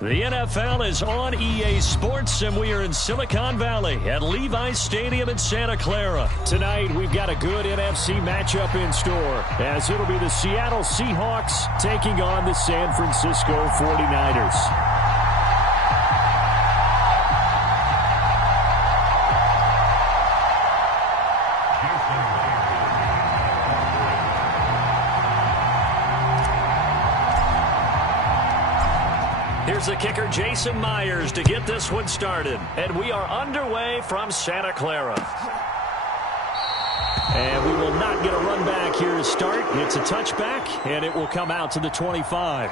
The NFL is on EA Sports, and we are in Silicon Valley at Levi's Stadium in Santa Clara. Tonight, we've got a good NFC matchup in store, as it'll be the Seattle Seahawks taking on the San Francisco 49ers. Here's the kicker, Jason Myers, to get this one started. And we are underway from Santa Clara. And we will not get a run back here to start. It's a touchback, and it will come out to the 25.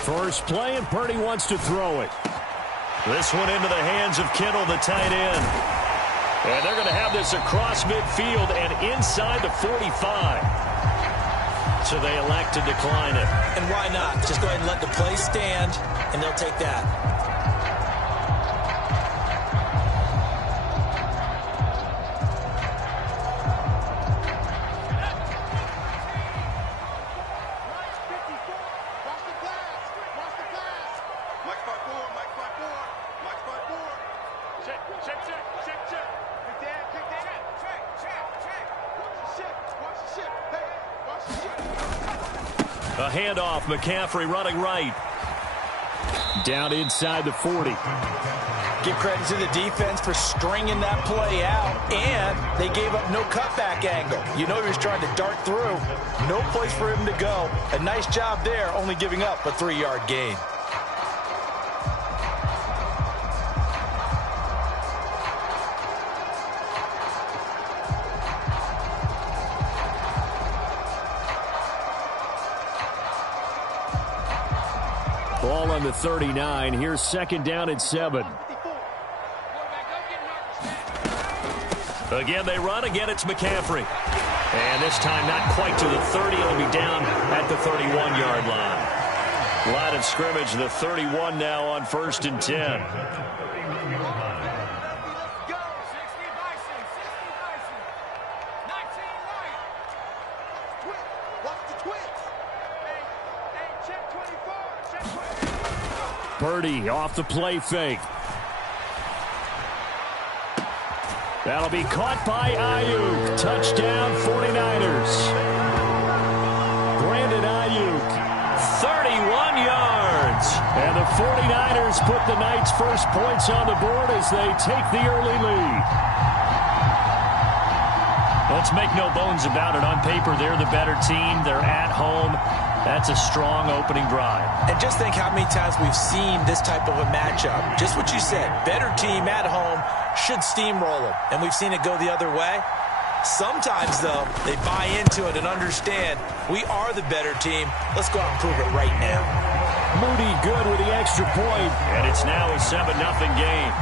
First play, and Purdy wants to throw it. This one into the hands of Kittle, the tight end. And they're going to have this across midfield and inside the 45. So they elect to decline it. And why not? Just go ahead and let the play stand, and they'll take that. A handoff, McCaffrey running right. Down inside the 40. Give credit to the defense for stringing that play out, and they gave up no cutback angle. You know he was trying to dart through. No place for him to go. A nice job there, only giving up a 3-yard gain. Ball on the 39. Here's second down and 7. Again, they run. Again, it's McCaffrey. And this time not quite to the 30. It'll be down at the 31-yard line. Line of scrimmage, the 31 now on 1st and 10. Purdy off the play fake. That'll be caught by Ayuk. Touchdown 49ers. Brandon Ayuk, 31 yards. And the 49ers put the Knights' first points on the board as they take the early lead. Let's make no bones about it. On paper, they're the better team. They're at home. That's a strong opening drive. And just think how many times we've seen this type of a matchup. Just what you said. Better team at home should steamroll them. And we've seen it go the other way. Sometimes, though, they buy into it and understand we are the better team. Let's go out and prove it right now. Moody good with the extra point. And it's now a 7-0 game.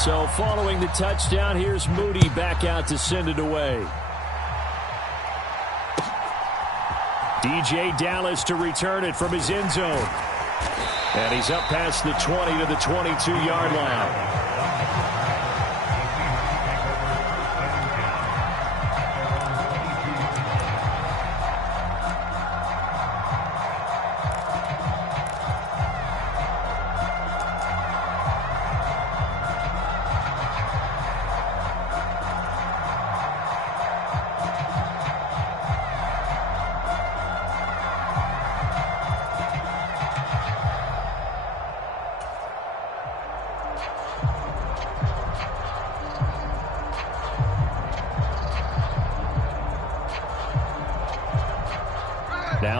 So following the touchdown, here's Moody back out to send it away. DJ Dallas to return it from his end zone. And he's up past the 20 to the 22-yard line.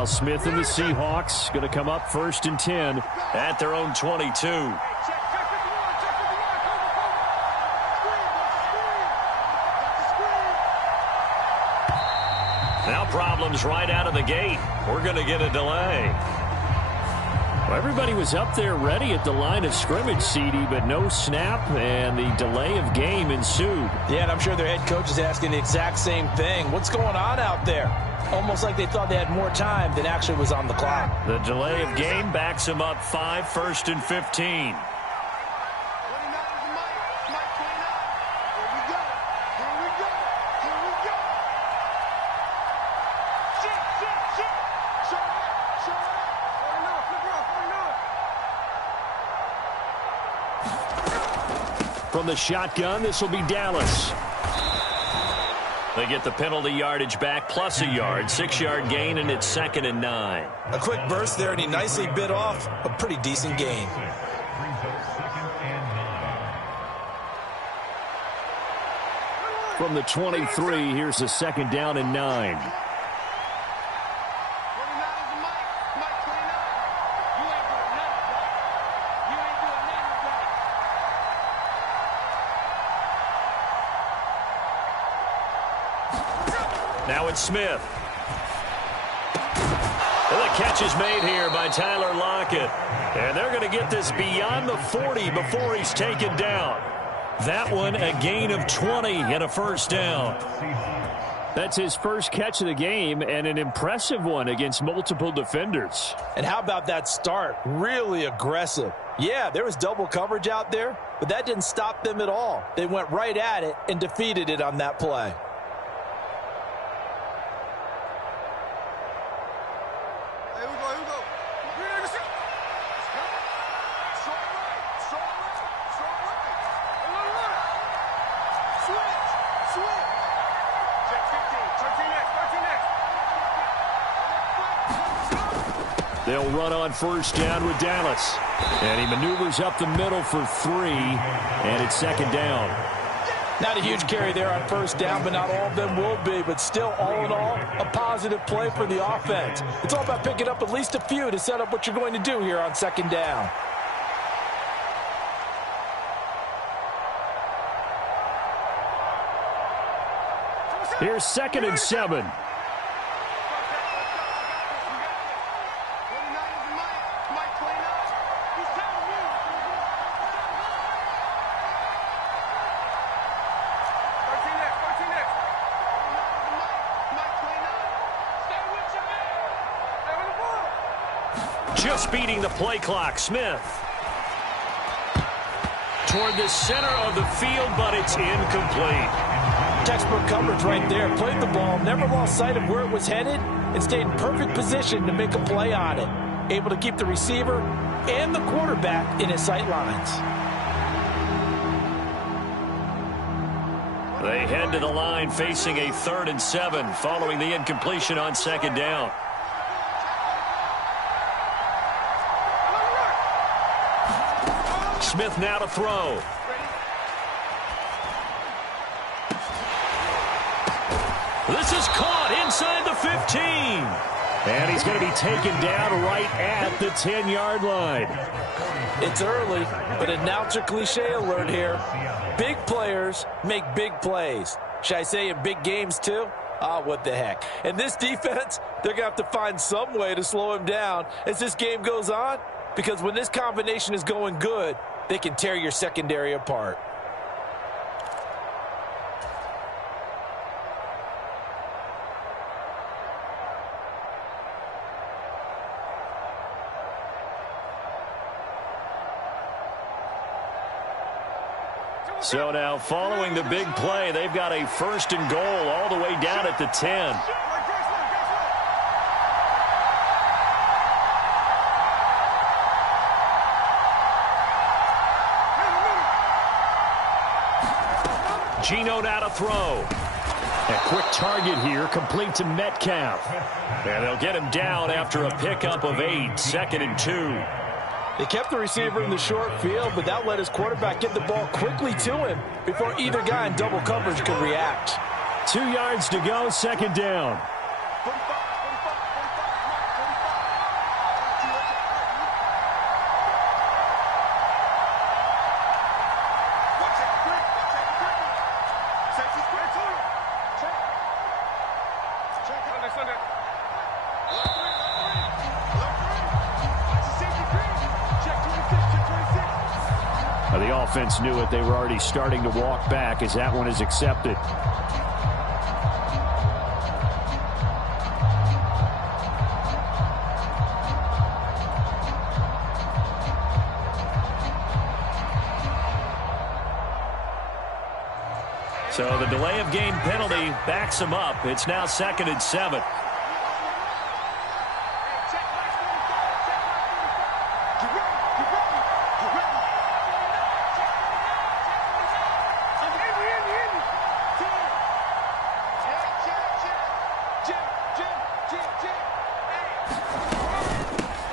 Now Smith and the Seahawks going to come up 1st and 10 at their own 22. Now problems right out of the gate. We're going to get a delay. Well, everybody was up there ready at the line of scrimmage, CD, but no snap, and the delay of game ensued. Yeah, and I'm sure their head coach is asking the exact same thing. What's going on out there? Almost like they thought they had more time than actually was on the clock. The delay of game backs them up 5, 1st and 15. From the shotgun, this will be Dallas. They get the penalty yardage back plus a yard. 6-yard gain, and it's 2nd and 9. A quick burst there, and he nicely bit off a pretty decent gain. From the 23, here's a 2nd down and 9. Now it's Smith. Well, the catch is made here by Tyler Lockett. And they're going to get this beyond the 40 before he's taken down. That one a gain of 20 and a 1st down. That's his first catch of the game and an impressive one against multiple defenders. And how about that start? Really aggressive. Yeah, there was double coverage out there, but that didn't stop them at all. They went right at it and defeated it on that play. They'll run on 1st down with Dallas. And he maneuvers up the middle for 3, and it's 2nd down. Not a huge carry there on 1st down, but not all of them will be. But still, all in all, a positive play for the offense. It's all about picking up at least a few to set up what you're going to do here on 2nd down. Here's 2nd and 7. Just beating the play clock. Smith toward the center of the field, but it's incomplete. Textbook coverage right there. Played the ball, never lost sight of where it was headed, and stayed in perfect position to make a play on it. Able to keep the receiver and the quarterback in his sight lines. They head to the line facing a 3rd and 7 following the incompletion on 2nd down. Smith now to throw. This is caught inside the 15. And he's going to be taken down right at the 10-yard line. It's early, but announcer cliche alert here. Big players make big plays. Should I say in big games too? What the heck. And this defense, they're going to have to find some way to slow him down as this game goes on. Because when this combination is going good, they can tear your secondary apart. So now following the big play, they've got a 1st and goal all the way down at the 10. Geno now to throw. A quick target here, complete to Metcalf. And they'll get him down after a pickup of 8, 2nd and 2. They kept the receiver in the short field, but that let his quarterback get the ball quickly to him before either guy in double coverage could react. 2 yards to go, 2nd down. The offense knew it. They were already starting to walk back as that one is accepted. So the delay of game penalty backs him up. It's now 2nd and 7.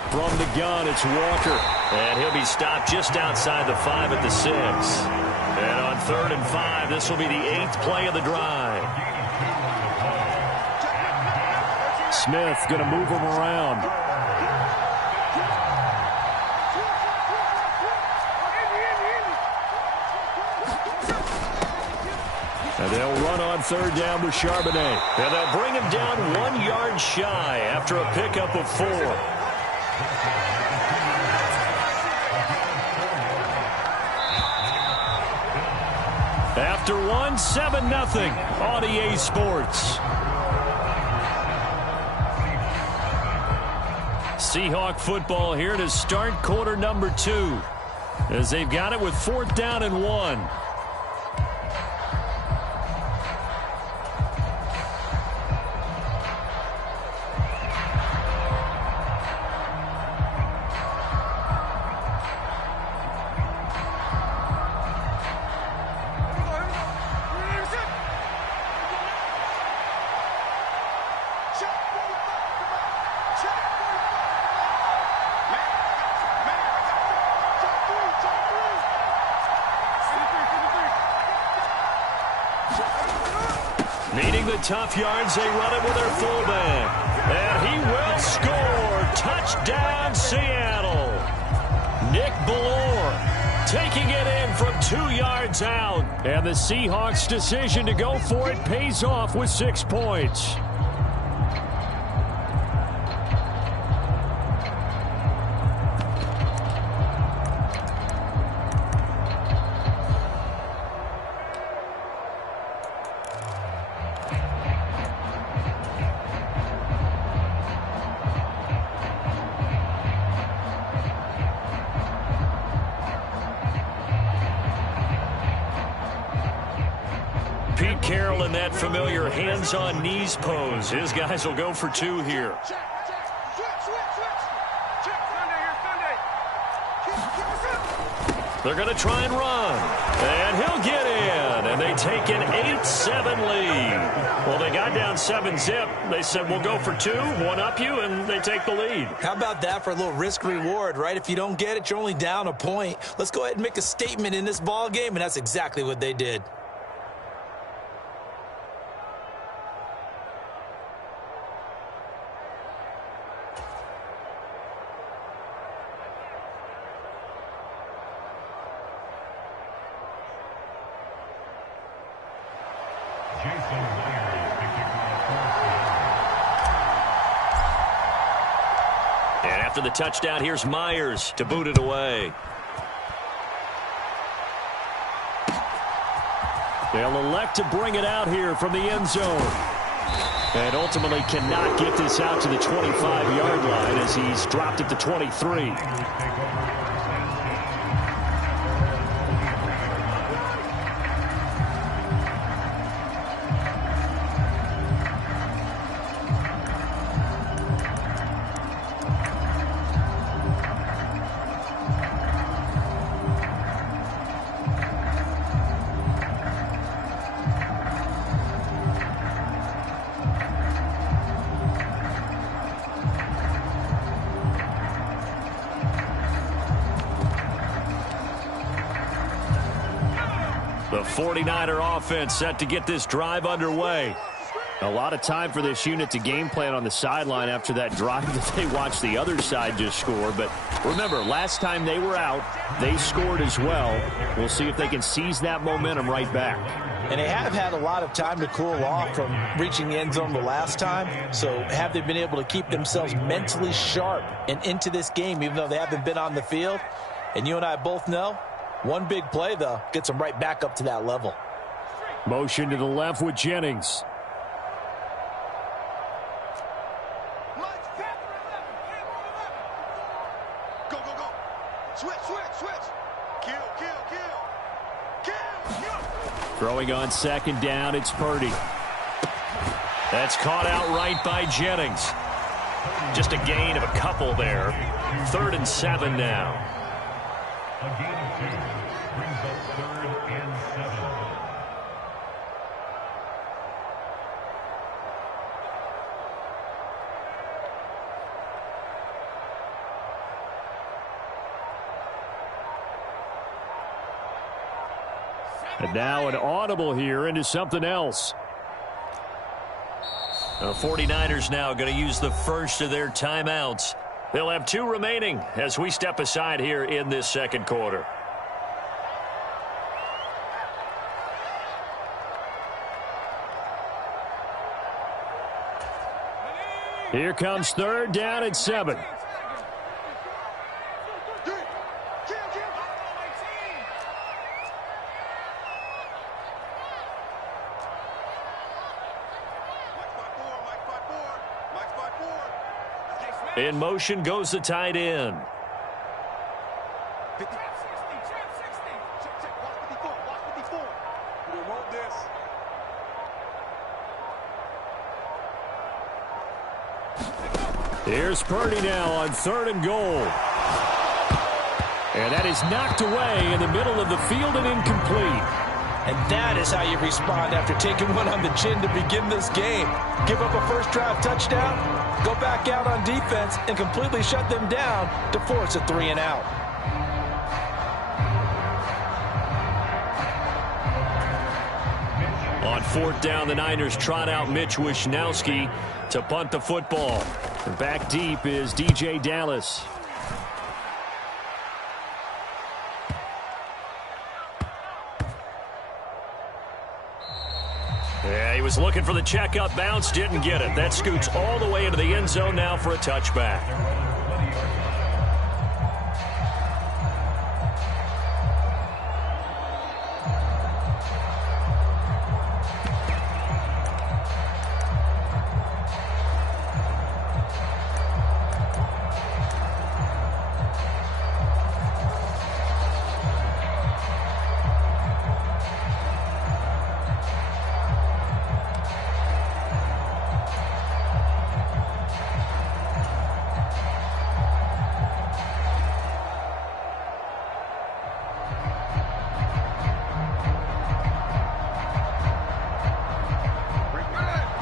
From the gun, it's Walker. And he'll be stopped just outside the 5 at the 6. And on 3rd and 5, this will be the 8th play of the drive. Smith going to move him around. And they'll run on 3rd down with Charbonnet. And they'll bring him down 1 yard shy after a pickup of 4. After 1, 7-0 on EA Sports. Seahawk football here to start quarter number 2 as they've got it with 4th down and 1. Needing the tough yards, they run it with their fullback. And he will score. Touchdown, Seattle. Nick Bellore taking it in from 2 yards out. And the Seahawks' decision to go for it pays off with 6 points. Pete Carroll in that familiar hands-on knees pose. His guys will go for 2 here. They're going to try and run. And he'll get in. And they take an 8-7 lead. Well, they got down 7-zip. They said, we'll go for 2, 1-up you, and they take the lead. How about that for a little risk-reward, right? If you don't get it, you're only down a point. Let's go ahead and make a statement in this ball game, and that's exactly what they did. And after the touchdown, here's Myers to boot it away. They'll elect to bring it out here from the end zone. And ultimately cannot get this out to the 25-yard line as he's dropped at the 23. The 49er offense set to get this drive underway. A lot of time for this unit to game plan on the sideline after that drive that they watched the other side just score. But remember, last time they were out, they scored as well. We'll see if they can seize that momentum right back. And they have had a lot of time to cool off from reaching the end zone the last time. So have they been able to keep themselves mentally sharp and into this game, even though they haven't been on the field? And you and I both know, One big play, though, gets them right back up to that level. Motion to the left with Jennings. Go, go, go. Switch, switch, switch. Kill, kill, kill. Kill, kill. Throwing on second down, it's Purdy. That's caught out right by Jennings. Just a gain of a couple there. 3rd and 7 now. A gain of 2 brings up 3rd and 7. And now an audible here into something else. The 49ers now going to use the first of their timeouts. They'll have 2 remaining as we step aside here in this second quarter. Here comes 3rd down at 7. In motion goes the tight end. Here's Purdy now on 3rd and goal. And that is knocked away in the middle of the field and incomplete. And that is how you respond after taking one on the chin to begin this game. Give up a first drive touchdown, go back out on defense, and completely shut them down to force a 3 and out. On 4th down, the Niners trot out Mitch Wishnowsky to punt the football. And back deep is DJ Dallas. Yeah, he was looking for the checkup bounce, didn't get it. That scoots all the way into the end zone now for a touchback.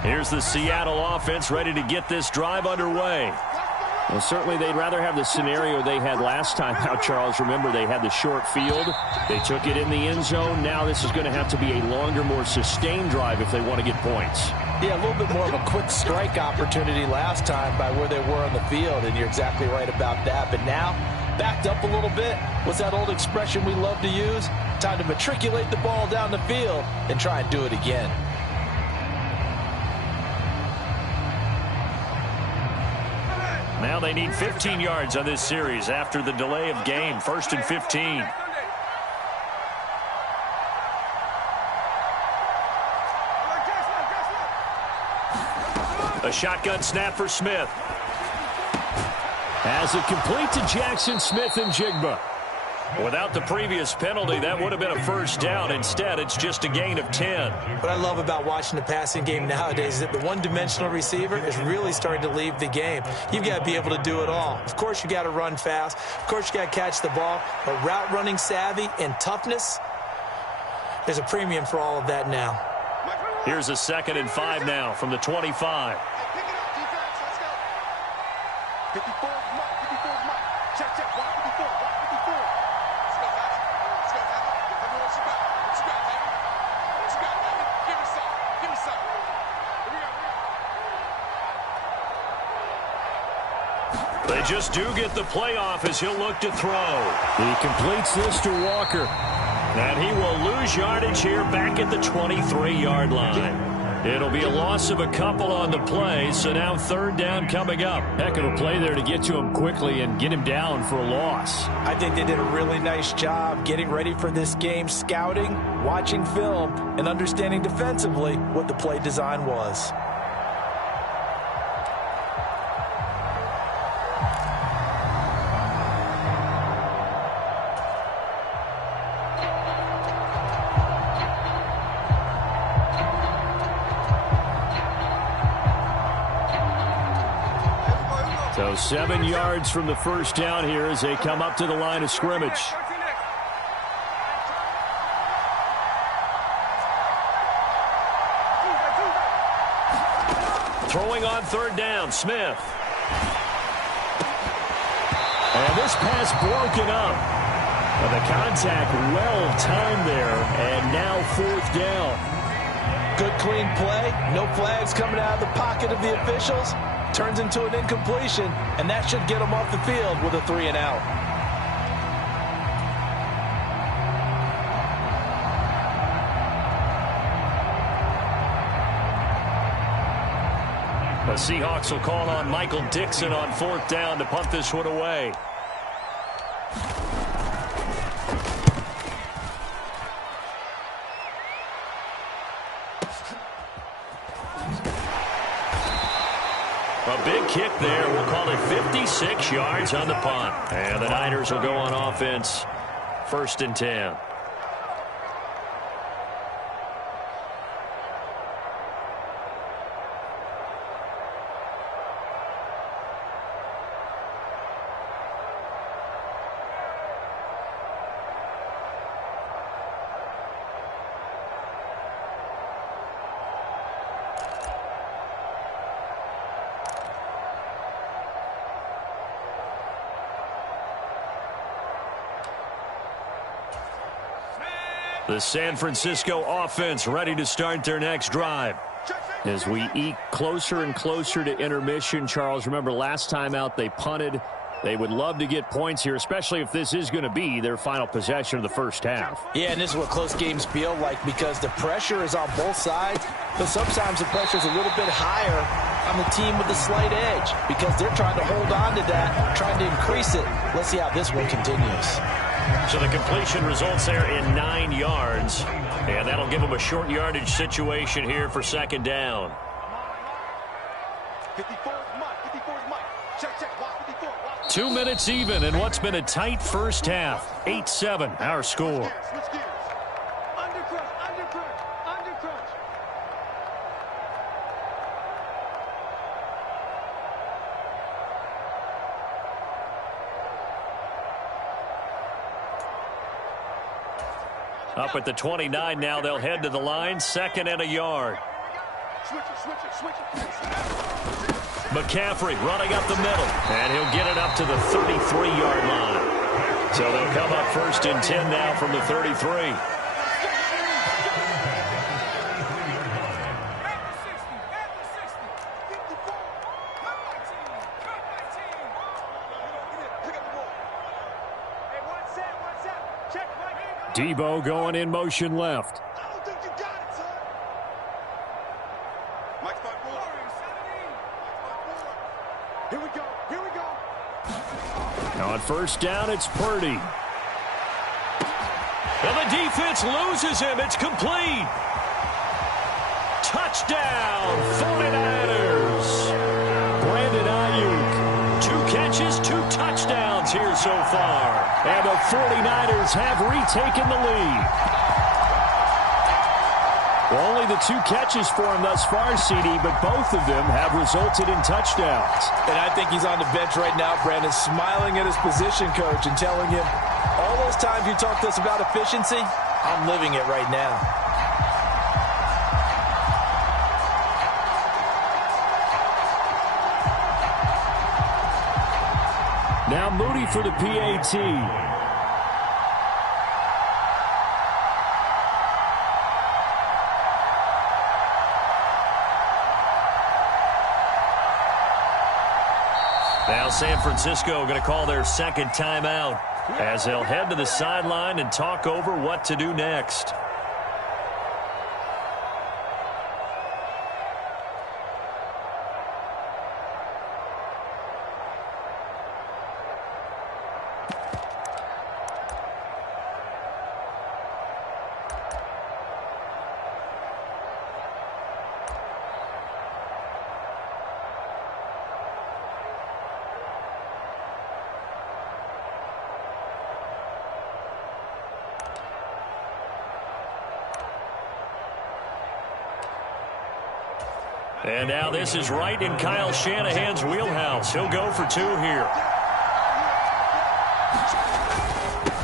Here's the Seattle offense ready to get this drive underway. Well, certainly they'd rather have the scenario they had last time out, Charles. Remember, they had the short field. They took it in the end zone. Now this is going to have to be a longer, more sustained drive if they want to get points. Yeah, a little bit more of a quick strike opportunity last time by where they were on the field, and you're exactly right about that. But now, backed up a little bit. What's that old expression we love to use? Time to matriculate the ball down the field and try and do it again. Now they need 15 yards on this series after the delay of game. 1st and 15. A shotgun snap for Smith. Has it complete to Jackson Smith and Jigba. Without the previous penalty, that would have been a first down. Instead, it's just a gain of 10. What I love about watching the passing game nowadays is that the one-dimensional receiver is really starting to leave the game. You've got to be able to do it all. Of course, you got to run fast. Of course, you got to catch the ball. But route running savvy and toughness, there's a premium for all of that now. Here's a 2nd and 5 now from the 25. Pick it up, defense. Let's go. 54 mark, 54 mark. Check, check. 154, 154. Let's go, Hattie. Let's go, Hattie. Let me know what you got. What you got, Hattie? What you got, Hattie? Give me some. Give me some. Here we go. They just do get the playoff as he'll look to throw. He completes this to Walker. And he will lose yardage here back at the 23-yard line. It'll be a loss of a couple on the play, so now third down coming up. Heck of a play there to get to him quickly and get him down for a loss. I think they did a really nice job getting ready for this game, scouting, watching film, and understanding defensively what the play design was. So 7 yards from the first down here as they come up to the line of scrimmage. Throwing on third down, Smith. And this pass broken up. But the contact well timed there, and now fourth down. Good clean play, no flags coming out of the pocket of the officials. Turns into an incompletion, and that should get them off the field with a 3-and-out. The Seahawks will call on Michael Dixon on fourth down to punt this one away. A big kick there. We'll call it 56 yards on the punt. And the Niners will go on offense. 1st and 10. The San Francisco offense ready to start their next drive. As we eke closer and closer to intermission, Charles, remember last time out they punted. They would love to get points here, especially if this is going to be their final possession of the first half. Yeah, and this is what close games feel like because the pressure is on both sides, but sometimes the pressure is a little bit higher on the team with the slight edge because they're trying to hold on to that, trying to increase it. Let's see how this one continues. So the completion results there in 9 yards, and that'll give them a short yardage situation here for second down. 54 is Mike. 54 is Mike. Check, check. Watch 54. Watch 2 minutes even in what's been a tight first half. 8-7, our score. Switch gears. Under crunch, under crunch, under crunch. Up at the 29 now, they'll head to the line, 2nd and a yard. Switch it, switch it, switch it. McCaffrey running up the middle, and he'll get it up to the 33-yard line. So they'll come up 1st and 10 now from the 33. Debo going in motion left. I don't think you got it, son. Mike 5-4. Here we go. Here we go. Now on first down, it's Purdy. And the defense loses him. It's complete. Touchdown, 49ers. Brandon Ayuk. 2 catches, 2 touchdowns here so far. And the 49ers have retaken the lead. Well, only the 2 catches for him thus far, CD, but both of them have resulted in touchdowns. And I think he's on the bench right now, Brandon, smiling at his position coach and telling him, all those times you talked to us about efficiency, I'm living it right now. Now Moody for the PAT. Now San Francisco going to call their second timeout as they'll head to the sideline and talk over what to do next. And now this is right in Kyle Shanahan's wheelhouse. He'll go for 2 here.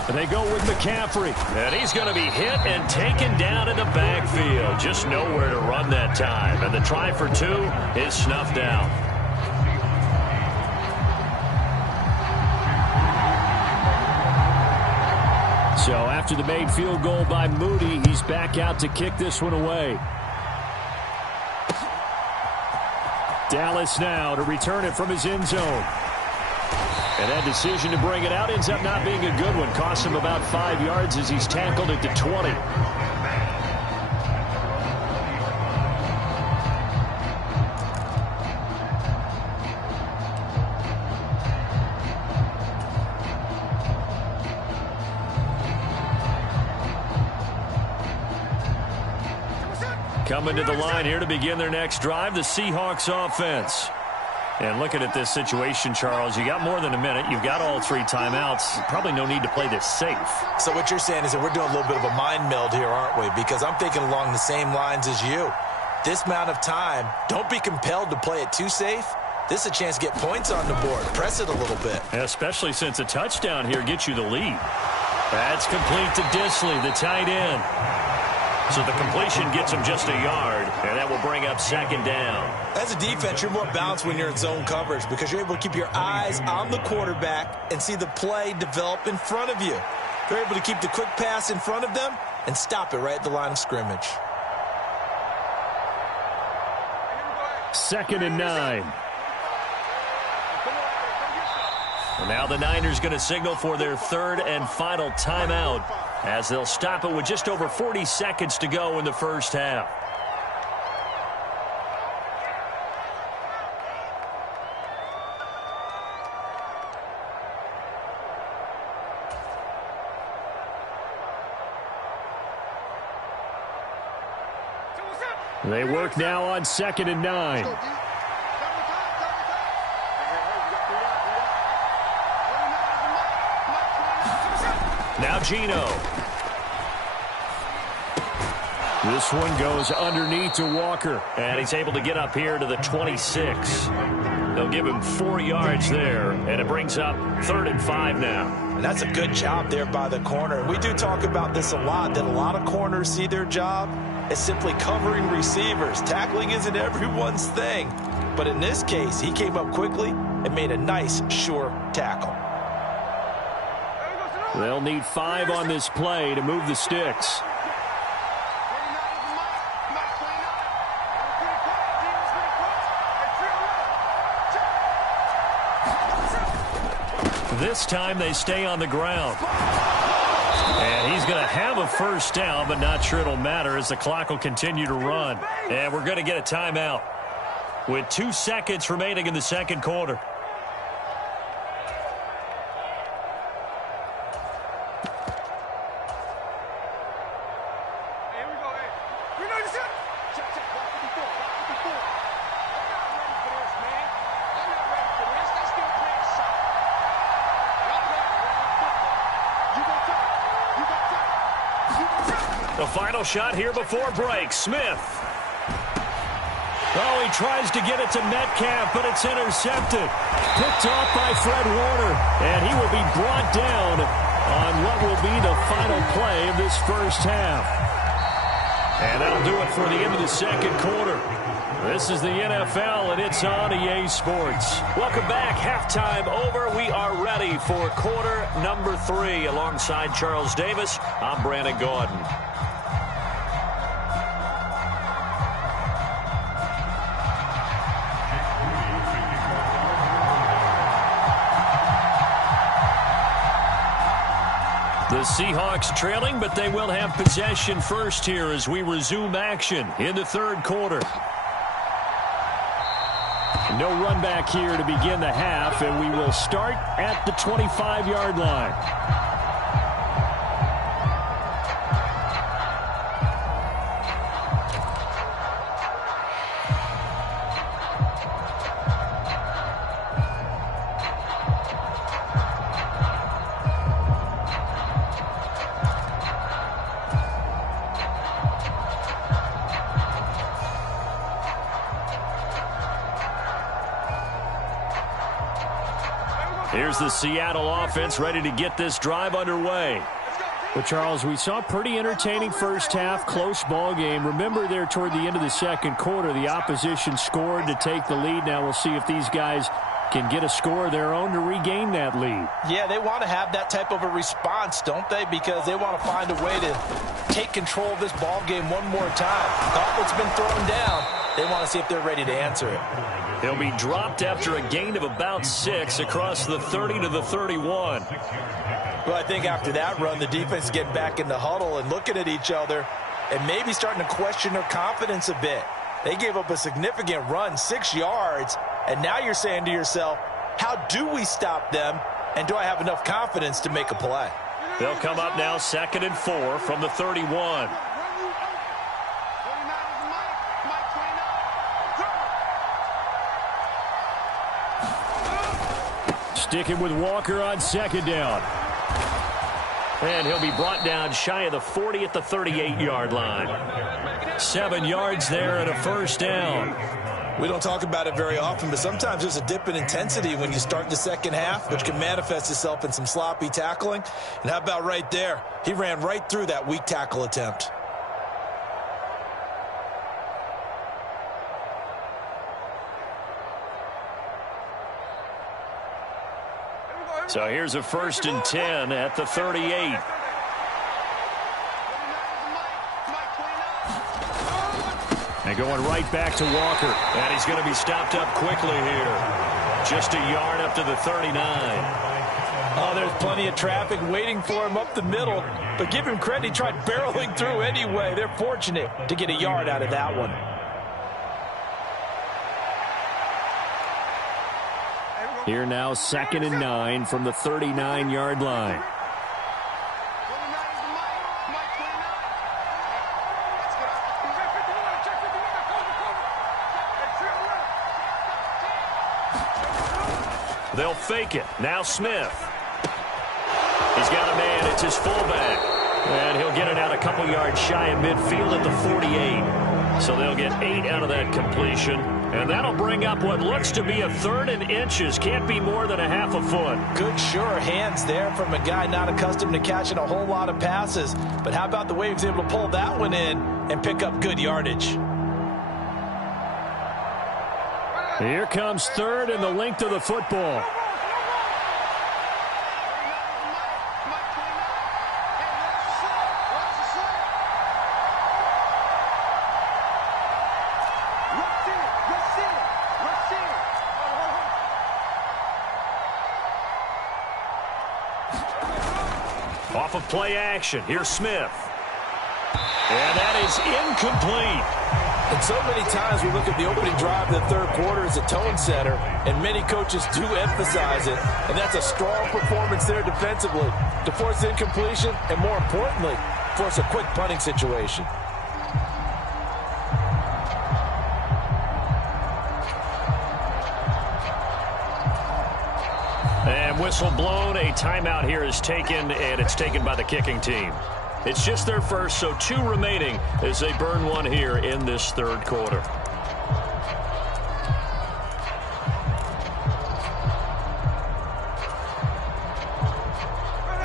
And they go with McCaffrey. And he's going to be hit and taken down in the backfield. Just nowhere to run that time. And the try for 2 is snuffed out. So after the made field goal by Moody, he's back out to kick this one away. Dallas now to return it from his end zone. And that decision to bring it out ends up not being a good one. Costs him about 5 yards as he's tackled at the 20. Coming to the line here to begin their next drive, the Seahawks offense. And looking at this situation, Charles, you got more than a minute. You've got all 3 timeouts. Probably no need to play this safe. So what you're saying is that we're doing a little bit of a mind meld here, aren't we? Because I'm thinking along the same lines as you. This amount of time, don't be compelled to play it too safe. This is a chance to get points on the board. Press it a little bit. Especially since a touchdown here gets you the lead. That's complete to Disley, the tight end. So the completion gets him just a yard, and that will bring up 2nd down. As a defense, you're more balanced when you're in zone coverage because you're able to keep your eyes on the quarterback and see the play develop in front of you. You're able to keep the quick pass in front of them and stop it right at the line of scrimmage. 2nd and 9. Well, now the Niners going to signal for their 3rd and final timeout, as they'll stop it with just over 40 seconds to go in the first half. They work now on 2nd and 9. Now Geno. This one goes underneath to Walker. And he's able to get up here to the 26. They'll give him 4 yards there. And it brings up 3rd and 5 now. And that's a good job there by the corner. We do talk about this a lot, that a lot of corners see their job as simply covering receivers. Tackling isn't everyone's thing. But in this case, he came up quickly and made a nice, sure tackle. They'll need 5 on this play to move the sticks. This time they stay on the ground. And he's going to have a first down, but not sure it'll matter as the clock will continue to run. And we're going to get a timeout with 2 seconds remaining in the second quarter. The final shot here before break. Smith. Oh, he tries to get it to Metcalf, but it's intercepted. Picked off by Fred Warner. And he will be brought down on what will be the final play of this first half. And that'll do it for the end of the second quarter. This is the NFL, and it's on EA Sports. Welcome back. Halftime over. We are ready for quarter number 3. Alongside Charles Davis, I'm Brandon Gordon. The Seahawks trailing, but they will have possession first here as we resume action in the third quarter. No run back here to begin the half, and we will start at the 25-yard line. here's the Seattle offense ready to get this drive underway. But, Charles, we saw a pretty entertaining first half, close ball game. Remember there toward the end of the second quarter, the opposition scored to take the lead. Now we'll see if these guys can get a score of their own to regain that lead. Yeah, they want to have that type of a response, don't they? Because they want to find a way to take control of this ball game one more time. Gauntlet's been thrown down. They want to see if they're ready to answer it. He'll be dropped after a gain of about 6 across the 30 to the 31. Well, I think after that run, the defense is getting back in the huddle and looking at each other and maybe starting to question their confidence a bit. They gave up a significant run, 6 yards, and now you're saying to yourself, how do we stop them, and do I have enough confidence to make a play? They'll come up now 2nd and 4 from the 31. Sticking with Walker on 2nd down. And he'll be brought down shy of the 40 at the 38-yard line. 7 yards there and a first down. We don't talk about it very often, but sometimes there's a dip in intensity when you start the second half, which can manifest itself in some sloppy tackling. And how about right there? He ran right through that weak tackle attempt. So here's a 1st and 10 at the 38. And going right back to Walker. And he's going to be stopped up quickly here. Just a yard up to the 39. Oh, there's plenty of traffic waiting for him up the middle. But give him credit, he tried barreling through anyway. They're fortunate to get a yard out of that one. Here now 2nd and 9 from the 39-yard line. They'll fake it. Now Smith. He's got a man. It's his fullback. And he'll get it out a couple yards shy of midfield at the 48. So they'll get 8 out of that completion. And that'll bring up what looks to be a 3rd and inches. Can't be more than a half a foot. Good, sure hands there from a guy not accustomed to catching a whole lot of passes. But how about the way he was able to pull that one in and pick up good yardage? Here comes 3rd and the length of the football. Off of play action. Here's Smith. And that is incomplete. And so many times we look at the opening drive of the third quarter as a tone setter, and many coaches do emphasize it. And that's a strong performance there defensively to force incompletion and, more importantly, force a quick punting situation. And whistle blown. A timeout here is taken, and it's taken by the kicking team. It's just their first, so 2 remaining as they burn one here in this third quarter.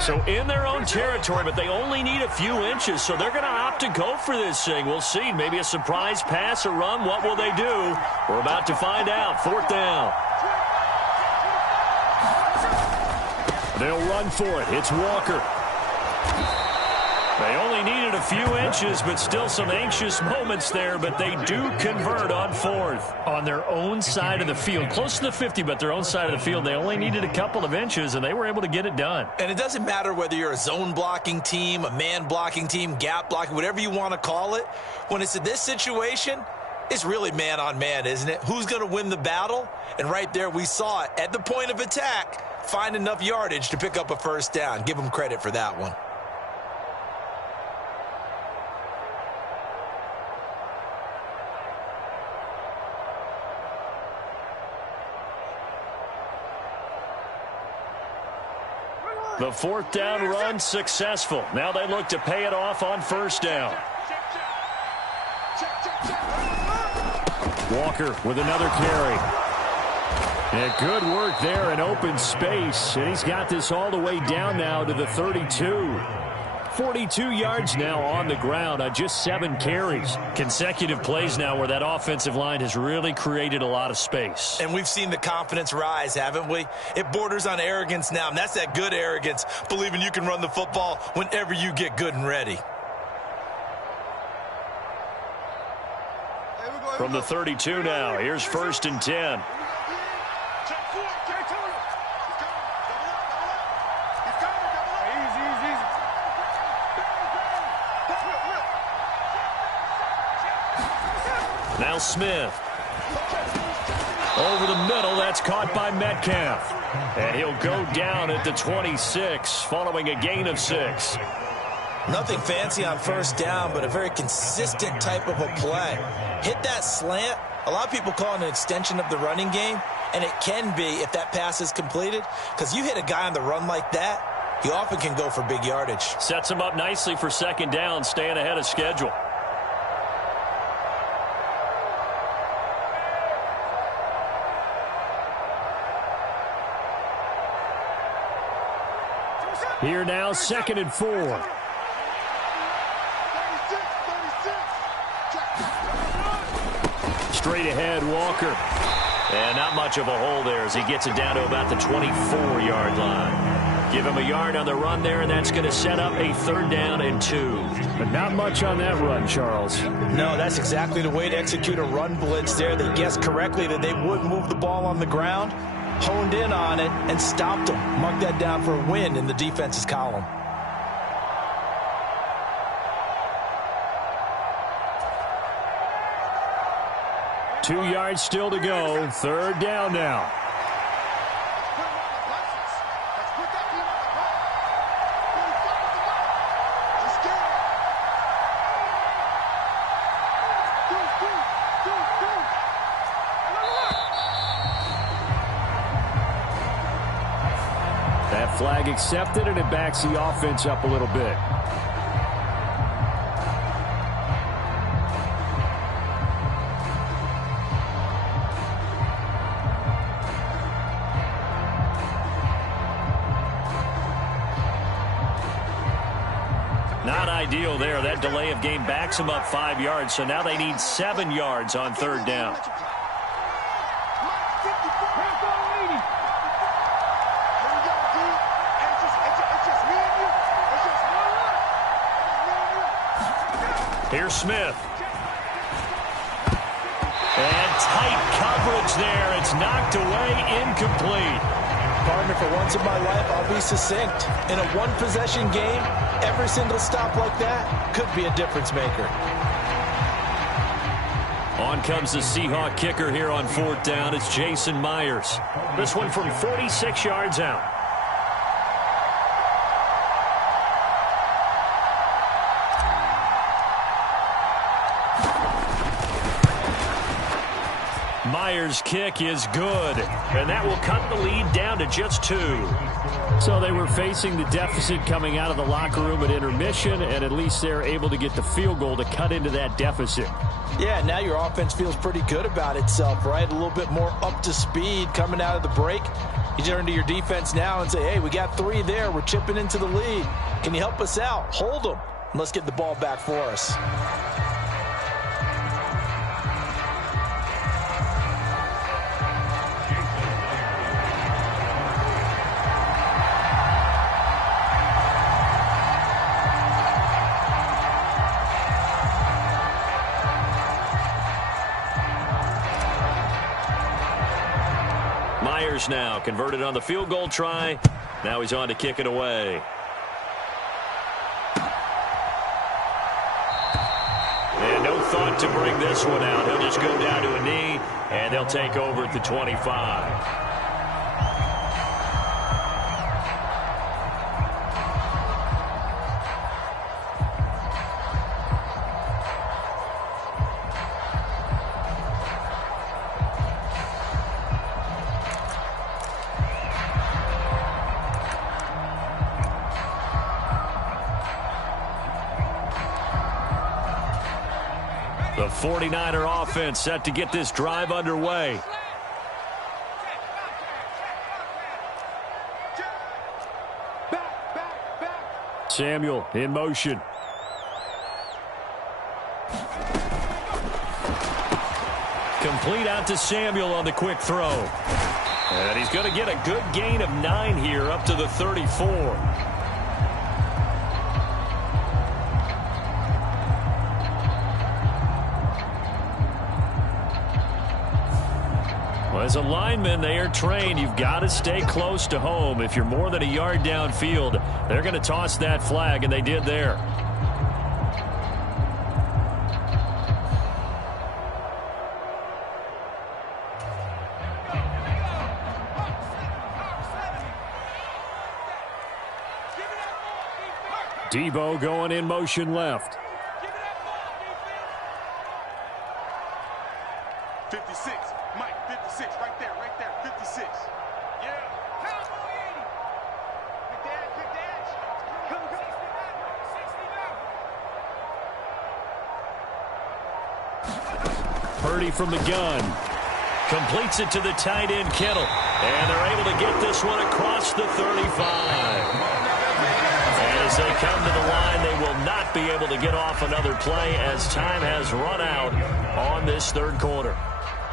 So in their own territory, but they only need a few inches, so they're going to opt to go for this thing. We'll see. Maybe a surprise pass or run. What will they do? We're about to find out. 4th down. They'll run for it. It's Walker. They only needed a few inches, but still some anxious moments there, but they do convert on 4th. On their own side of the field, close to the 50, but their own side of the field, they only needed a couple of inches, and they were able to get it done. And it doesn't matter whether you're a zone blocking team, a man blocking team, gap blocking, whatever you want to call it. When it's in this situation, it's really man on man, isn't it? Who's going to win the battle? And right there we saw it at the point of attack, find enough yardage to pick up a first down. Give them credit for that one. The 4th down run successful. Now they look to pay it off on 1st down. Walker with another carry. Yeah, good work there in open space, and he's got this all the way down now to the 32. 42 yards now on the ground on just 7 carries. Consecutive plays now where that offensive line has really created a lot of space. And we've seen the confidence rise, haven't we? It borders on arrogance now, and that's that good arrogance, believing you can run the football whenever you get good and ready. From the 32 now, here's 1st and 10. Now Smith. Over the middle, that's caught by Metcalf. And he'll go down at the 26, following a gain of 6. Nothing fancy on 1st down, but a very consistent type of a play. Hit that slant. A lot of people call it an extension of the running game, and it can be if that pass is completed, because you hit a guy on the run like that, he often can go for big yardage. Sets him up nicely for 2nd down, staying ahead of schedule. Here now, 2nd and 4. Straight ahead, Walker. And not much of a hole there as he gets it down to about the 24-yard line. Give him a yard on the run there, and that's going to set up a 3rd down and 2. But not much on that run, Charles. No, that's exactly the way to execute a run blitz there. They guessed correctly that they would move the ball on the ground, honed in on it, and stopped them. Mark that down for a win in the defense's column. Two yards still to go. 3rd down now. That flag accepted, and it backs the offense up a little bit. Not ideal there. That delay of game backs them up 5 yards, so now they need 7 yards on 3rd down. Here's Smith. And tight coverage there. It's knocked away, incomplete. Partner, for once in my life, I'll be succinct. In a one-possession game, every single stop like that could be a difference maker. On comes the Seahawk kicker here on 4th down. It's Jason Myers. This one from 46 yards out. Myers' kick is good, and that will cut the lead down to just 2. So they were facing the deficit coming out of the locker room at intermission, and at least they're able to get the field goal to cut into that deficit. Yeah, now your offense feels pretty good about itself, right? A little bit more up to speed coming out of the break. You turn to your defense now and say, hey, we got 3 there. We're chipping into the lead. Can you help us out? Hold them. And let's get the ball back for us. Myers now converted on the field goal try. Now he's on to kick it away. And no thought to bring this one out. He'll just go down to a knee, and they'll take over at the 25. The 49er offense set to get this drive underway. Samuel in motion. Complete out to Samuel on the quick throw. And he's going to get a good gain of 9 here up to the 34. Well, as a lineman, they are trained. You've got to stay close to home. If you're more than a yard downfield, they're going to toss that flag, and they did there. Debo going in motion left. 56, Mike, 56, right there, 56. Yeah. Cowboy 80. Quick dash. Come. 60 Purdy from the gun. Completes it to the tight end, Kittle. And they're able to get this one across the 35. As they come to the line, they will not be able to get off another play as time has run out on this third quarter.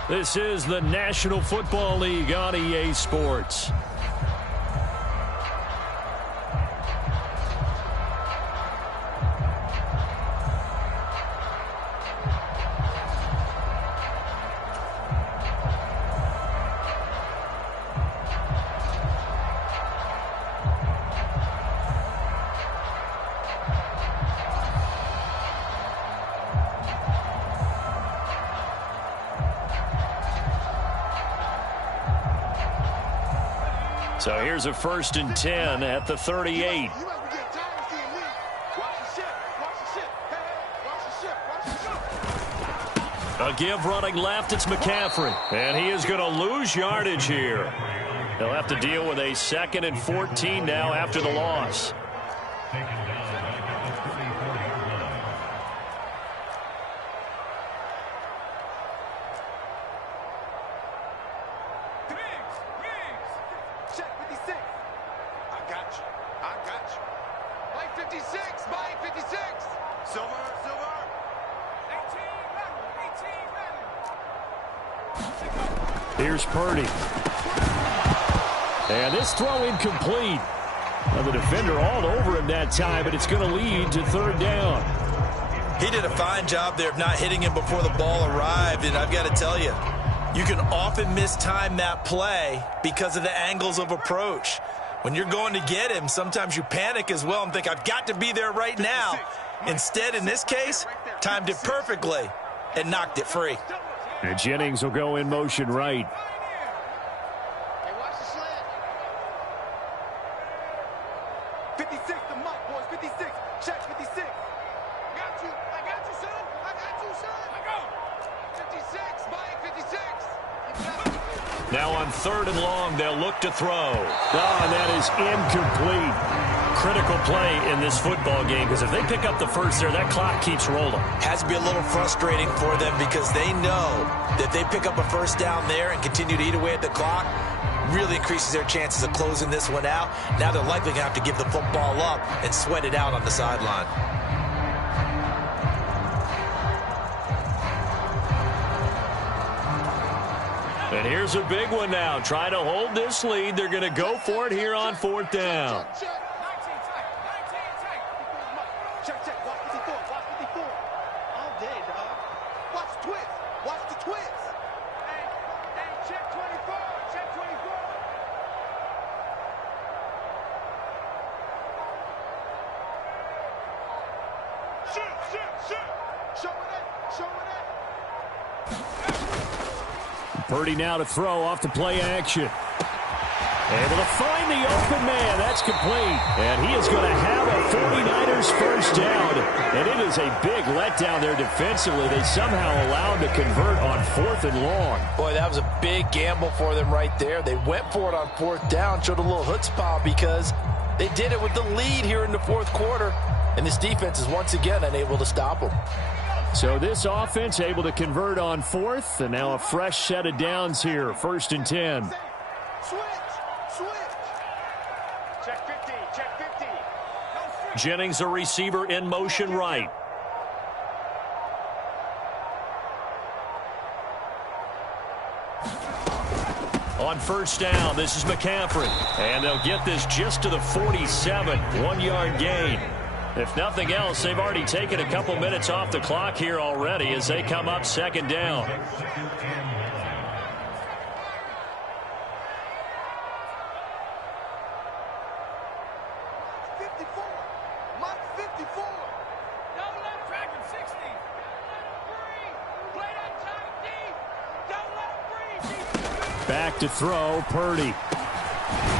This is the National Football League on EA Sports. So here's a 1st and 10 at the 38. A give running left, it's McCaffrey. And he is going to lose yardage here. He'll have to deal with a 2nd and 14 now after the loss. Check 56. I got you. Mike 56. Mike 56. Silver. 18. Here's Purdy. And this throw incomplete. Well, the defender all over him that time, but it's going to lead to 3rd down. He did a fine job there of not hitting him before the ball arrived, and I've got to tell you, you can often mistime that play because of the angles of approach. When you're going to get him, sometimes you panic as well and think, I've got to be there right now. Instead, in this case, timed it perfectly and knocked it free. And Jennings will go in motion right. Hey, watch the slant. 56 to Mike, boys. 56. Check 56. I got you, son. I go. 56. Mike 56. Now on 3rd and long, they'll look to throw. Oh, and that is incomplete. Critical play in this football game, because if they pick up the first there, that clock keeps rolling. Has to be a little frustrating for them because they know that they pick up a 1st down there and continue to eat away at the clock, really increases their chances of closing this one out. Now they're likely going to have to give the football up and sweat it out on the sideline. And here's a big one now. Trying to hold this lead. They're going to go for it here on 4th down. Check. Watch 54. All day, dog. Watch the twist. Hey, check 24. Shoot. Show it. Purdy now to throw off the play action. Able to find the open man. That's complete. And he is going to have a 49ers 1st down. And it is a big letdown there defensively. They somehow allowed to convert on 4th and long. Boy, that was a big gamble for them right there. They went for it on 4th down, showed a little chutzpah because they did it with the lead here in the 4th quarter. And this defense is once again unable to stop them. So this offense able to convert on 4th. And now a fresh set of downs here. 1st and 10. Switch. Check 50. No switch. Jennings, a receiver in motion right. On first down, this is McCaffrey. And they'll get this just to the 47. 1-yard gain. If nothing else, they've already taken a couple minutes off the clock here already as they come up second down. Back to throw, Purdy.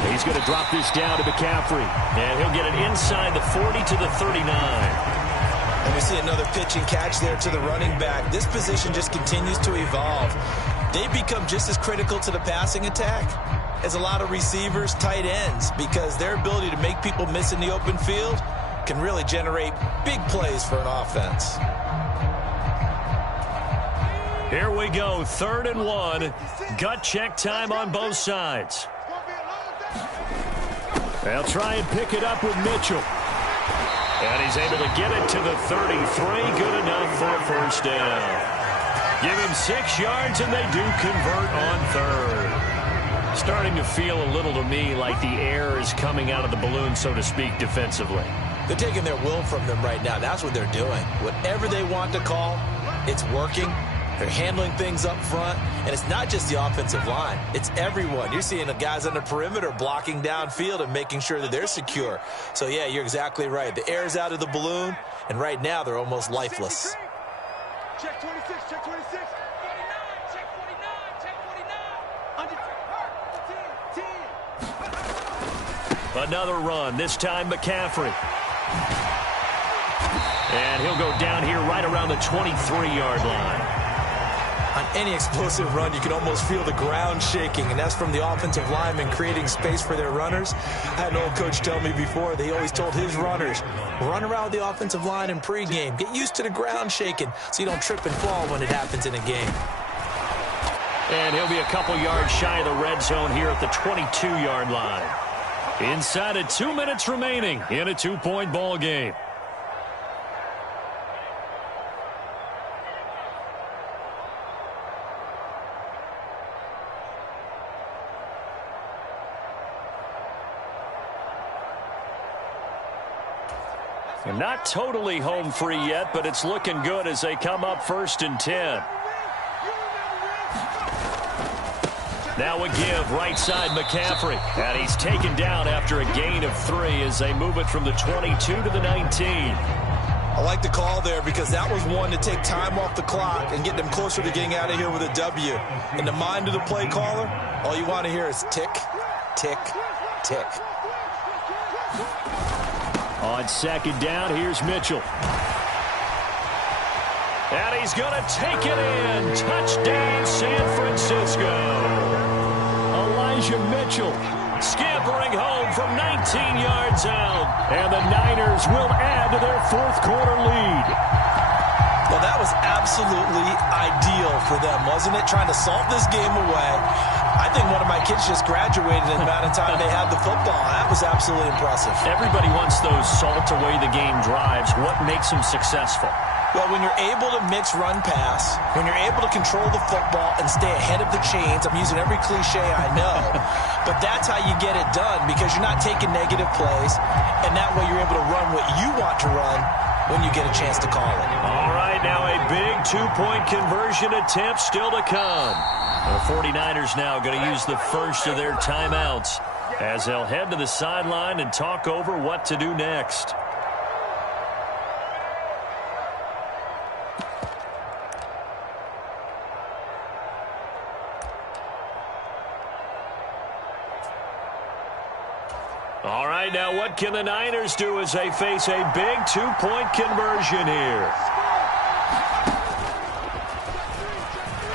He's going to drop this down to McCaffrey. And he'll get it inside the 40 to the 39. And we see another pitch and catch there to the running back. This position just continues to evolve. They become just as critical to the passing attack as a lot of receivers, tight ends, because their ability to make people miss in the open field can really generate big plays for an offense. Here we go, 3rd and 1. Gut check time on both sides. They'll try and pick it up with Mitchell. And he's able to get it to the 33. Good enough for a first down. Give him 6 yards, and they do convert on 3rd. Starting to feel a little to me like the air is coming out of the balloon, so to speak, defensively. They're taking their will from them right now. That's what they're doing. Whatever they want to call, it's working. They're handling things up front, and it's not just the offensive line. It's everyone. You're seeing the guys on the perimeter blocking downfield and making sure that they're secure. So, yeah, you're exactly right. The air's out of the balloon, and right now they're almost lifeless. Check 26, check 26. 49, check 49, check 49. Under 10. Another run, this time McCaffrey. And he'll go down here right around the 23-yard line. On any explosive run, you can almost feel the ground shaking, and that's from the offensive linemen creating space for their runners. I had an old coach tell me before, they always told his runners, run around the offensive line in pregame. Get used to the ground shaking so you don't trip and fall when it happens in a game. And he'll be a couple yards shy of the red zone here at the 22-yard line. Inside of 2 minutes remaining in a 2-point ball game. Not totally home free yet, but it's looking good as they come up 1st and 10. Now a give right side McCaffrey. And he's taken down after a gain of 3 as they move it from the 22 to the 19. I like the call there because that was one to take time off the clock and get them closer to getting out of here with a W. In the mind of the play caller, all you want to hear is tick, tick, tick. On second down, here's Mitchell. And he's going to take it in. Touchdown, San Francisco. Elijah Mitchell scampering home from 19 yards out. And the Niners will add to their 4th quarter lead. Well, that was absolutely ideal for them, wasn't it? Trying to salt this game away. I think one of my kids just graduated in the amount of time they had the football. That was absolutely impressive. Everybody wants those salt away the game drives. What makes them successful? Well, when you're able to mix run-pass, when you're able to control the football and stay ahead of the chains, I'm using every cliche I know, but that's how you get it done because you're not taking negative plays, and that way you're able to run what you want to run when you get a chance to call it. All right, now a big 2-point conversion attempt still to come. The 49ers now going to use the first of their timeouts as they'll head to the sideline and talk over what to do next. All right, now what can the Niners do as they face a big 2-point conversion here?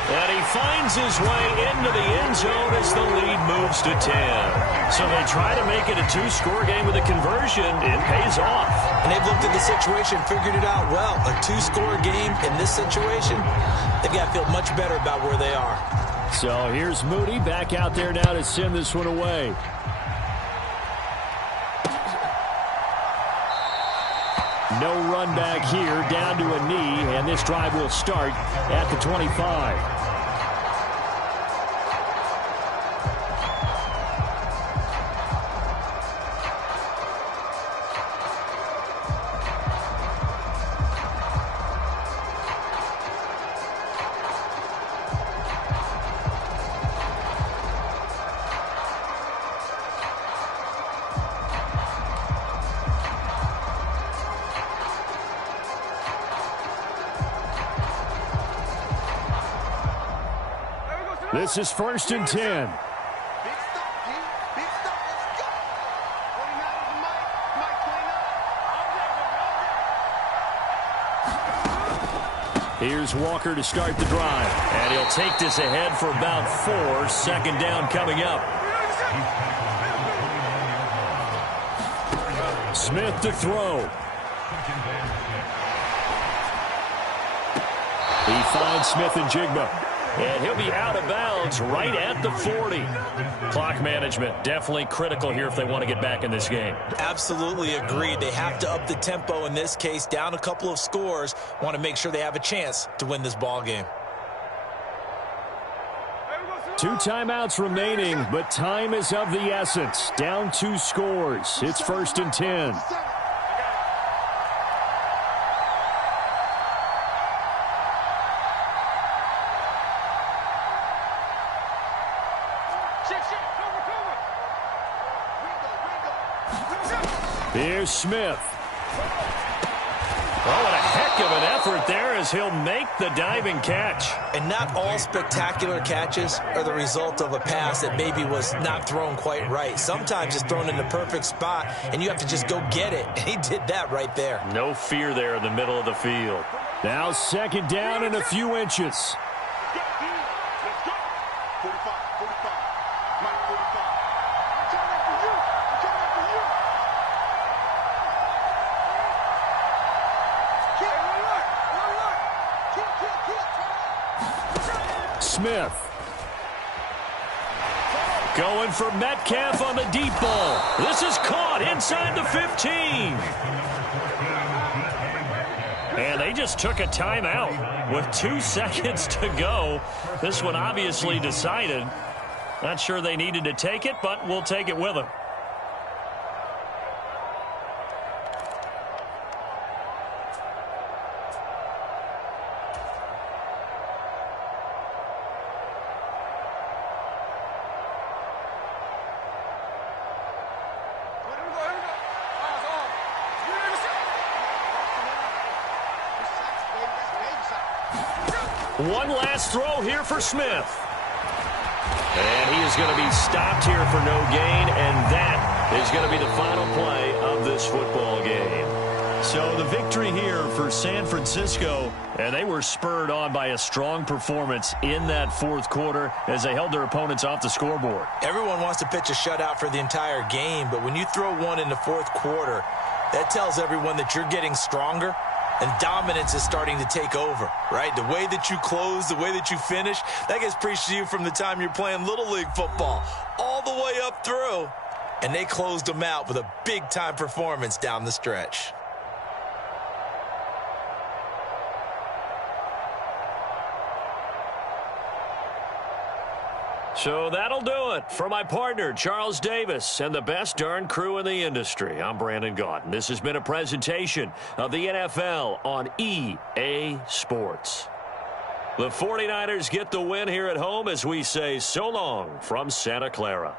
And he finds his way into the end zone as the lead moves to 10. So they try to make it a 2-score game with a conversion. It pays off. And they've looked at the situation, figured it out well. A 2-score game in this situation, they've got to feel much better about where they are. So here's Moody back out there now to send this one away. No run back here, down to a knee, and this drive will start at the 25. This is 1st and 10. Big stop, G. Big stop. Let's go. 49 is Mike 29. Here's Walker to start the drive. And he'll take this ahead for about 4. 2nd down coming up. Smith to throw. He finds Smith and Jigma. And he'll be out of bounds right at the 40. Clock management definitely critical here if they want to get back in this game. Absolutely agreed. They have to up the tempo in this case, down a couple of scores. Want to make sure they have a chance to win this ball game. 2 timeouts remaining, but time is of the essence. Down 2 scores. It's 1st and 10. Here's Smith. Oh, what a heck of an effort there as he'll make the diving catch. And not all spectacular catches are the result of a pass that maybe was not thrown quite right. Sometimes it's thrown in the perfect spot, and you have to just go get it. And he did that right there. No fear there in the middle of the field. Now 2nd down and a few inches. Let's go. 45. Mike 45. I'm coming for you. Smith. Going for Metcalf on the deep ball. This is caught inside the 15. And they just took a timeout with 2 seconds to go. This one obviously decided. Not sure they needed to take it, but we'll take it with them. One last throw here for Smith. And he is going to be stopped here for no gain, and that is going to be the final play of this football game. So the victory here for San Francisco, and they were spurred on by a strong performance in that 4th quarter as they held their opponents off the scoreboard. Everyone wants to pitch a shutout for the entire game, but when you throw one in the 4th quarter, that tells everyone that you're getting stronger. And dominance is starting to take over, right? The way that you close, the way that you finish, that gets preached to you from the time you're playing Little League football all the way up through. And they closed them out with a big-time performance down the stretch. So that'll do it for my partner, Charles Davis, and the best darn crew in the industry. I'm Brandon Gaudin. This has been a presentation of the NFL on EA Sports. The 49ers get the win here at home as we say so long from Santa Clara.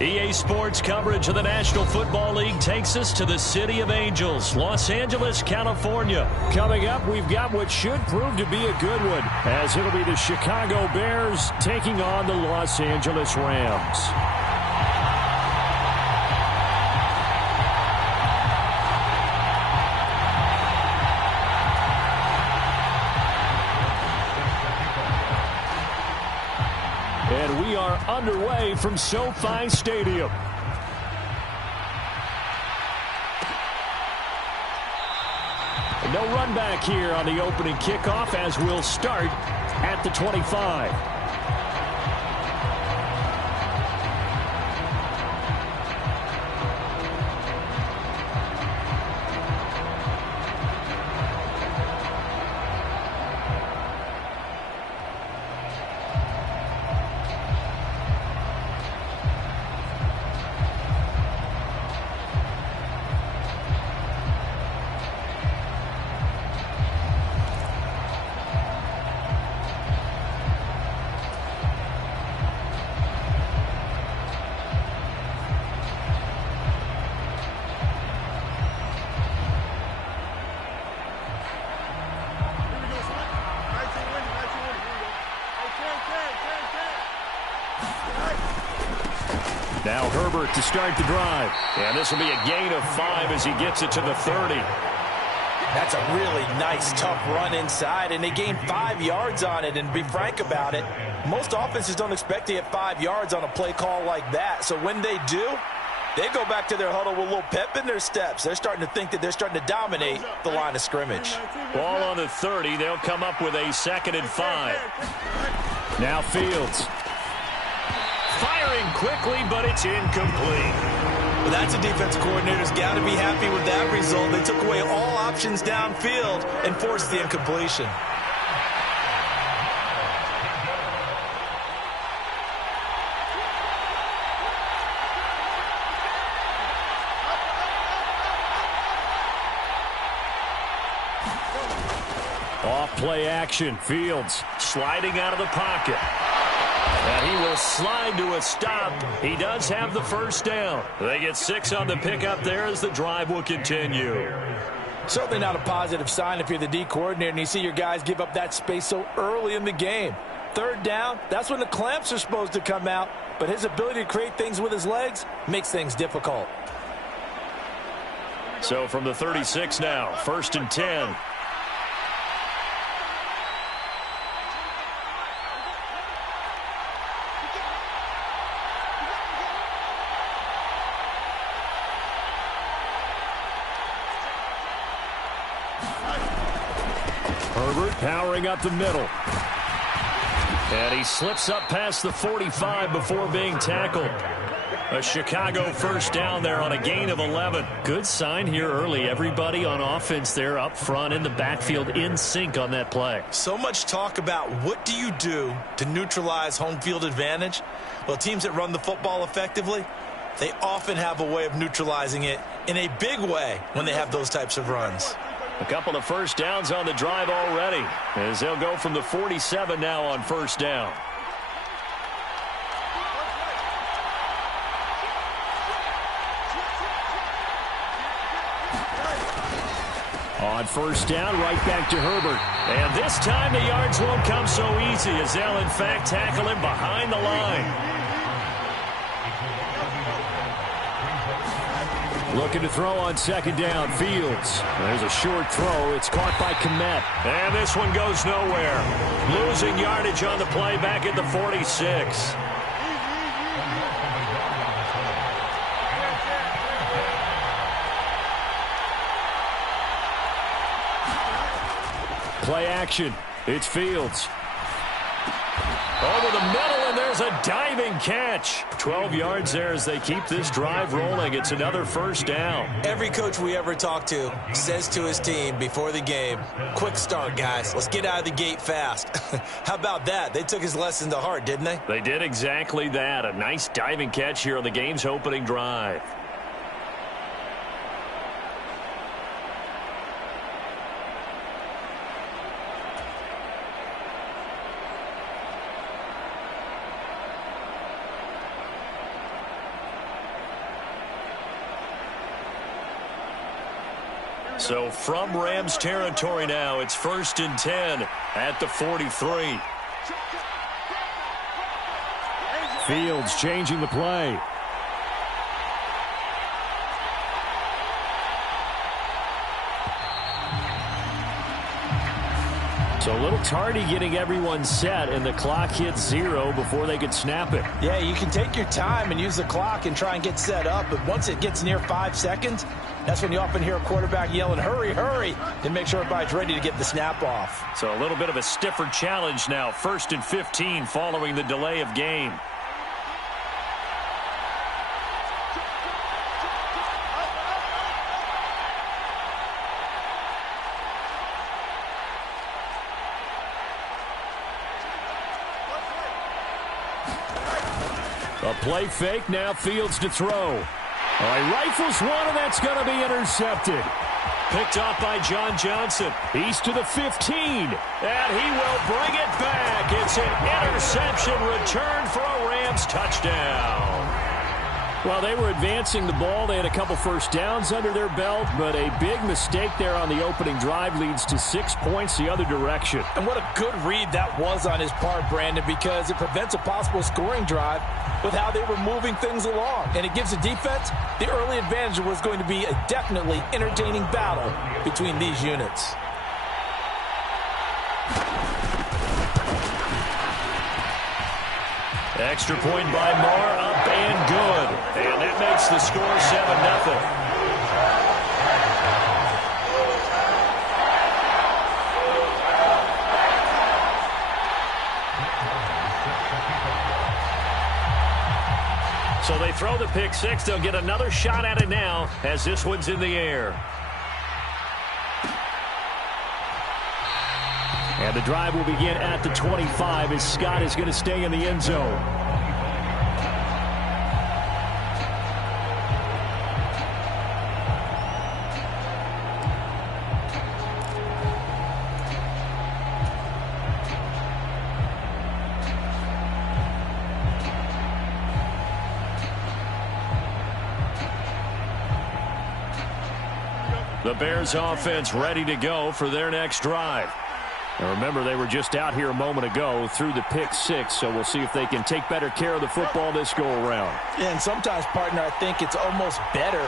EA Sports coverage of the National Football League takes us to the City of Angels, Los Angeles, California. Coming up, we've got what should prove to be a good one, as it'll be the Chicago Bears taking on the Los Angeles Rams. And we are underway from SoFi Stadium. No run back here on the opening kickoff, as we'll start at the 25. Now Herbert to start the drive. And this will be a gain of 5 as he gets it to the 30. That's a really nice, tough run inside, and they gained 5 yards on it. And to be frank about it, most offenses don't expect to get 5 yards on a play call like that. So when they do, they go back to their huddle with a little pep in their steps. They're starting to think that they're starting to dominate the line of scrimmage. Ball on the 30. They'll come up with a 2nd and 5. Now Fields. Firing quickly, but it's incomplete. Well, that's a defense coordinator's got to be happy with that result. They took away all options downfield and forced the incompletion. Off play action. Fields sliding out of the pocket. And he will slide to a stop. He does have the first down. They get 6 on the pickup there as the drive will continue. Certainly not a positive sign if you're the D coordinator and you see your guys give up that space so early in the game. 3rd down, that's when the clamps are supposed to come out. But his ability to create things with his legs makes things difficult. So from the 36 now, 1st and 10. Herbert powering up the middle. And he slips up past the 45 before being tackled. A Chicago first down there on a gain of 11. Good sign here early. Everybody on offense there up front in the backfield in sync on that play. So much talk about what do you do to neutralize home field advantage. Well, teams that run the football effectively, they often have a way of neutralizing it in a big way when they have those types of runs. A couple of first downs on the drive already, as they'll go from the 47 now on 1st down. On 1st down, right back to Herbert. And this time the yards won't come so easy, as they'll in fact tackle him behind the line. Looking to throw on 2nd down, Fields. There's a short throw. It's caught by Kmet. And this one goes nowhere. Losing yardage on the play back at the 46. Play action. It's Fields. Over the middle, and there's a diving catch. 12 yards there as they keep this drive rolling. It's another 1st down. Every coach we ever talk to says to his team before the game, quick start, guys. Let's get out of the gate fast. How about that? They took his lesson to heart, didn't they? They did exactly that. A nice diving catch here on the game's opening drive. So from Rams territory now, it's 1st and 10 at the 43. Fields changing the play. So a little tardy getting everyone set, and the clock hits 0 before they could snap it. Yeah, you can take your time and use the clock and try and get set up, but once it gets near 5 seconds, that's when you often hear a quarterback yelling, hurry, hurry, and make sure everybody's ready to get the snap off. So a little bit of a stiffer challenge now, 1st and 15 following the delay of game. A play fake, now Fields to throw. He rifles one, and that's going to be intercepted. Picked off by John Johnson. He's to the 15. And he will bring it back. It's an interception return for a Rams touchdown. Well, they were advancing the ball. They had a couple first downs under their belt, but a big mistake there on the opening drive leads to 6 points the other direction. And what a good read that was on his part, Brandon, because it prevents a possible scoring drive with how they were moving things along. And it gives the defense the early advantage. Was going to be a definitely entertaining battle between these units. Extra point by Marr, up and good. And that makes the score 7-0. So they throw the pick six. They'll get another shot at it now as this one's in the air. And the drive will begin at the 25 as Scott is going to stay in the end zone. The Bears offense ready to go for their next drive. And remember, they were just out here a moment ago through the pick six, so we'll see if they can take better care of the football this go-around. Yeah, and sometimes, partner, I think it's almost better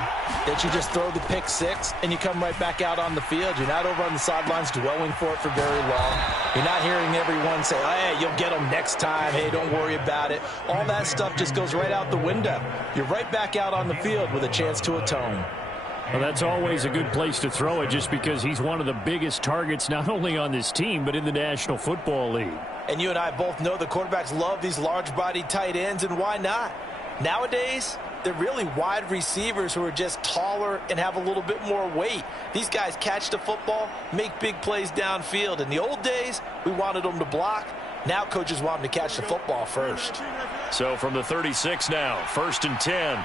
that you just throw the pick six and you come right back out on the field. You're not over on the sidelines dwelling for it for very long. You're not hearing everyone say, hey, you'll get them next time. Hey, don't worry about it. All that stuff just goes right out the window. You're right back out on the field with a chance to atone. Well, that's always a good place to throw it just because he's one of the biggest targets not only on this team but in the National Football League. And you and I both know the quarterbacks love these large-bodied tight ends, and why not? Nowadays, they're really wide receivers who are just taller and have a little bit more weight. These guys catch the football, make big plays downfield. In the old days, we wanted them to block. Now coaches want them to catch the football first. So from the 36 now, 1st and 10.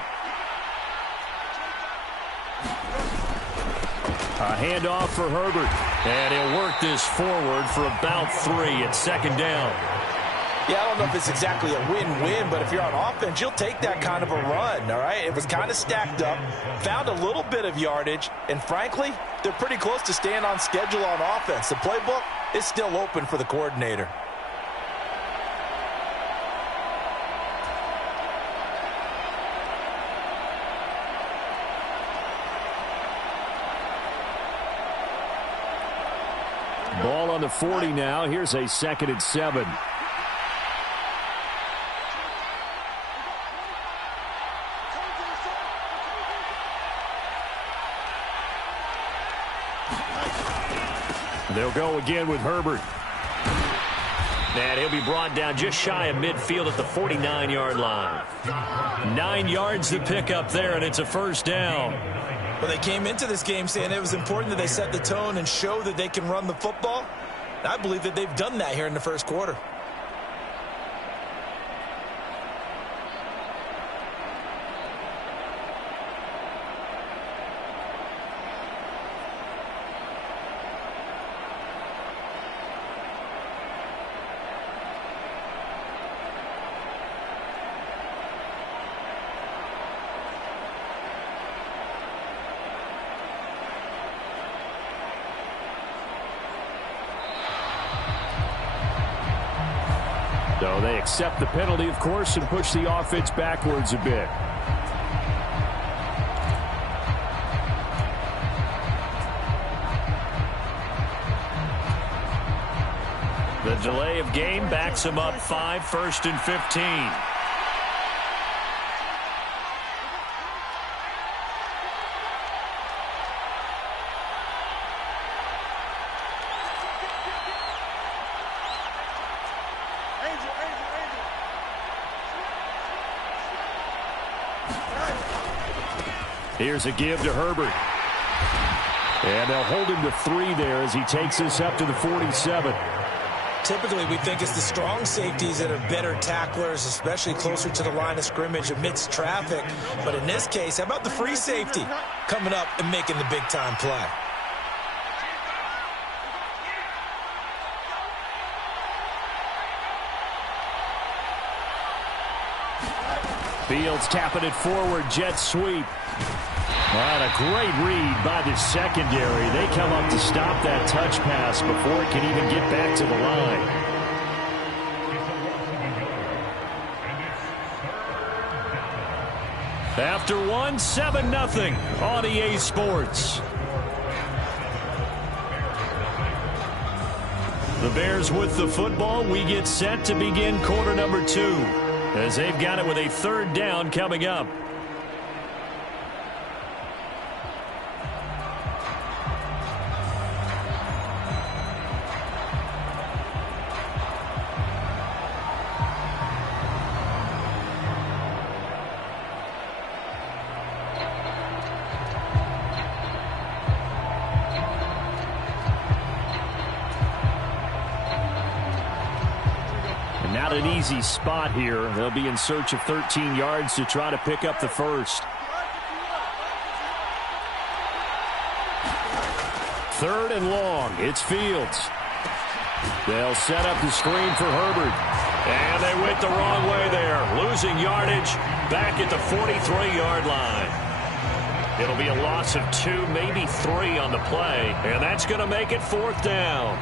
A handoff for Herbert. And he'll work this forward for about 3 at 2nd down. Yeah, I don't know if it's exactly a win-win, but if you're on offense, you'll take that kind of a run, all right? It was kind of stacked up, found a little bit of yardage, and frankly, they're pretty close to staying on schedule on offense. The playbook is still open for the coordinator. Ball on the 40 now. Here's a 2nd and 7. They'll go again with Herbert. And he'll be brought down just shy of midfield at the 49-yard line. 9 yards to pick up there, and it's a 1st down. Well, they came into this game saying it was important that they set the tone and show that they can run the football. And I believe that they've done that here in the first quarter. So they accept the penalty, of course, and push the offense backwards a bit. The delay of game backs them up 5, 1st and 15. Here's a give to Herbert. And they'll hold him to 3 there as he takes this up to the 47. Typically, we think it's the strong safeties that are better tacklers, especially closer to the line of scrimmage amidst traffic. But in this case, how about the free safety coming up and making the big-time play? Fields tapping it forward, jet sweep. What a great read by the secondary. They come up to stop that touch pass before it can even get back to the line. After 1, 7-0 on EA Sports. The Bears with the football. We get set to begin quarter number 2 as they've got it with a 3rd down coming up. Not an easy spot here. They'll be in search of 13 yards to try to pick up the 1st. 3rd and long. It's Fields. They'll set up the screen for Herbert. And they went the wrong way there. Losing yardage back at the 43-yard line. It'll be a loss of 2, maybe 3 on the play. And that's going to make it 4th down.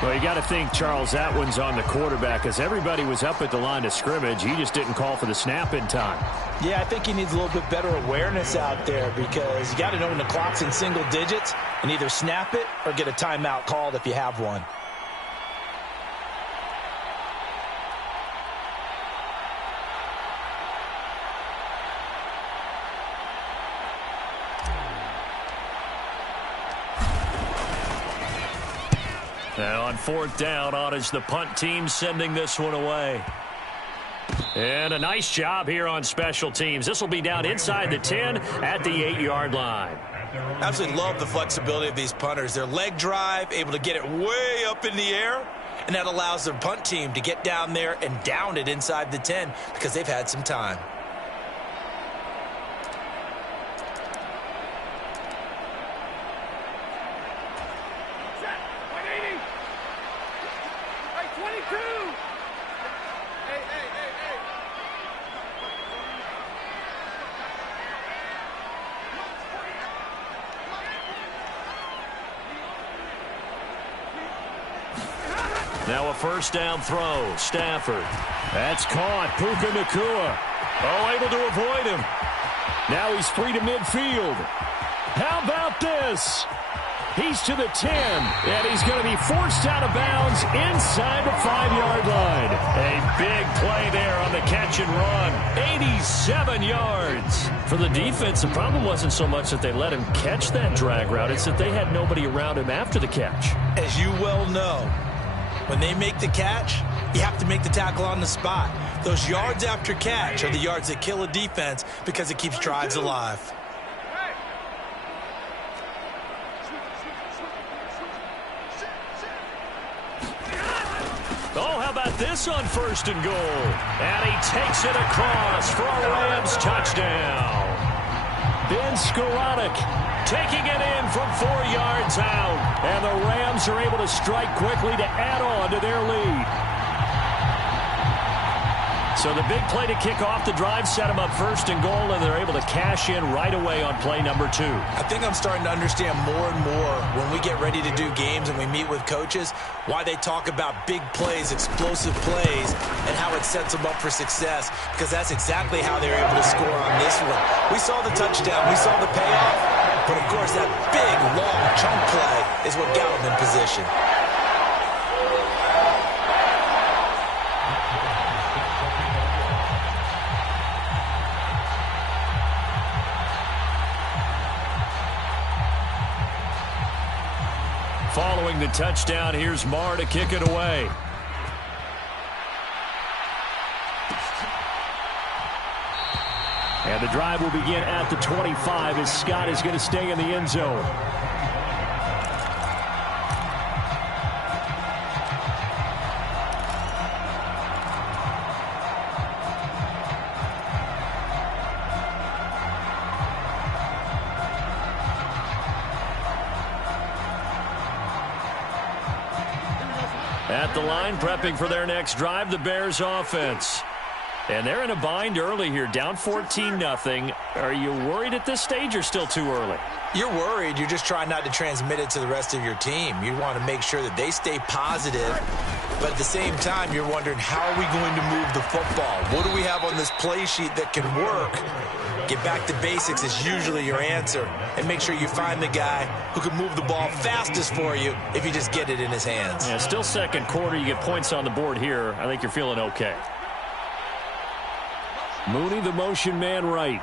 Well, you got to think, Charles, that one's on the quarterback as everybody was up at the line of scrimmage. He just didn't call for the snap in time. Yeah, I think he needs a little bit better awareness out there because you got to know when the clock's in single digits and either snap it or get a timeout called if you have one. Now on 4th down, on is the punt team sending this one away. And a nice job here on special teams. This will be down inside the 10 at the 8-yard line. Absolutely love the flexibility of these punters. Their leg drive, able to get it way up in the air, and that allows their punt team to get down there and down it inside the 10 because they've had some time. Now a 1st down throw. Stafford. That's caught. Puka Nacua. Oh, able to avoid him. Now he's free to midfield. How about this? He's to the 10, and he's going to be forced out of bounds inside the 5-yard line. A big play there on the catch and run. 87 yards. For the defense, the problem wasn't so much that they let him catch that drag route. It's that they had nobody around him after the catch. As you well know, when they make the catch, you have to make the tackle on the spot. Those yards after catch are the yards that kill a defense because it keeps drives alive. Oh, how about this on 1st and goal? And he takes it across for a Rams touchdown. Ben Skowronek taking it in from 4 yards out. And the Rams are able to strike quickly to add on to their lead. So the big play to kick off the drive set them up 1st and goal, and they're able to cash in right away on play number 2. I think I'm starting to understand more and more when we get ready to do games and we meet with coaches why they talk about big plays, explosive plays, and how it sets them up for success, because that's exactly how they were able to score on this one. We saw the touchdown. We saw the payoff. But, of course, that big, long chunk play is what got them in position. Following the touchdown, here's Marr to kick it away. And the drive will begin at the 25 as Scott is going to stay in the end zone. At the line, prepping for their next drive, the Bears offense. And they're in a bind early here, down 14-0. Are you worried at this stage or still too early? You're worried. You're just trying not to transmit it to the rest of your team. You want to make sure that they stay positive. But at the same time, you're wondering, how are we going to move the football? What do we have on this play sheet that can work? Get back to basics is usually your answer. And make sure you find the guy who can move the ball fastest for you if you just get it in his hands. Yeah, still second quarter. You get points on the board here. I think you're feeling okay. Mooney, the motion man right.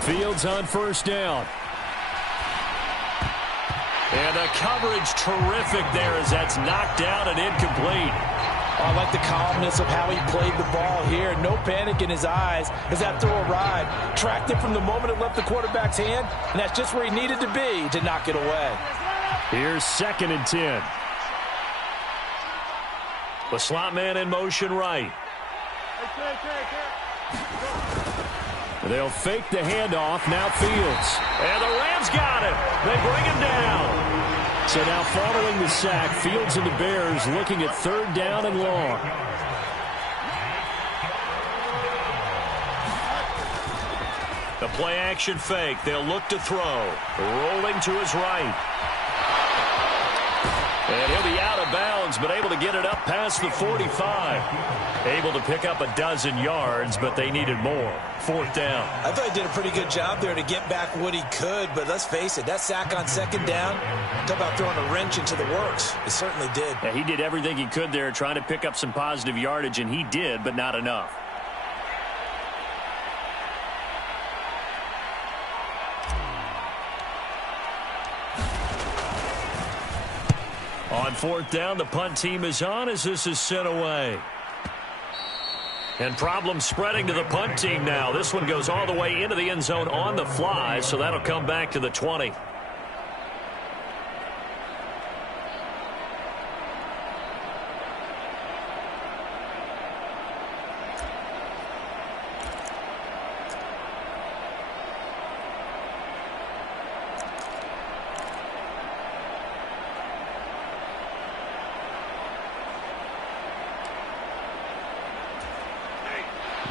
Fields on 1st down. And the coverage terrific there as that's knocked down and incomplete. I like the calmness of how he played the ball here. No panic in his eyes as that throw arrived. Tracked it from the moment it left the quarterback's hand, and that's just where he needed to be to knock it away. Here's 2nd and 10. The slot man in motion right. They'll fake the handoff. Now Fields. And the Rams got him. They bring him down. So now following the sack, Fields and the Bears looking at 3rd down and long. The play action fake. They'll look to throw. Rolling to his right. And he'll be out of bounds, but able to get it up past the 45. Able to pick up a dozen yards, but they needed more. 4th down. I thought he did a pretty good job there to get back what he could, but let's face it, that sack on 2nd down, talk about throwing a wrench into the works. It certainly did. Yeah, he did everything he could there, trying to pick up some positive yardage, and he did, but not enough. On 4th down, the punt team is on as this is sent away. And problems spreading to the punt team now. This one goes all the way into the end zone on the fly, so that'll come back to the 20.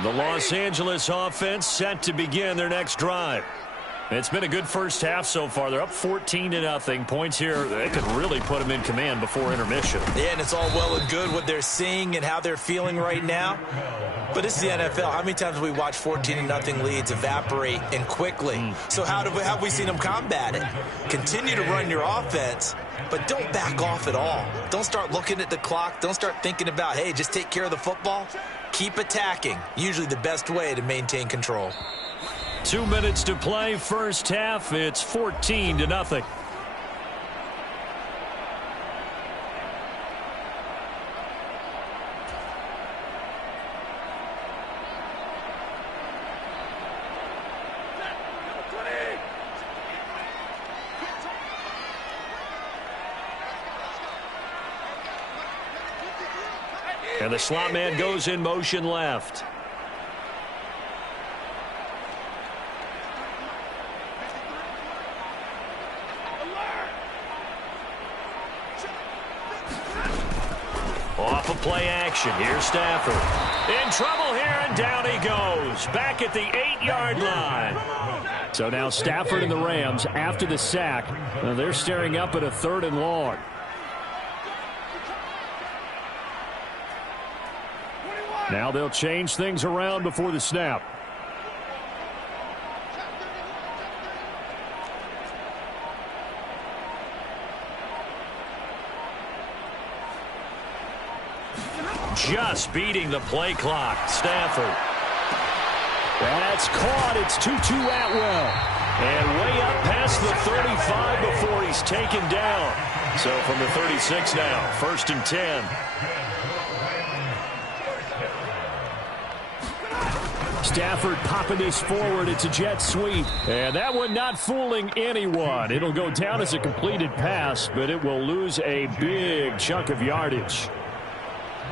The Los Angeles offense set to begin their next drive. It's been a good first half so far. They're up 14-0. Points here, they could really put them in command before intermission. Yeah, and it's all well and good what they're seeing and how they're feeling right now. But it's the NFL. How many times have we watched 14-0 leads evaporate and quickly? So how have we seen them combat it? Continue to run your offense, but don't back off at all. Don't start looking at the clock. Don't start thinking about, hey, just take care of the football. Keep attacking. Usually the best way to maintain control. 2 minutes to play, first half. It's 14-0. And the slot man goes in motion left. Off of play action. Here's Stafford. In trouble here, and down he goes. Back at the 8-yard line. So now Stafford and the Rams, after the sack, they're staring up at a 3rd and long. Now they'll change things around before the snap. Just beating the play clock. Stafford. That's caught. It's Tutu Atwell. And way up past the 35 before he's taken down. So from the 36 now, 1st and 10. Stafford popping this forward. It's a jet sweep. And that one not fooling anyone. It'll go down as a completed pass, but it will lose a big chunk of yardage.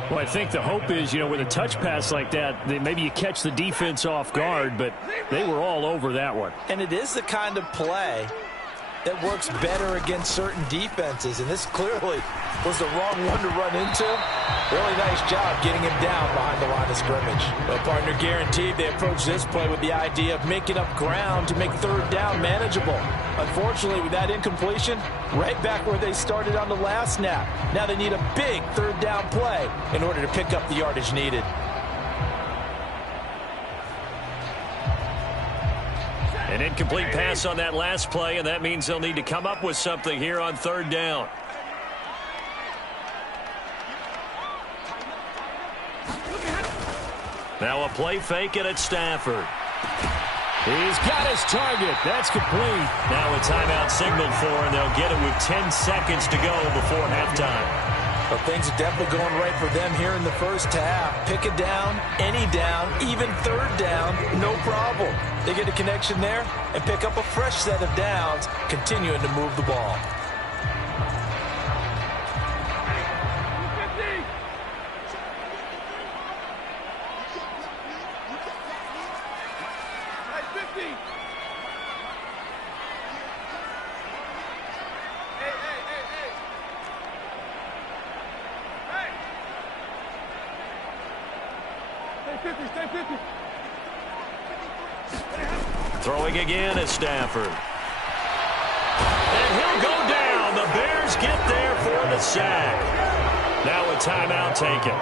Well, I think the hope is, with a touch pass like that, maybe you catch the defense off guard, but they were all over that one. And it is the kind of play that works better against certain defenses, and this clearly was the wrong one to run into. Really nice job getting him down behind the line of scrimmage. Well, partner, guaranteed they approached this play with the idea of making up ground to make 3rd down manageable. Unfortunately, with that incompletion, right back where they started on the last snap. Now they need a big 3rd down play in order to pick up the yardage needed. An incomplete pass on that last play, and that means they'll need to come up with something here on 3rd down. Now a play fake it at Stafford. He's got his target. That's complete. Now a timeout signaled for, and they'll get it with 10 seconds to go before halftime. Well, things are definitely going right for them here in the first half. Pick a down, any down, even 3rd down, no problem. They get a connection there and pick up a fresh set of downs, continuing to move the ball. Throwing again at Stafford. And he'll go down. The Bears get there for the sack. Now a timeout taken.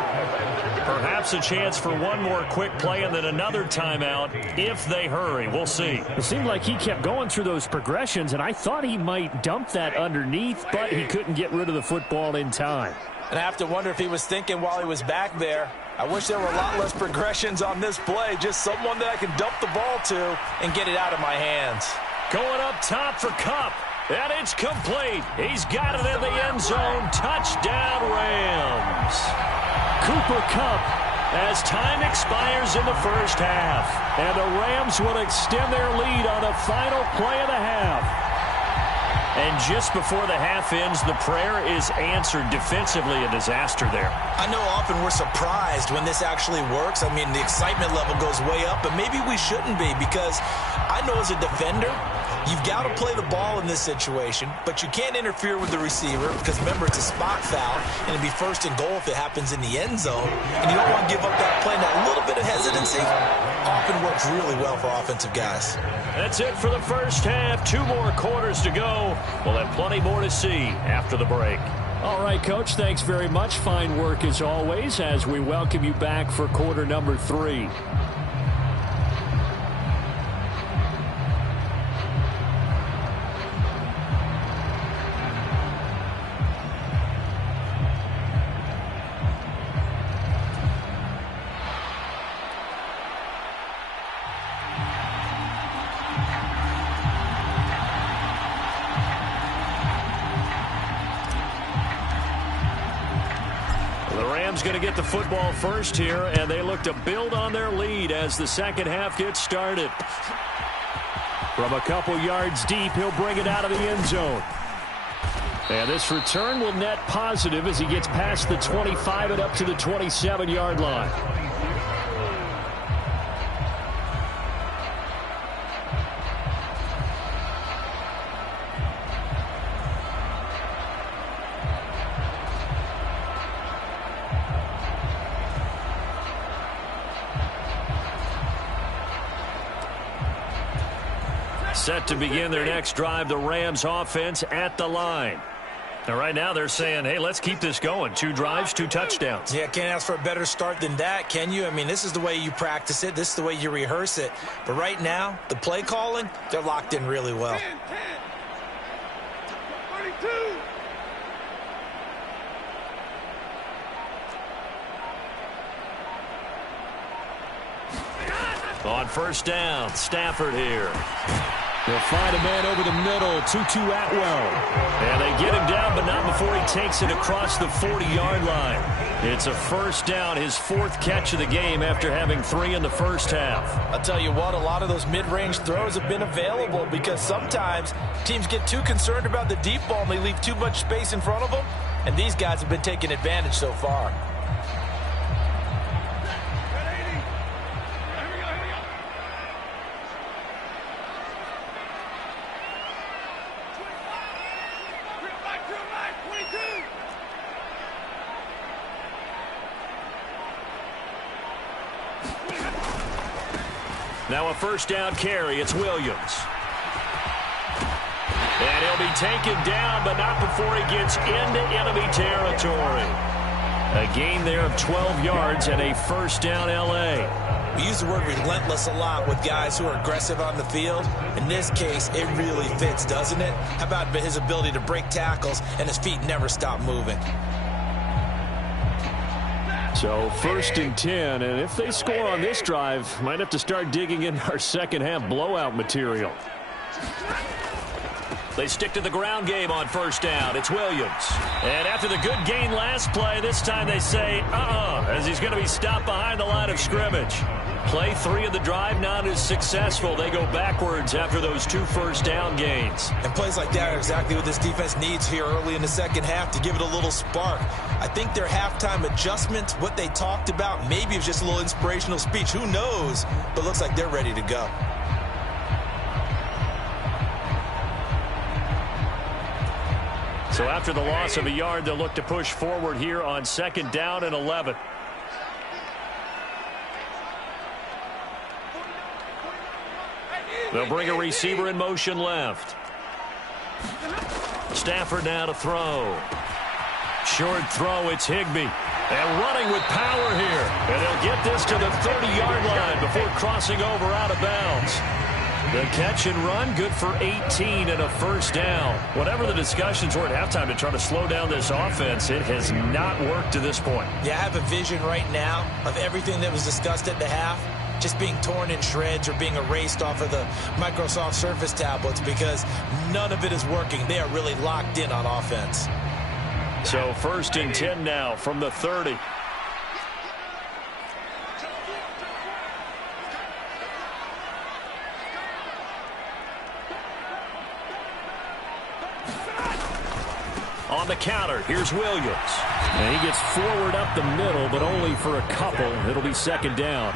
Perhaps a chance for one more quick play and then another timeout if they hurry. We'll see. It seemed like he kept going through those progressions, and I thought he might dump that underneath, but he couldn't get rid of the football in time. And I have to wonder if he was thinking while he was back there, I wish there were a lot less progressions on this play. Just someone that I can dump the ball to and get it out of my hands. Going up top for Kupp. And it's complete. He's got it in the end zone. Touchdown, Rams. Cooper Kupp as time expires in the first half. And the Rams will extend their lead on the final play of the half. And just before the half ends, the prayer is answered. Defensively, a disaster there. I know often we're surprised when this actually works. I mean, the excitement level goes way up, but maybe we shouldn't be, because I know as a defender, you've got to play the ball in this situation, but you can't interfere with the receiver because, remember, it's a spot foul, and it'd be 1st and goal if it happens in the end zone, and you don't want to give up that play. Now, a little bit of hesitancy often works really well for offensive guys. That's it for the first half. 2 more quarters to go. We'll have plenty more to see after the break. All right, Coach, thanks very much. Fine work as always as we welcome you back for quarter number 3. Going to get the football first here, and they look to build on their lead as the second half gets started. From a couple yards deep, he'll bring it out of the end zone. And this return will net positive as he gets past the 25 and up to the 27-yard line. Set to begin their next drive, the Rams offense at the line. And right now they're saying, hey, let's keep this going. 2 drives, 2 touchdowns. Yeah, can't ask for a better start than that, can you? I mean, this is the way you practice it. This is the way you rehearse it. But right now, the play calling, they're locked in really well. 10, 32. On first down, Stafford here. They'll find a man over the middle, Tutu Atwell. And they get him down, but not before he takes it across the 40-yard line. It's a first down, his 4th catch of the game after having 3 in the first half. I'll tell you what, a lot of those mid-range throws have been available because sometimes teams get too concerned about the deep ball and they leave too much space in front of them. And these guys have been taking advantage so far. Now a first down carry. It's Williams. And he'll be taken down, but not before he gets into enemy territory. A gain there of 12 yards and a first down L.A. We use the word relentless a lot with guys who are aggressive on the field. In this case, it really fits, doesn't it? How about his ability to break tackles and his feet never stop moving? So first and 10, and if they score on this drive, might have to start digging in our second half blowout material. They stick to the ground game on first down. It's Williams. And after the good gain last play, this time they say, as he's going to be stopped behind the line of scrimmage. Play 3 of the drive not as successful. They go backwards after those 2 first down gains. And plays like that are exactly what this defense needs here early in the second half to give it a little spark. I think their halftime adjustments, what they talked about, maybe it was just a little inspirational speech. Who knows? But looks like they're ready to go. So after the loss of a yard, they'll look to push forward here on second down and 11. They'll bring a receiver in motion left. Stafford now to throw. Short throw, it's Higbee. And running with power here. And they'll get this to the 30-yard line before crossing over out of bounds. The catch and run, good for 18 and a first down. Whatever the discussions were at halftime to try to slow down this offense, it has not worked to this point. Yeah, I have a vision right now of everything that was discussed at the half just being torn in shreds or being erased off of the Microsoft Surface tablets because none of it is working. They are really locked in on offense. So first and 10 now from the 30. On the counter, here's Williams. And he gets forward up the middle, but only for a couple. It'll be second down.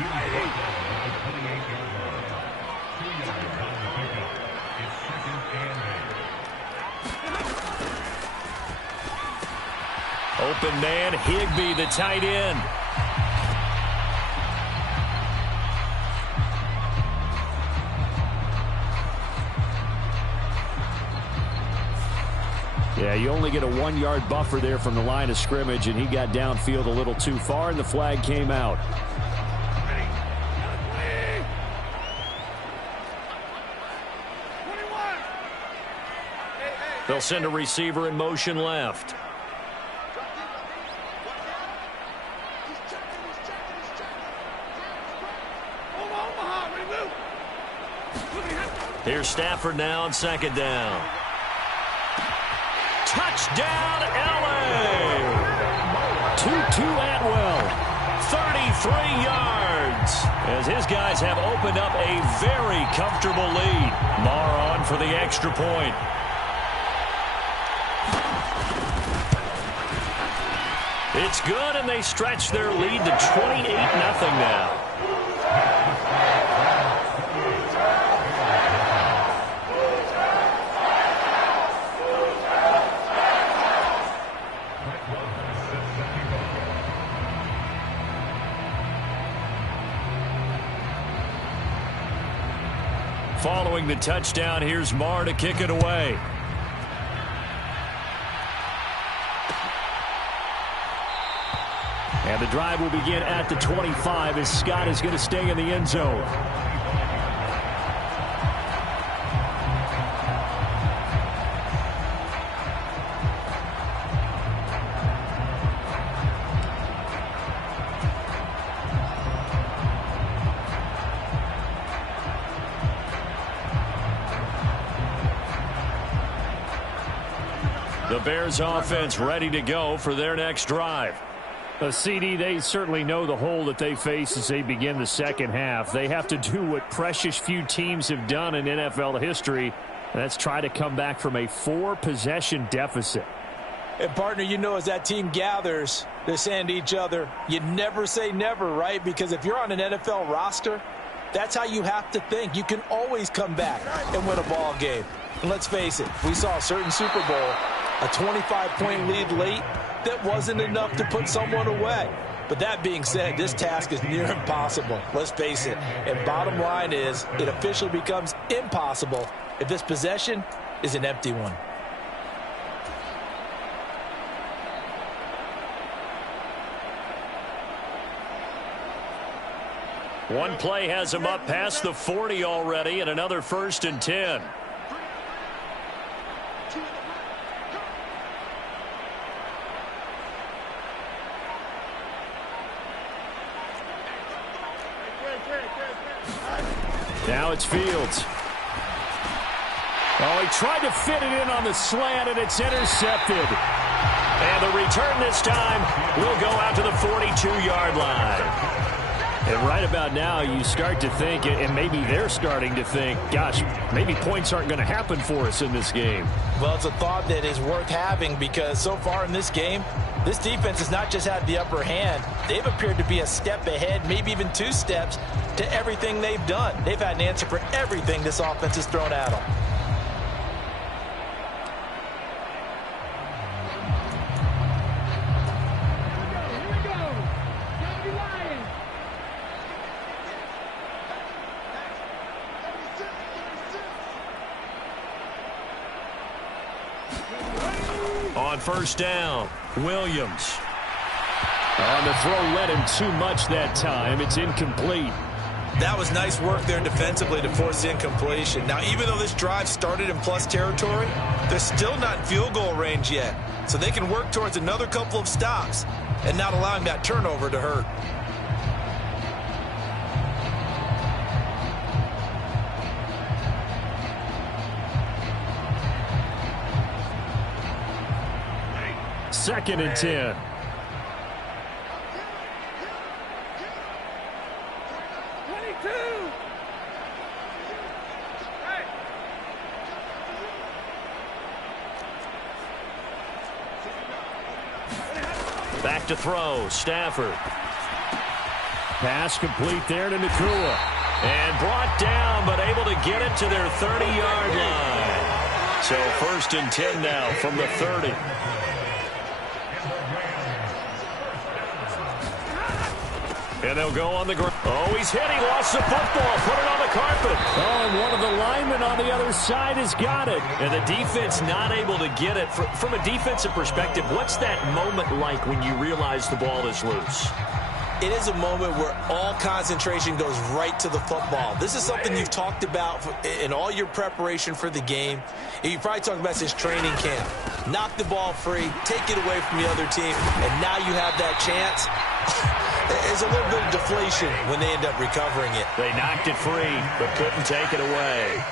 Open man, Higbee, the tight end. Yeah, you only get a 1-yard buffer there from the line of scrimmage, and he got downfield a little too far, and the flag came out. They'll send a receiver in motion left. Here's Stafford now on second down. Touchdown, L.A. Tutu Atwell, 33 yards, as his guys have opened up a very comfortable lead. Maher on for the extra point. It's good, and they stretch their lead to 28-0 now. Following the touchdown, here's Marr to kick it away. And the drive will begin at the 25 as Scott is going to stay in the end zone. The Bears offense ready to go for their next drive. CD, they certainly know the hole that they face as they begin the second half. They have to do what precious few teams have done in NFL history, and that's try to come back from a 4-possession deficit. And, partner, you know, as that team gathers, they're saying to each other, you never say never, right? Because if you're on an NFL roster, that's how you have to think. You can always come back and win a ball game. And let's face it, we saw a certain Super Bowl, a 25-point lead late, that wasn't enough to put someone away. But that being said, this task is near impossible. Let's face it. And bottom line is, it officially becomes impossible if this possession is an empty one. One play has him up past the 40 already, and another 1st and 10. Now it's Fields. Oh, he tried to fit it in on the slant, and it's intercepted. And the return this time will go out to the 42-yard line. And right about now, you start to think, and maybe they're starting to think, gosh, maybe points aren't going to happen for us in this game. Well, it's a thought that is worth having because so far in this game, this defense has not just had the upper hand. They've appeared to be a step ahead, maybe even 2 steps to everything they've done. They've had an answer for everything this offense has thrown at them. On 1st down, Williams. On the throw led him too much that time. It's incomplete. That was nice work there defensively to force incompletion. Now, even though this drive started in plus territory, they're still not in field goal range yet. So they can work towards another couple of stops and not allowing that turnover to hurt. Second and 10. Back to throw, Stafford. Pass complete there to Nacua. And brought down, but able to get it to their 30-yard line. So 1st and 10 now from the 30. And they'll go on the ground. Oh, he's hit. He lost the football. Put it on the carpet. Oh, and one of the linemen on the other side has got it. And the defense not able to get it. From a defensive perspective, what's that moment like when you realize the ball is loose? It is a moment where all concentration goes right to the football. This is something you've talked about in all your preparation for the game. And you probably talked about since training camp. Knock the ball free, take it away from the other team, and now you have that chance. There's a little bit of deflation when they end up recovering it. They knocked it free, but couldn't take it away.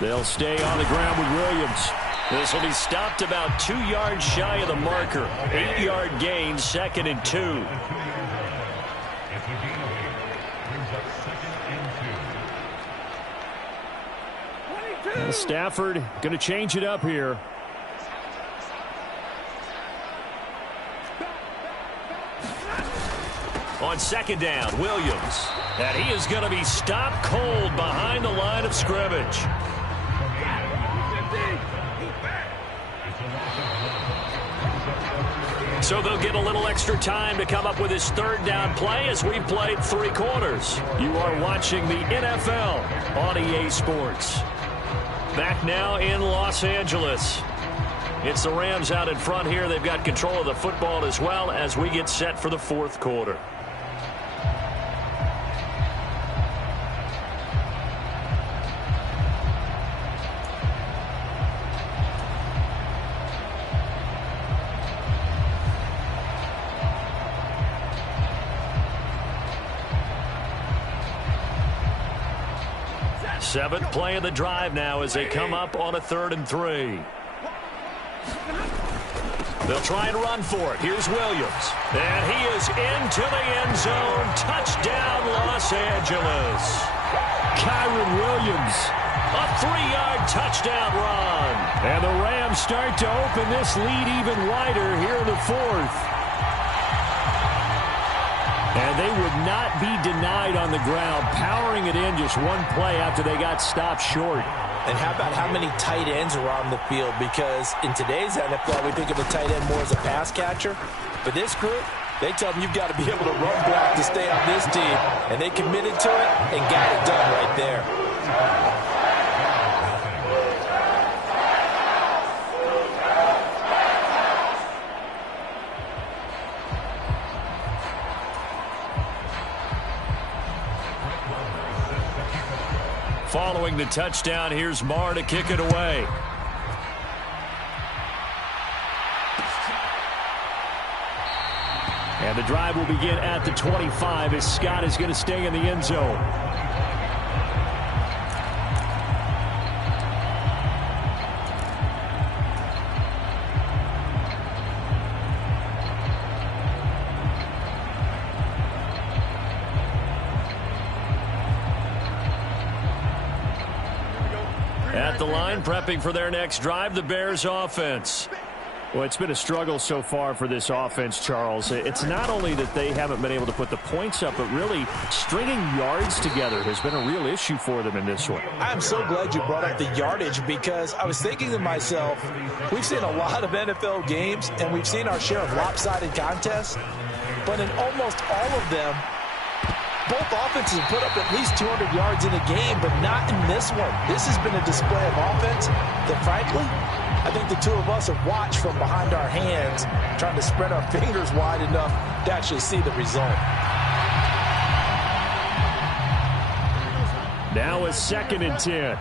They'll stay on the ground with Williams. This will be stopped about 2 yards shy of the marker. 8-yard gain, 2nd and 2. Well, Stafford going to change it up here. On second down, Williams. And he is going to be stopped cold behind the line of scrimmage. So they'll get a little extra time to come up with his third down play as we've played 3 quarters. You are watching the NFL on EA Sports. Back now in Los Angeles. It's the Rams out in front here. They've got control of the football as well as we get set for the 4th quarter. Seventh play of the drive now as they come up on a 3rd and 3. They'll try and run for it. Here's Williams. And he is into the end zone. Touchdown, Los Angeles. Kyren Williams, a 3-yard touchdown run. And the Rams start to open this lead even wider here in the 4th. And they would not be denied on the ground, powering it in just one play after they got stopped short. And how about how many tight ends are on the field? Because in today's NFL, we think of a tight end more as a pass catcher. But this group, they tell them you've got to be able to run block to stay on this team. And they committed to it and got it done right there. Following the touchdown, here's Marr to kick it away. And the drive will begin at the 25 as Scott is going to stay in the end zone. At the line, prepping for their next drive, the Bears offense. Well, it's been a struggle so far for this offense, Charles. It's not only that they haven't been able to put the points up, but really stringing yards together has been a real issue for them in this one. I'm so glad you brought up the yardage because I was thinking to myself, we've seen a lot of NFL games and we've seen our share of lopsided contests, but in almost all of them, both offenses have put up at least 200 yards in a game, but not in this one. This has been a display of offense that, frankly, I think the two of us have watched from behind our hands, trying to spread our fingers wide enough to actually see the result. Now a 2nd and 10.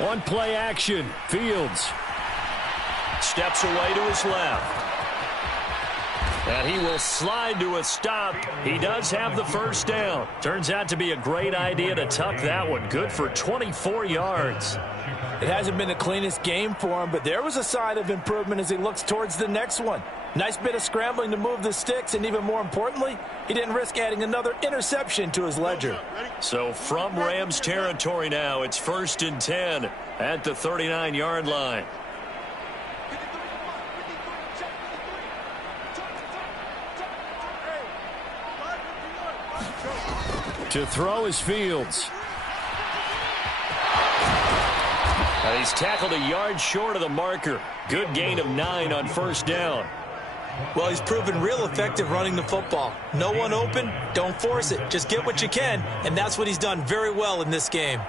On play action, Fields steps away to his left. And he will slide to a stop. He does have the first down. Turns out to be a great idea to tuck that one. Good for 24 yards. It hasn't been the cleanest game for him, but there was a sign of improvement as he looks towards the next one. Nice bit of scrambling to move the sticks, and even more importantly, he didn't risk adding another interception to his ledger. So from Rams territory now, it's 1st and 10 at the 39-yard line. To throw is Fields. And he's tackled a yard short of the marker. Good gain of 9 on first down. Well, he's proven real effective running the football. No one open, don't force it. Just get what you can, and that's what he's done very well in this game.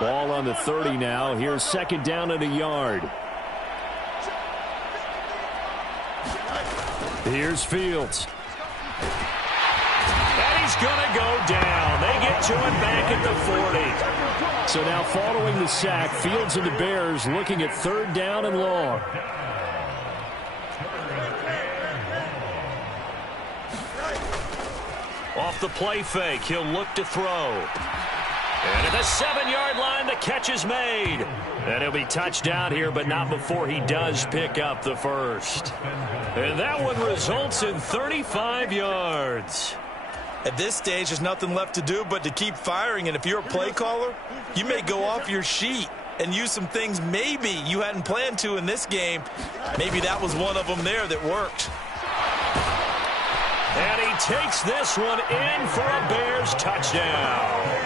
Ball on the 30 now. Here's 2nd down and a yard. Here's Fields. And he's going to go down. They get to him back at the 40. So now following the sack, Fields and the Bears looking at 3rd down and long. Off the play fake, he'll look to throw. And at the 7-yard line, the catch is made. And he'll be touchdown here, but not before he does pick up the first. And that one results in 35 yards. At this stage, there's nothing left to do but to keep firing. And if you're a play caller, you may go off your sheet and use some things maybe you hadn't planned to in this game. Maybe that was one of them there that worked. And he takes this one in for a Bears touchdown.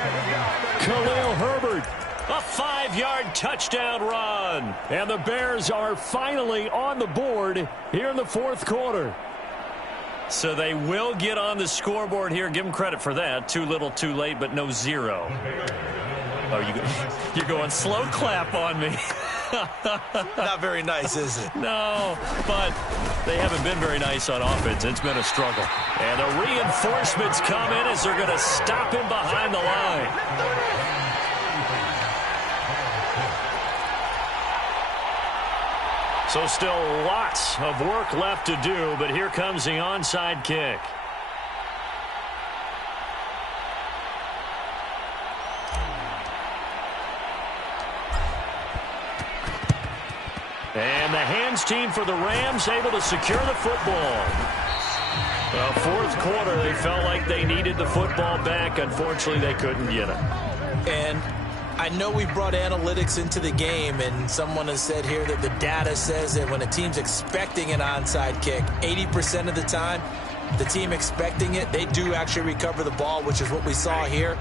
Khalil Herbert, a 5-yard touchdown run. And the Bears are finally on the board here in the fourth quarter. So they will get on the scoreboard here. Give them credit for that. Too little, too late, but no zero. Oh, you're going slow clap on me. Not very nice, is it? No, but they haven't been very nice on offense. It's been a struggle. And the reinforcements come in as they're going to stop him behind the line. So still lots of work left to do, but here comes the onside kick. And the hands team for the Rams able to secure the football. Well, fourth quarter, they felt like they needed the football back. Unfortunately, they couldn't get it. And I know we brought analytics into the game, and someone has said here that the data says that when a team's expecting an onside kick, 80% of the time, the team expecting it, they do actually recover the ball, which is what we saw here.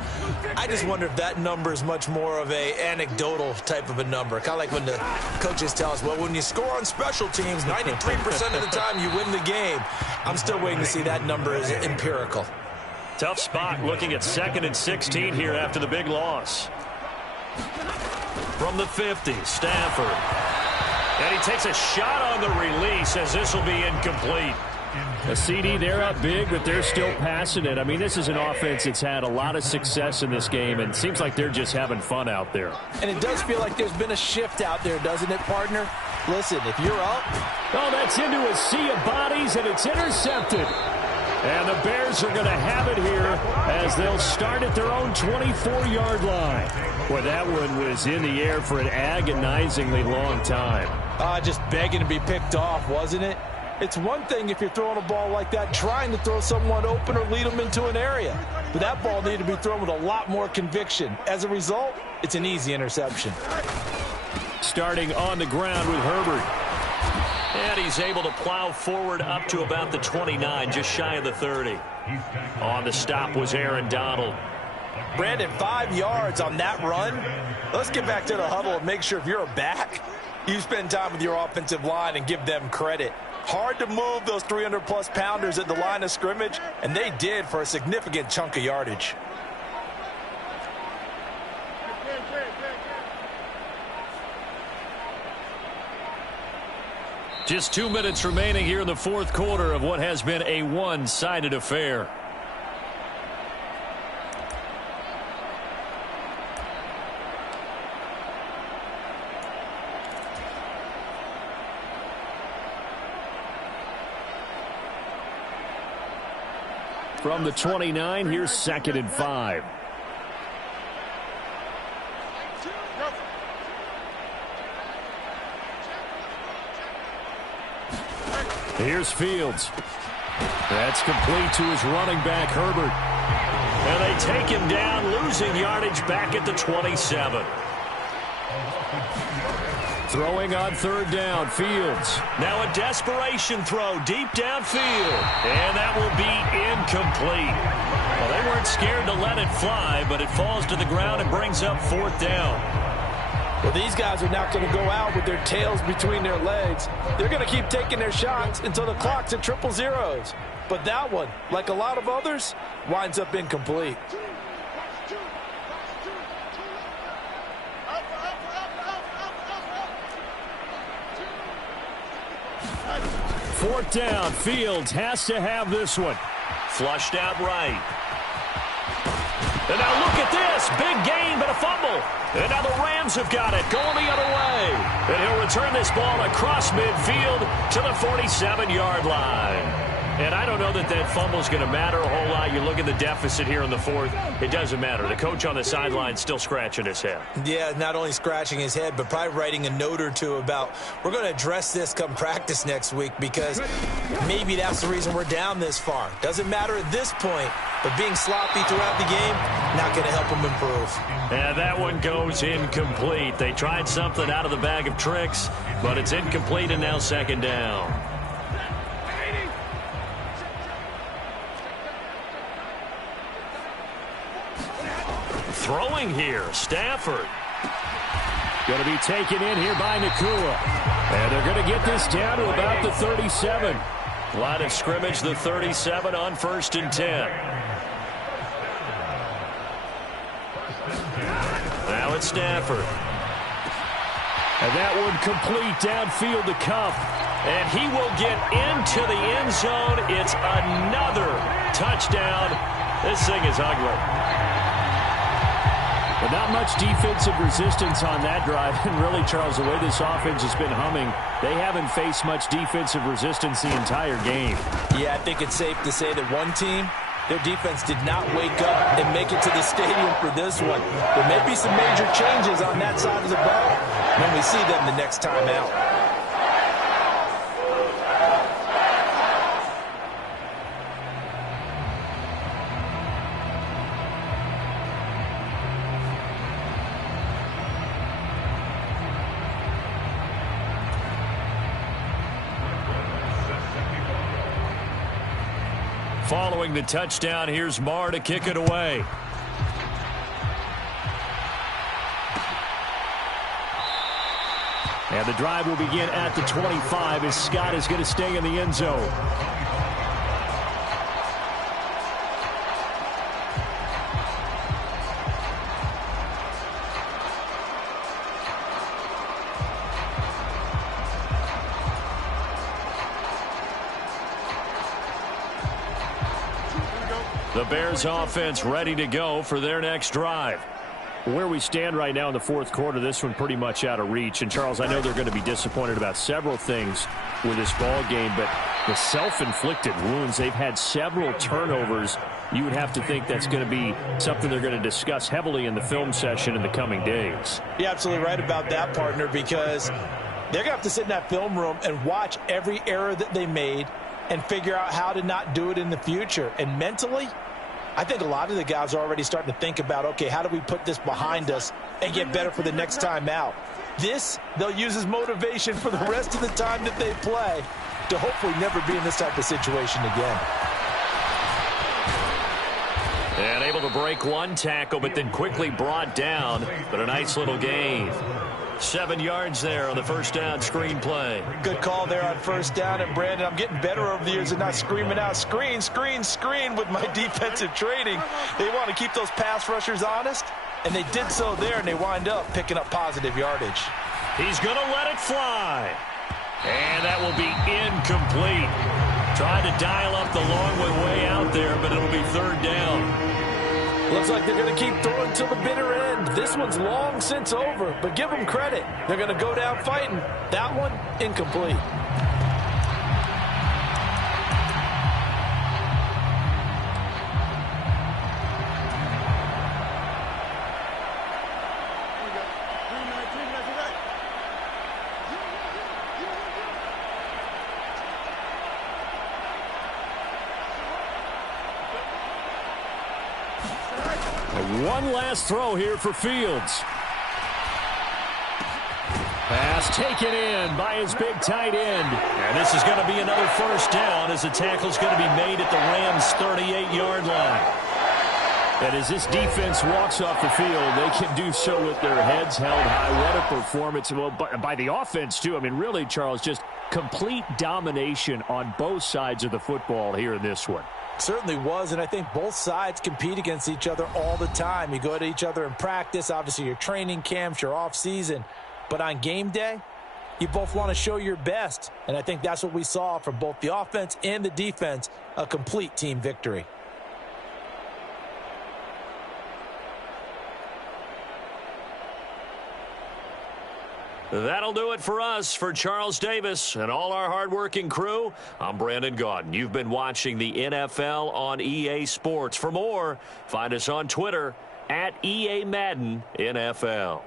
I just wonder if that number is much more of a anecdotal type of a number. Kind of like when the coaches tell us, well, when you score on special teams, 93% of the time you win the game. I'm still waiting to see that number is empirical. Tough spot looking at 2nd and 16 here after the big loss. From the 50, Stafford. And he takes a shot on the release as this will be incomplete. A CD, they're up big, but they're still passing it. I mean, this is an offense that's had a lot of success in this game, and it seems like they're just having fun out there. And it does feel like there's been a shift out there, doesn't it, partner? Listen, if you're up. Oh, that's into a sea of bodies, and it's intercepted. And the Bears are going to have it here as they'll start at their own 24-yard line. Boy, that one was in the air for an agonizingly long time. Just begging to be picked off, wasn't it? It's one thing if you're throwing a ball like that, trying to throw someone open or lead them into an area. But that ball needed to be thrown with a lot more conviction. As a result, it's an easy interception. Starting on the ground with Herbert. And he's able to plow forward up to about the 29, just shy of the 30. On the stop was Aaron Donald. Brandon, 5 yards on that run. Let's get back to the huddle and make sure if you're a back, you spend time with your offensive line and give them credit. Hard to move those 300-plus pounders at the line of scrimmage, and they did for a significant chunk of yardage. Just 2 minutes remaining here in the fourth quarter of what has been a one-sided affair. From the 29, here's 2nd and 5. Here's Fields. That's complete to his running back, Herbert. And they take him down, losing yardage back at the 27. Throwing on 3rd down, Fields. Now a desperation throw deep downfield. And that will be incomplete. Well, they weren't scared to let it fly, but it falls to the ground and brings up 4th down. Well, these guys are not going to go out with their tails between their legs. They're going to keep taking their shots until the clock's at 000. But that one, like a lot of others, winds up incomplete. Fourth down, Fields has to have this one. Flushed out right. And now look at this. Big gain, but a fumble. And now the Rams have got it, going the other way. And he'll return this ball across midfield to the 47-yard line. And I don't know that that fumble is going to matter a whole lot. You look at the deficit here in the fourth. It doesn't matter. The coach on the sideline still scratching his head. Yeah, not only scratching his head, but probably writing a note or two about we're going to address this come practice next week because maybe that's the reason we're down this far. Doesn't matter at this point, but being sloppy throughout the game, not going to help him improve. And that one goes incomplete. They tried something out of the bag of tricks, but it's incomplete and now second down. Throwing here, Stafford. Going to be taken in here by Nakua. And they're going to get this down to about the 37. Line of scrimmage, the 37 on 1st and 10. Now it's Stafford. And that one complete downfield to Kupp. And he will get into the end zone. It's another touchdown. This thing is ugly. But not much defensive resistance on that drive. And really, Charles, the way this offense has been humming, they haven't faced much defensive resistance the entire game. Yeah, I think it's safe to say that one team, their defense did not wake up and make it to the stadium for this one. There may be some major changes on that side of the ball when we see them the next time out. Following the touchdown, here's Marr to kick it away. And the drive will begin at the 25 as Scott is going to stay in the end zone. The Bears offense ready to go for their next drive. Where we stand right now in the fourth quarter, this one pretty much out of reach. And, Charles, I know they're going to be disappointed about several things with this ball game, but the self-inflicted wounds, they've had several turnovers. You would have to think that's going to be something they're going to discuss heavily in the film session in the coming days. You're absolutely right about that, partner, because they're going to have to sit in that film room and watch every error that they made and figure out how to not do it in the future. And mentally, I think a lot of the guys are already starting to think about, okay, how do we put this behind us and get better for the next time out? This, they'll use as motivation for the rest of the time that they play to hopefully never be in this type of situation again. And able to break one tackle, but then quickly brought down. But a nice little gain. 7 yards there on the first down screen play. Good call there on first down. And, Brandon, I'm getting better over the years and not screaming out screen, screen, screen with my defensive training. They want to keep those pass rushers honest, and they did so there, and they wind up picking up positive yardage. He's going to let it fly. And that will be incomplete. Trying to dial up the long way out there, but it'll be third down. Looks like they're going to keep throwing till the bitter end. This one's long since over, but give them credit. They're going to go down fighting. That one, incomplete. One last throw here for Fields. Pass taken in by his big tight end. And this is going to be another first down as the tackle's going to be made at the Rams' 38-yard line. And as this defense walks off the field, they can do so with their heads held high. What a performance. Well, by the offense, too. I mean, really, Charles, just complete domination on both sides of the football here in this one. Certainly was, and I think both sides compete against each other all the time. You go to each other in practice, obviously your training camps, your off-season. But on game day, you both want to show your best. And I think that's what we saw from both the offense and the defense, a complete team victory. That'll do it for us. For Charles Davis and all our hardworking crew, I'm Brandon Gaudin. You've been watching the NFL on EA Sports. For more, find us on Twitter at EA Madden NFL.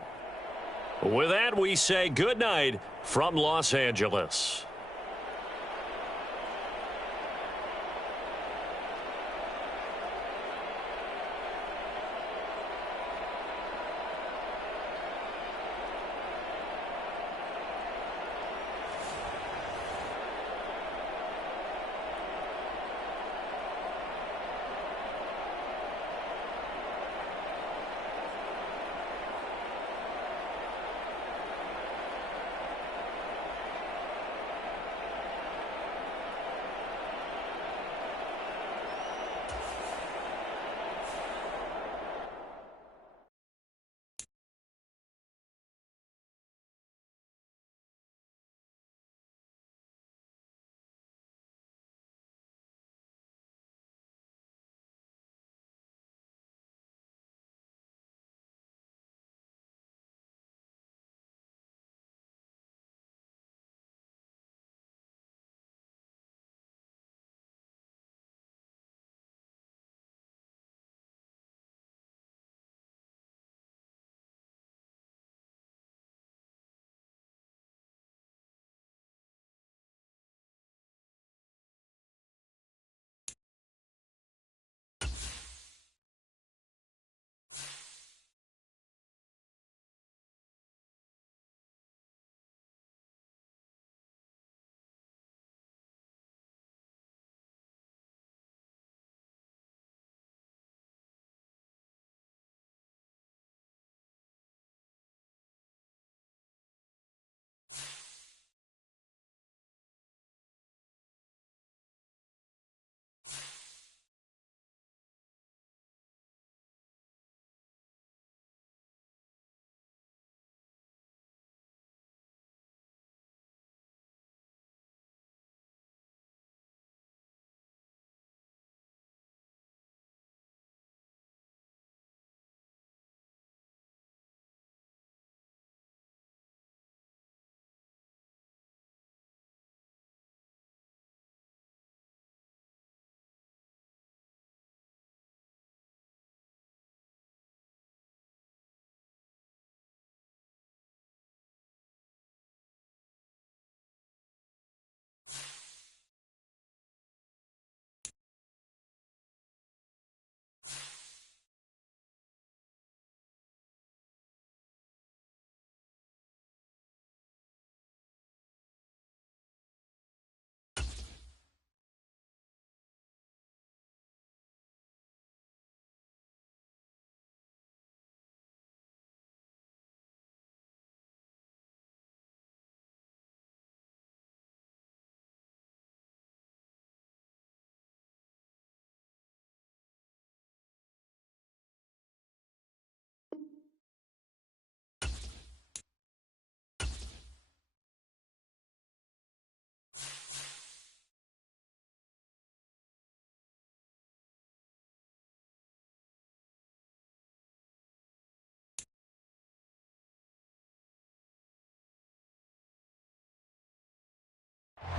With that, we say good night from Los Angeles.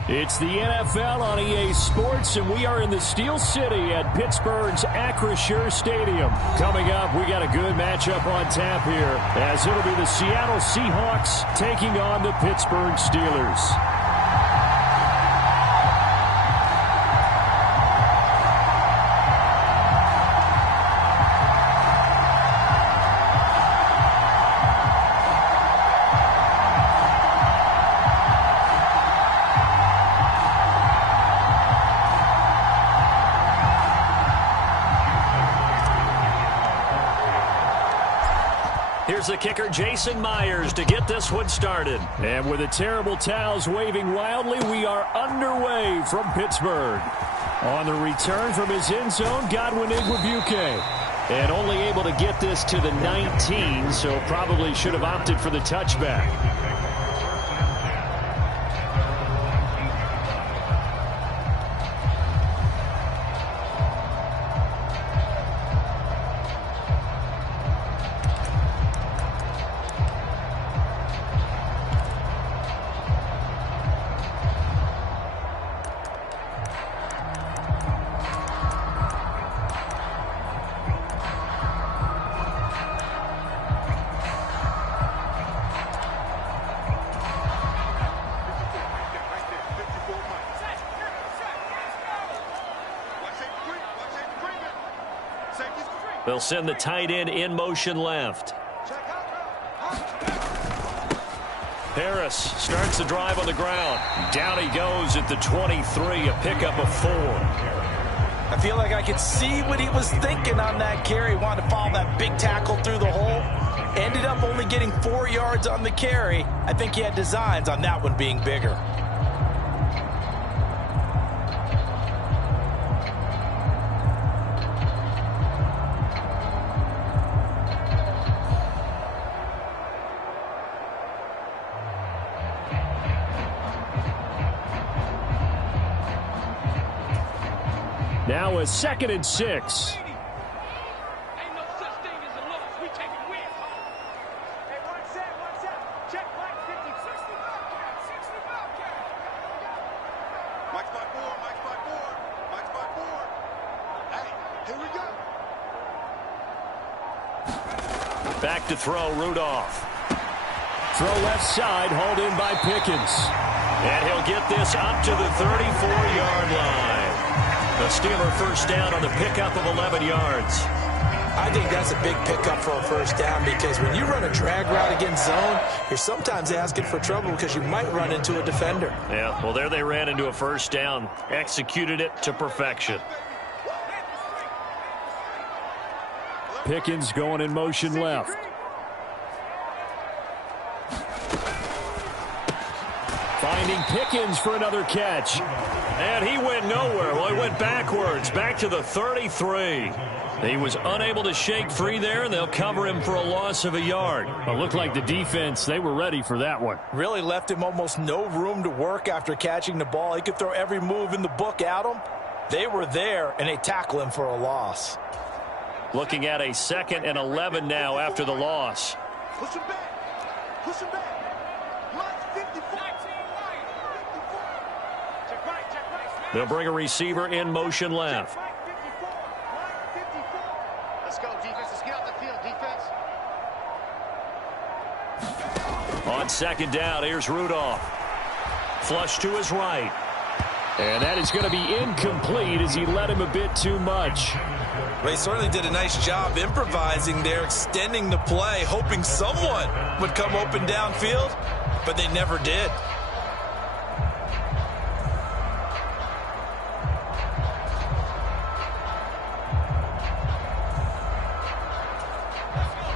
It's the NFL on EA Sports, and we are in the Steel City at Pittsburgh's Acrisure Stadium. Coming up, we got a good matchup on tap here, as it'll be the Seattle Seahawks taking on the Pittsburgh Steelers. Here's the kicker, Jason Myers, to get this one started. And with the terrible towels waving wildly, we are underway from Pittsburgh. On the return from his end zone, Godwin Igwebuike. And only able to get this to the 19, so probably should have opted for the touchback. They'll send the tight end in motion left. Harris starts the drive on the ground. Down he goes at the 23, a pickup of 4. I feel like I could see what he was thinking on that carry. Wanted to follow that big tackle through the hole. Ended up only getting 4 yards on the carry. I think he had designs on that one being bigger. Now a 2nd and 6. Back to throw, Rudolph. Throw left side, hauled in by Pickens. And he'll get this up to the 34-yard line. The Steeler first down on the pickup of 11 yards. I think that's a big pickup for a first down because when you run a drag route against zone, you're sometimes asking for trouble because you might run into a defender. Yeah, well, there they ran into a first down. Executed it to perfection. Pickens going in motion left. Finding Pickens for another catch. And he went nowhere. Well, he went backwards, back to the 33. He was unable to shake free there, and they'll cover him for a loss of a yard. It looked like the defense, they were ready for that one. Really left him almost no room to work after catching the ball. He could throw every move in the book at him. They were there, and they tackle him for a loss. Looking at a 2nd and 11 now after the loss. Push him back. Push him back. Line 54. Check right, check right. They'll bring a receiver in motion left. Line 54. Line 54. Let's go, defense. Let's get out the field, defense. On 2nd down, here's Rudolph. Flush to his right. And that is going to be incomplete as he led him a bit too much. Well, he certainly did a nice job improvising there, extending the play, hoping someone would come open downfield, but they never did.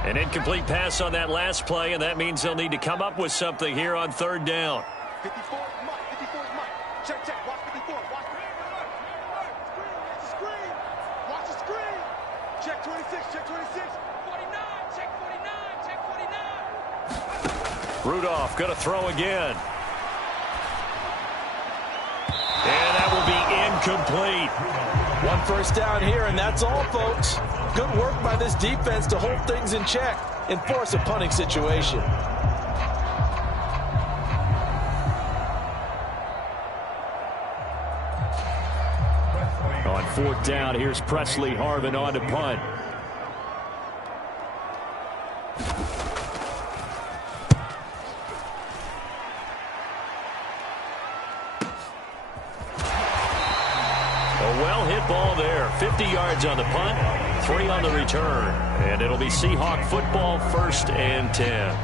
An incomplete pass on that last play, and that means they'll need to come up with something here on 3rd down. 54 is Mike. 54 is Mike. Check, check. Watch 54. Watch the screen. Watch the screen. Check 26. Check 26. 49. Check 49. Check 49. Rudolph going to throw again. And that will be incomplete. One first down here, and that's all, folks. Good work by this defense to hold things in check and force a punting situation. On 4th down, here's Presley Harvin on to punt. A well-hit ball there. 50 yards on the punt, 3 on the return. And it'll be Seahawk football, 1st and 10.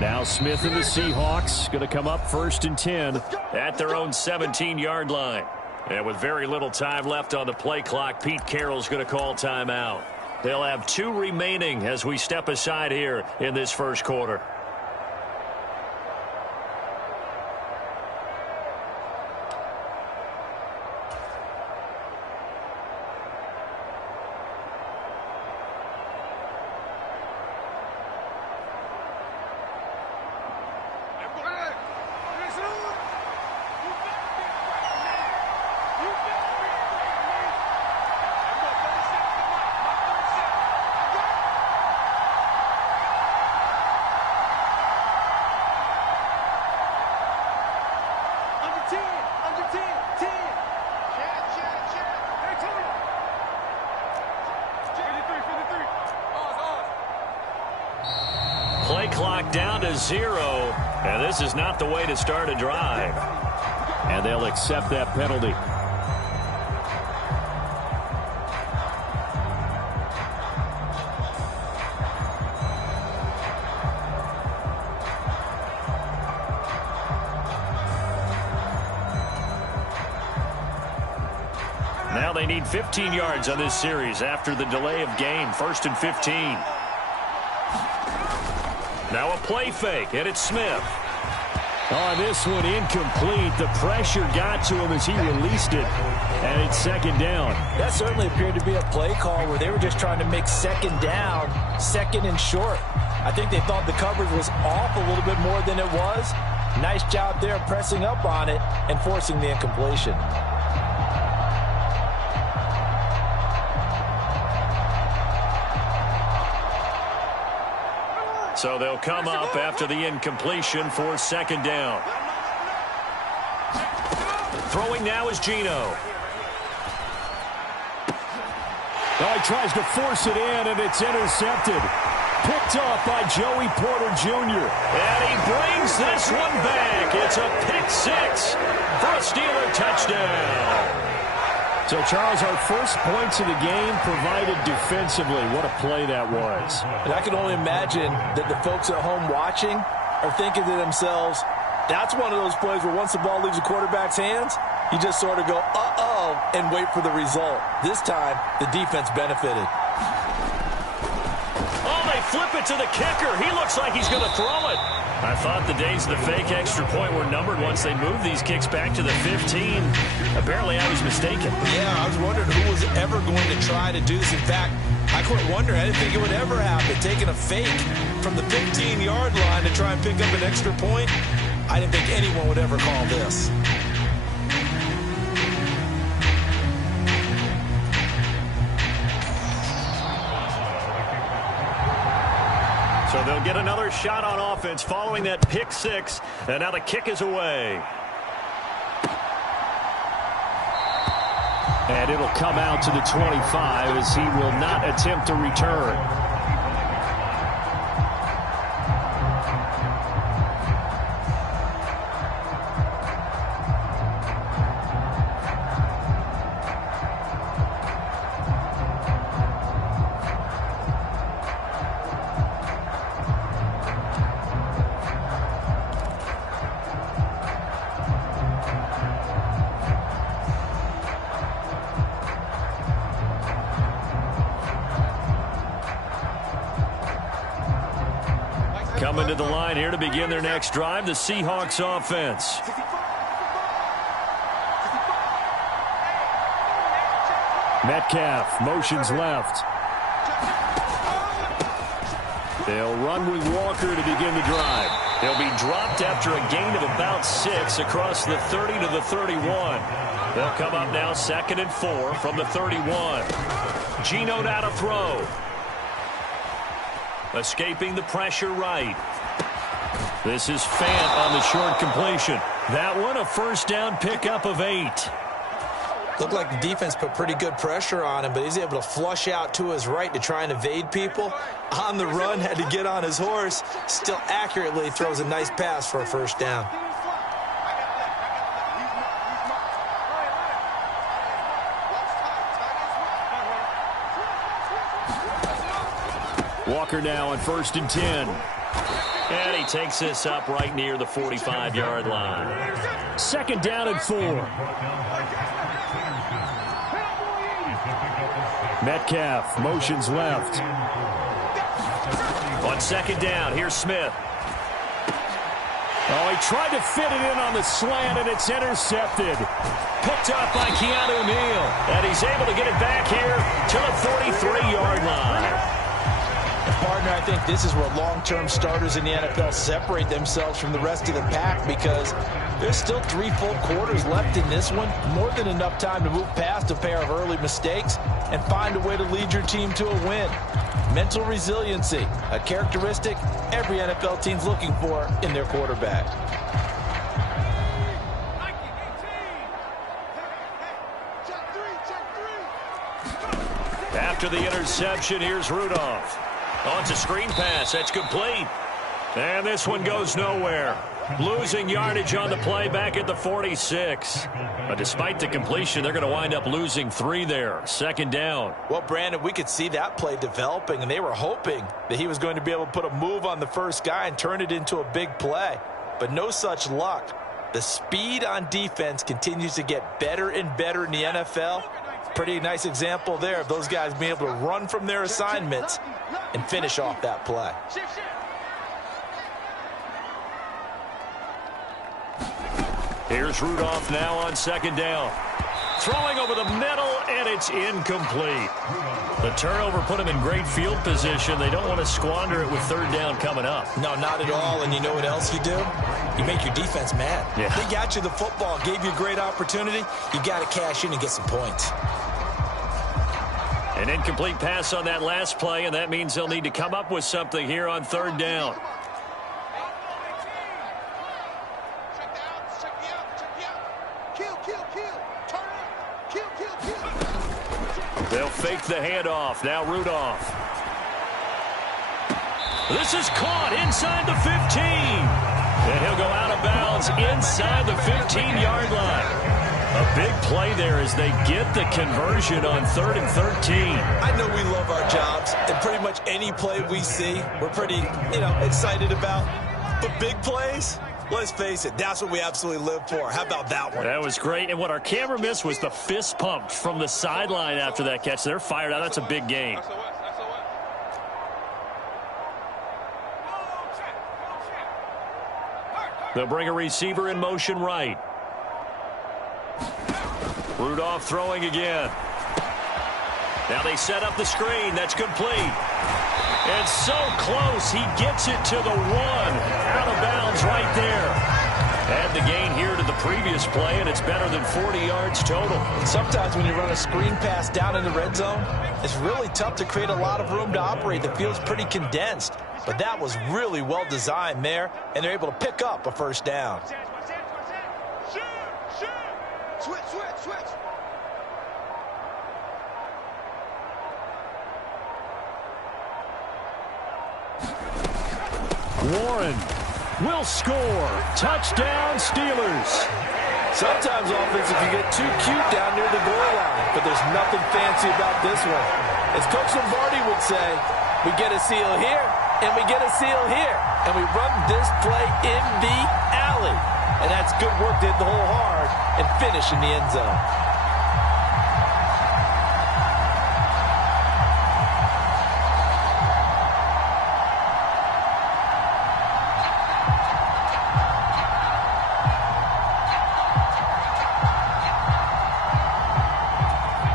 Now Smith and the Seahawks going to come up 1st and 10 at their own 17-yard line. And with very little time left on the play clock, Pete Carroll's going to call timeout. They'll have 2 remaining as we step aside here in this 1st quarter. clock down to 0. And this is not the way to start a drive. And they'll accept that penalty. Now they need 15 yards on this series after the delay of game. 1st and 15. Now a play fake, and it's Smith. Oh, this one incomplete. The pressure got to him as he released it, and it's 2nd down. That certainly appeared to be a play call where they were just trying to make 2nd down, 2nd and short. I think they thought the coverage was off a little bit more than it was. Nice job there pressing up on it and forcing the incompletion. So they'll come up after the incompletion for 2nd down. Throwing now is Geno. Oh, he tries to force it in, and it's intercepted. Picked off by Joey Porter Jr. And he brings this one back. It's a pick 6 for a Steeler touchdown. So, Charles, our first points of the game provided defensively. What a play that was. And I can only imagine that the folks at home watching are thinking to themselves, that's one of those plays where once the ball leaves the quarterback's hands, you just sort of go, uh-oh, and wait for the result. This time, the defense benefited. Oh, they flip it to the kicker. He looks like he's going to throw it. I thought the days of the fake extra point were numbered once they moved these kicks back to the 15. Apparently, I was mistaken. Yeah, I was wondering who was ever going to try to do this. In fact, I quit wondering. I didn't think it would ever happen. Taking a fake from the 15-yard line to try and pick up an extra point, I didn't think anyone would ever call this. So they'll get another shot on offense following that pick 6. And now the kick is away. And it'll come out to the 25 as he will not attempt to return. Coming to the line here to begin their next drive, the Seahawks offense. Metcalf motions left. They'll run with Walker to begin the drive. They'll be dropped after a gain of about 6 across the 30 to the 31. They'll come up now 2nd and 4 from the 31. Geno now to throw. Escaping the pressure right. This is Fant on the short completion. That one a 1st down pickup of 8. Looked like the defense put pretty good pressure on him, but he's able to flush out to his right to try and evade people. On the run, had to get on his horse. Still accurately throws a nice pass for a 1st down. Walker now on 1st and 10. And he takes this up right near the 45-yard line. 2nd down and 4. Metcalf motions left. On 2nd down, here's Smith. Oh, he tried to fit it in on the slant, and it's intercepted. Picked up by Keanu Neal. And he's able to get it back here to the 43-yard line. Partner, I think this is where long-term starters in the NFL separate themselves from the rest of the pack, because there's still 3 full quarters left in this one. More than enough time to move past a pair of early mistakes and find a way to lead your team to a win. Mental resiliency, a characteristic every NFL team's looking for in their quarterback. After the interception, here's Rudolph. On to screen pass. That's complete. And this one goes nowhere. Losing yardage on the play back at the 46. But despite the completion, they're going to wind up losing 3 there. Second down. Well, Brandon, we could see that play developing, and they were hoping that he was going to be able to put a move on the first guy and turn it into a big play. But no such luck. The speed on defense continues to get better and better in the NFL. Pretty nice example there of those guys being able to run from their assignments and finish off that play. Here's Rudolph now on second down. Throwing over the middle, and it's incomplete. The turnover put him in great field position. They don't want to squander it with third down coming up. No, not at all. And you know what else you do? You make your defense mad. Yeah. They got you the football, gave you a great opportunity. You got to cash in and get some points. An incomplete pass on that last play, and that means they'll need to come up with something here on third down. They'll fake the handoff. Now Rudolph. This is caught inside the 15. And he'll go out of bounds inside the 15-yard line. A big play there as they get the conversion on 3rd and 13. I know we love our jobs, and pretty much any play we see, we're pretty, excited about. But big plays, let's face it, that's what we absolutely live for. How about that one? That was great. And what our camera missed was the fist pump from the sideline after that catch. They're fired out. That's a big game. They'll bring a receiver in motion right. Rudolph throwing again. Now they set up the screen. That's complete. And so close. He gets it to the 1. Out of bounds right there. Add the gain here to the previous play, and it's better than 40 yards total. Sometimes when you run a screen pass down in the red zone, it's really tough to create a lot of room to operate. The field's pretty condensed. But that was really well designed there, and they're able to pick up a first down. Switch. Warren will score. Touchdown, Steelers. Sometimes offense, if you get too cute down near the goal line, but there's nothing fancy about this one. As Coach Lombardi would say, we get a seal here, and we get a seal here, and we run this play in the alley. And that's good work to hit the hole hard and finish in the end zone.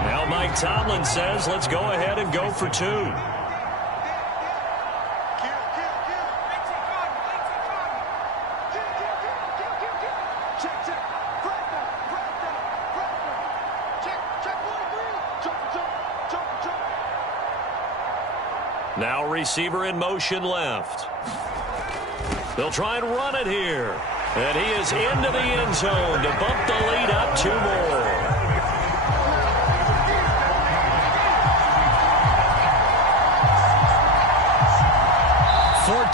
Now Mike Tomlin says, let's go ahead and go for 2. Now receiver in motion left. They'll try and run it here. And he is into the end zone to bump the lead up 2 more.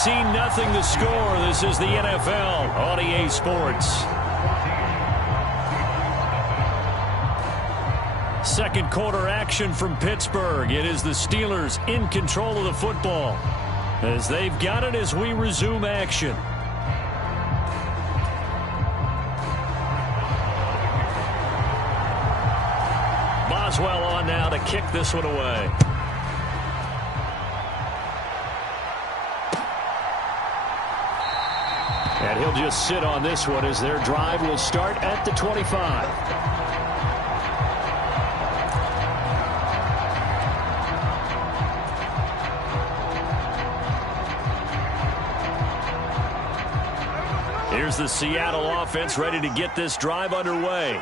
Nothing the score. This is the NFL on EA Sports. Second quarter action from Pittsburgh. It is the Steelers in control of the football as they've got it as we resume action. Boswell on now to kick this one away. And he'll just sit on this one as their drive will start at the 25. Here's the Seattle offense ready to get this drive underway.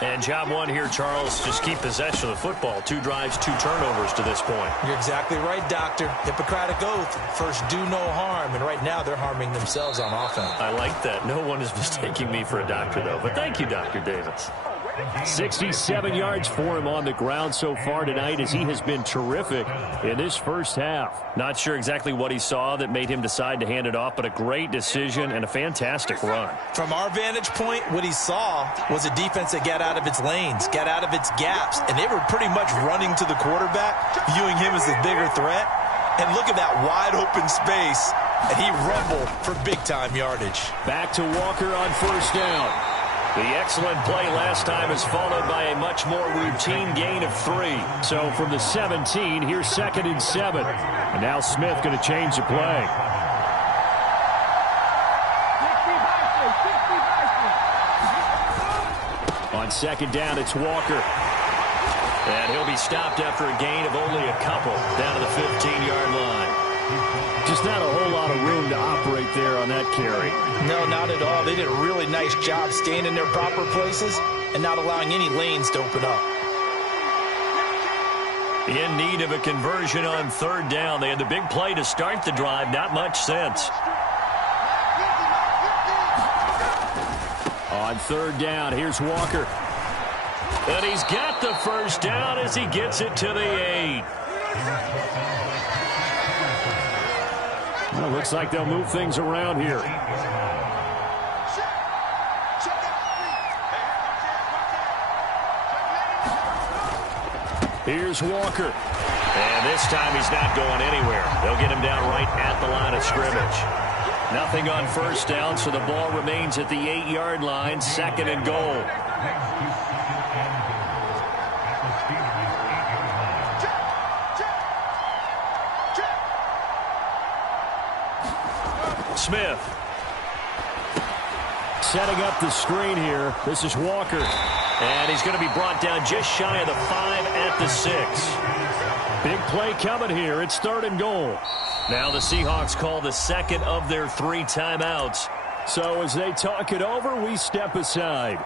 And job one here, Charles, just keep possession of the football. 2 drives, 2 turnovers to this point. You're exactly right, Doctor. Hippocratic oath. First, do no harm. And right now, they're harming themselves on offense. I like that. No one is mistaking me for a doctor, though. But thank you, Dr. Davis. 67 yards for him on the ground so far tonight as he has been terrific in this first half. Not sure exactly what he saw that made him decide to hand it off, but a great decision and a fantastic run. From our vantage point, what he saw was a defense that got out of its lanes, got out of its gaps, and they were pretty much running to the quarterback, viewing him as the bigger threat. And look at that wide open space, and he rumbled for big-time yardage. Back to Walker on first down. The excellent play last time is followed by a much more routine gain of 3. So from the 17, here's 2nd and 7. And now Smith going to change the play. On 2nd down, it's Walker. And he'll be stopped after a gain of only a couple down to the 15-yard line. Just not a whole lot of room to operate there on that carry. No, not at all. They did a really nice job staying in their proper places and not allowing any lanes to open up. In need of a conversion on 3rd down. They had the big play to start the drive. Not much sense. On 3rd down, here's Walker. And he's got the first down as he gets it to the 8. Well, it looks like they'll move things around here. Here's Walker. And this time he's not going anywhere. They'll get him down right at the line of scrimmage. Nothing on first down, so the ball remains at the 8-yard line, 2nd and goal. Smith. Setting up the screen here. This is Walker. And he's going to be brought down just shy of the 5 at the 6. Big play coming here. It's 3rd and goal. Now the Seahawks call the 2nd of their 3 timeouts. So as they talk it over, we step aside.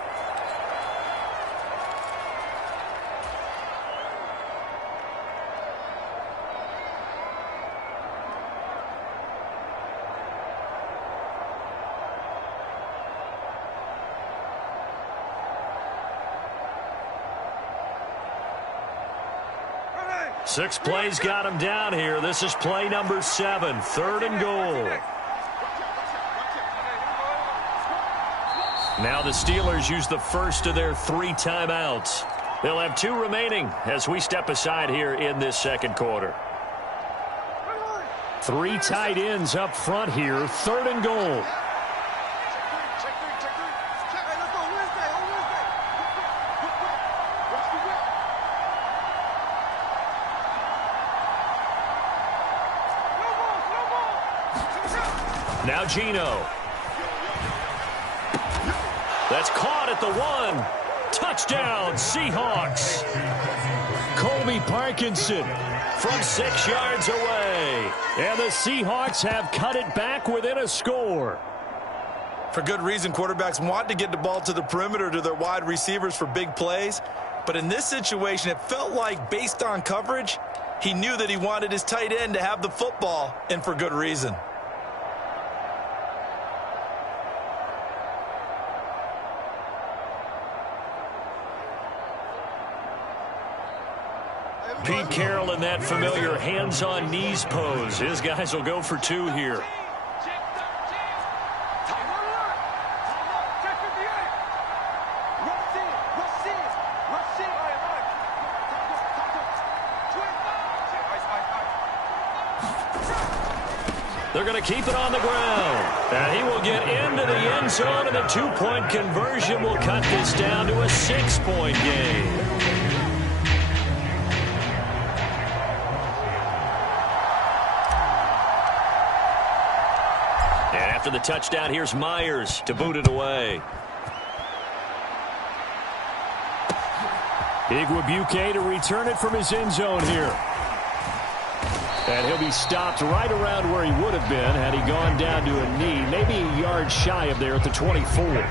Six plays got him down here. This is play number 7, 3rd and goal. Now the Steelers use the first of their 3 timeouts. They'll have 2 remaining as we step aside here in this 2nd quarter. 3 tight ends up front here, 3rd and goal. Now Geno. That's caught at the 1. Touchdown, Seahawks. Colby Parkinson from 6 yards away. And the Seahawks have cut it back within a score. For good reason, quarterbacks want to get the ball to the perimeter to their wide receivers for big plays. But in this situation, it felt like, based on coverage, he knew that he wanted his tight end to have the football, and for good reason. Pete Carroll in that familiar hands-on knees pose. His guys will go for 2 here. They're going to keep it on the ground. And he will get into the end zone, and the 2-point conversion will cut this down to a 6-point game. After the touchdown, here's Myers to boot it away. Igwebuike to return it from his end zone here. And he'll be stopped right around where he would have been had he gone down to a knee, maybe a yard shy of there at the 24.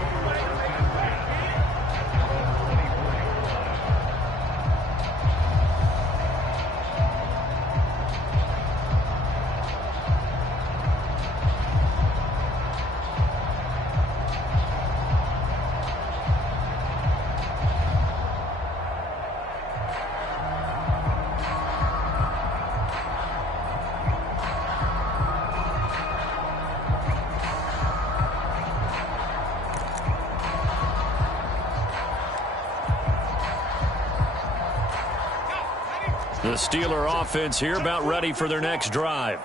The Steeler offense here about ready for their next drive.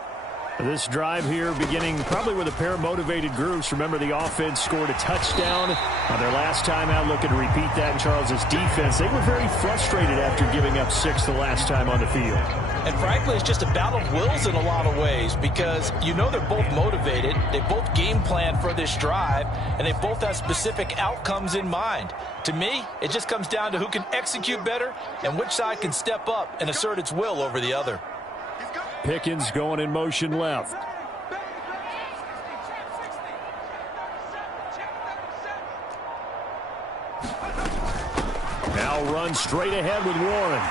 This drive here beginning probably with a pair of motivated groups. Remember, the offense scored a touchdown on their last time out, looking to repeat that in Charles's defense. They were very frustrated after giving up 6 the last time on the field. And frankly, it's just a battle of wills in a lot of ways because you know they're both motivated. They both game plan for this drive, and they both have specific outcomes in mind. To me, it just comes down to who can execute better and which side can step up and assert its will over the other. Pickens going in motion left. Now run straight ahead with Warren.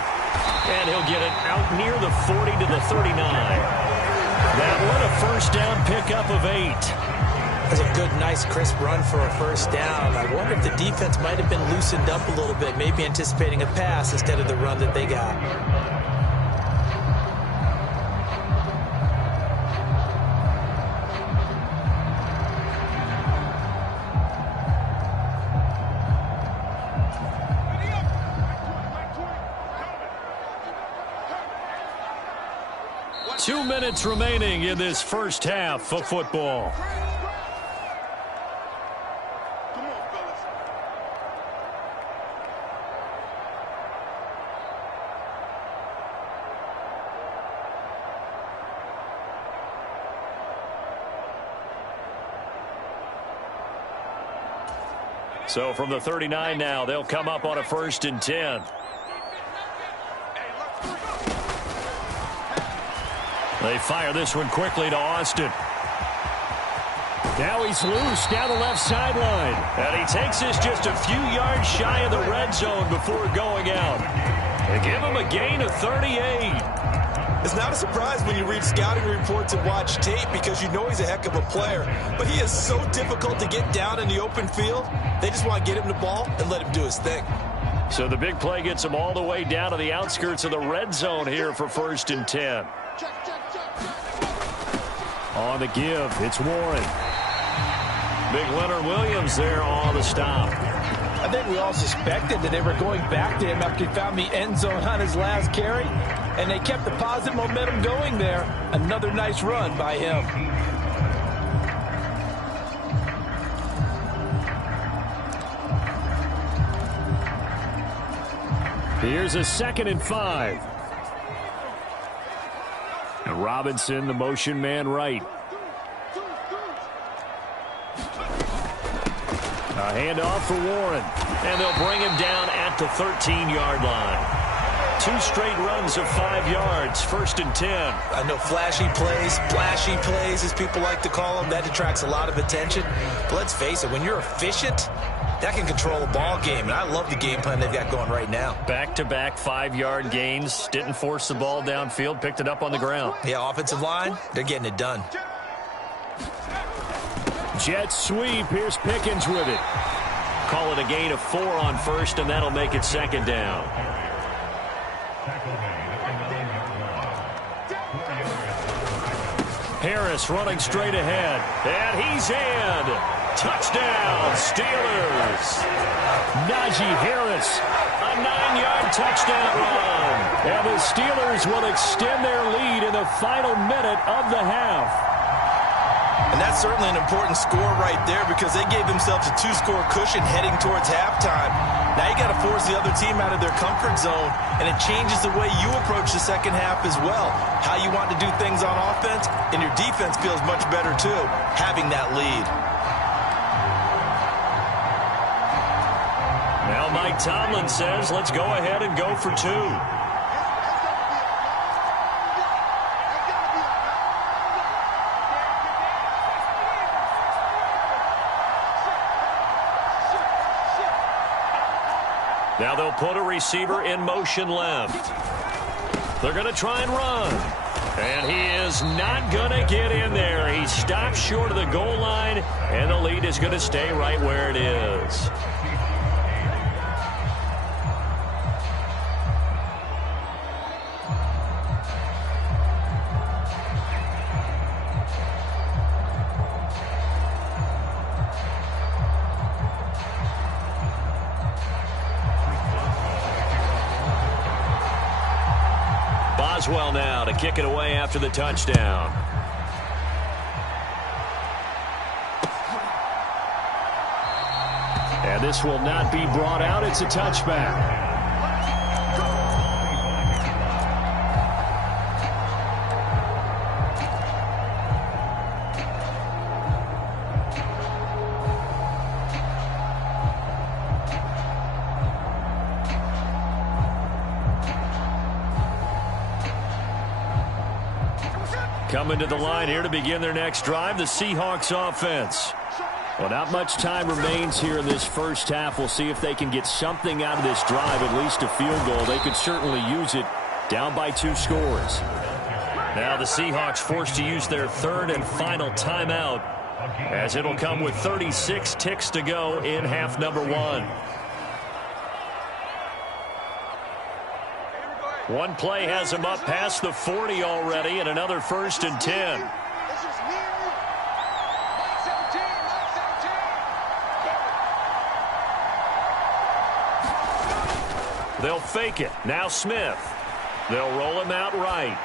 And he'll get it out near the 40 to the 39. That one a first down pickup of 8. That's a good, nice, crisp run for a first down. I wonder if the defense might have been loosened up a little bit, maybe anticipating a pass instead of the run that they got. Two minutes remaining in this first half of football. Come on, fellas. So from the 39 now, they'll come up on a 1st and 10. They fire this one quickly to Austin. Now he's loose down the left sideline. And he takes this just a few yards shy of the red zone before going out. They give him a gain of 38. It's not a surprise when you read scouting reports and watch tape because you know he's a heck of a player. But he is so difficult to get down in the open field. They just want to get him the ball and let him do his thing. So the big play gets him all the way down to the outskirts of the red zone here for 1st and 10. On the give, it's Warren. Big Leonard Williams there on the stop. I think we all suspected that they were going back to him after he found the end zone on his last carry, and they kept the positive momentum going there. Another nice run by him. Here's a 2nd and 5. And Robinson, the motion man right. A handoff for Warren. And they'll bring him down at the 13-yard line. 2 straight runs of 5 yards. 1st and 10. I know flashy plays, as people like to call them, that detracts a lot of attention. But let's face it, when you're efficient, that can control a ball game, and I love the game plan they've got going right now. Back-to-back 5-yard gains. Didn't force the ball downfield. Picked it up on the ground. Yeah, offensive line, they're getting it done. Jet sweep. Here's Pickens with it. Call it a gain of 4 on 1st, and that'll make it 2nd down. Harris running straight ahead. And he's in. Touchdown, Steelers. Najee Harris, a 9-yard touchdown run. And the Steelers will extend their lead in the final minute of the half. And that's certainly an important score right there because they gave themselves a 2-score cushion heading towards halftime. Now you got to force the other team out of their comfort zone, and it changes the way you approach the second half as well. How you want to do things on offense, and your defense feels much better too, having that lead. Now Mike Tomlin says, let's go ahead and go for 2. Now they'll put a receiver in motion left. They're going to try and run. And he is not going to get in there. He stops short of the goal line, and the lead is going to stay right where it is. Boswell now to kick it away after the touchdown. And this will not be brought out. It's a touchback. Coming to the line here to begin their next drive, the Seahawks offense. Well, not much time remains here in this first half. We'll see if they can get something out of this drive, at least a field goal. They could certainly use it, down by 2 scores. Now the Seahawks forced to use their third and final timeout, as it'll come with 36 ticks to go in half number 1. One play has them up past the 40 already, and another 1st and 10. They'll fake it. Now Smith. They'll roll him out right.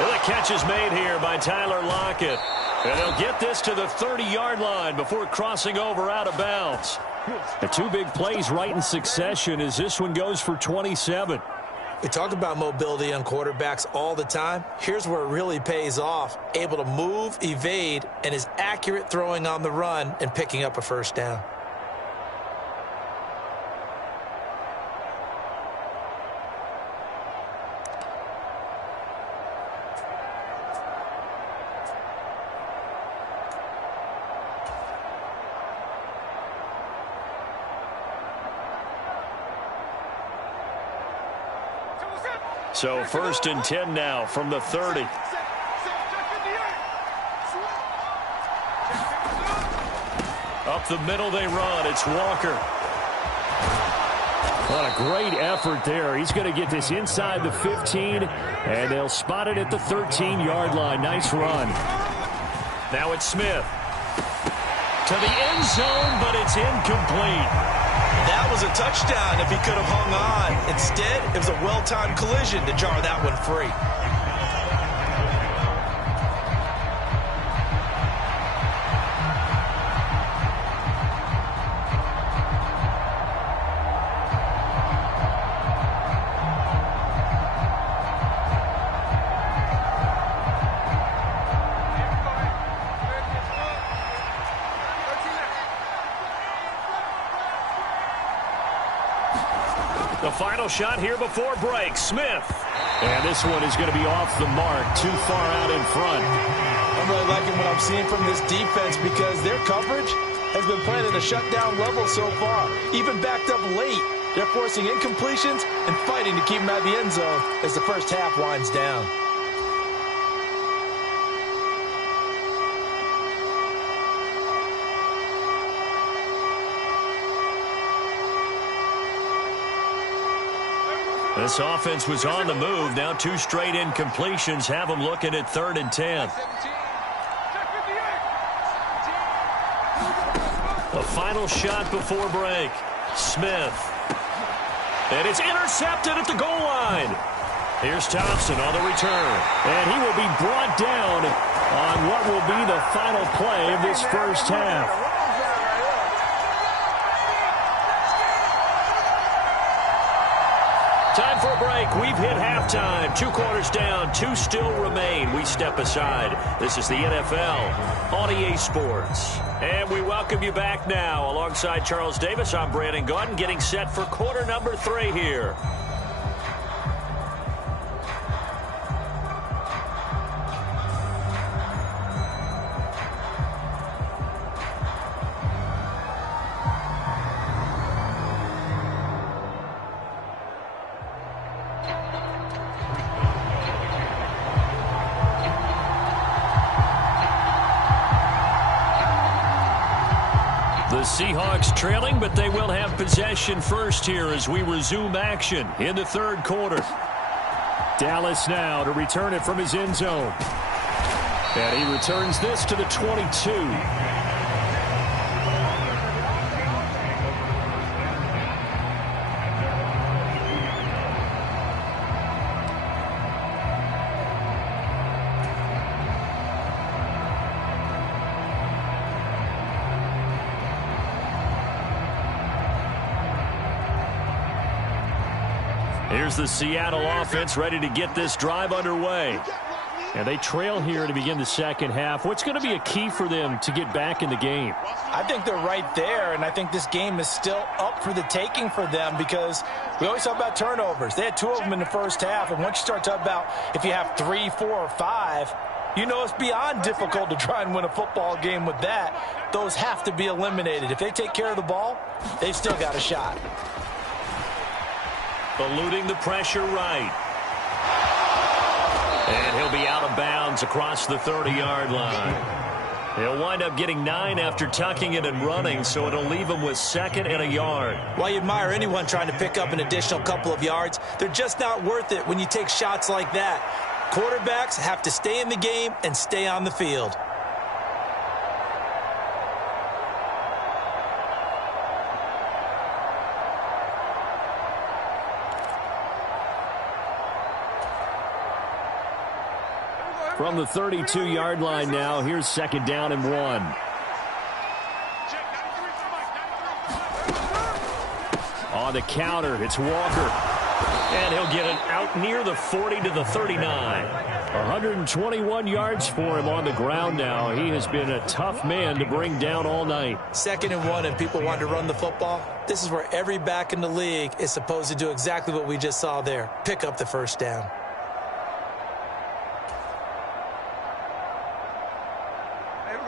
And the catch is made here by Tyler Lockett. And they'll get this to the 30-yard line before crossing over out of bounds. The 2 big plays right in succession as this one goes for 27. We talk about mobility on quarterbacks all the time. Here's where it really pays off. Able to move, evade, and is accurate throwing on the run and picking up a first down. So 1st and 10 now from the 30. Up the middle they run. It's Walker. What a great effort there. He's going to get this inside the 15, and they'll spot it at the 13-yard line. Nice run. Now it's Smith. To the end zone, but it's incomplete. That was a touchdown if he could have hung on. Instead, it was a well-timed collision to jar that one free. The final shot here before break. Smith. And this one is going to be off the mark. Too far out in front. I'm really liking what I'm seeing from this defense because their coverage has been playing at a shutdown level so far. Even backed up late, they're forcing incompletions and fighting to keep them out of the end zone as the first half winds down. This offense was on the move. Now 2 straight incompletions have them looking at 3rd and 10. The final shot before break. Smith. And it's intercepted at the goal line. Here's Thompson on the return. And he will be brought down on what will be the final play of this first half. Time for a break. We've hit halftime. 2 quarters down. 2 still remain. We step aside. This is the NFL on EA Sports. And we welcome you back now. Alongside Charles Davis, I'm Brandon Gaudin, getting set for quarter number 3 here. The Seahawks trailing, but they will have possession first here as we resume action in the 3rd quarter. Dallas now to return it from his end zone. And he returns this to the 22. Here's the Seattle offense ready to get this drive underway. And they trail here to begin the second half. What's going to be a key for them to get back in the game? I think they're right there, and I think this game is still up for the taking for them because we always talk about turnovers. They had 2 of them in the first half, and once you start talking about if you have 3, 4, or 5, you know it's beyond difficult to try and win a football game with that. Those have to be eliminated. If they take care of the ball, they've still got a shot. Eluding the pressure right. And he'll be out of bounds across the 30-yard line. He'll wind up getting 9 after tucking it and running, so it'll leave him with 2nd and a yard. While you admire anyone trying to pick up an additional couple of yards, they're just not worth it when you take shots like that. Quarterbacks have to stay in the game and stay on the field. From the 32-yard line now, here's 2nd down and 1. On the counter, it's Walker. And he'll get it out near the 40 to the 39. 121 yards for him on the ground now. He has been a tough man to bring down all night. 2nd and 1 and people want to run the football. This is where every back in the league is supposed to do exactly what we just saw there. Pick up the first down.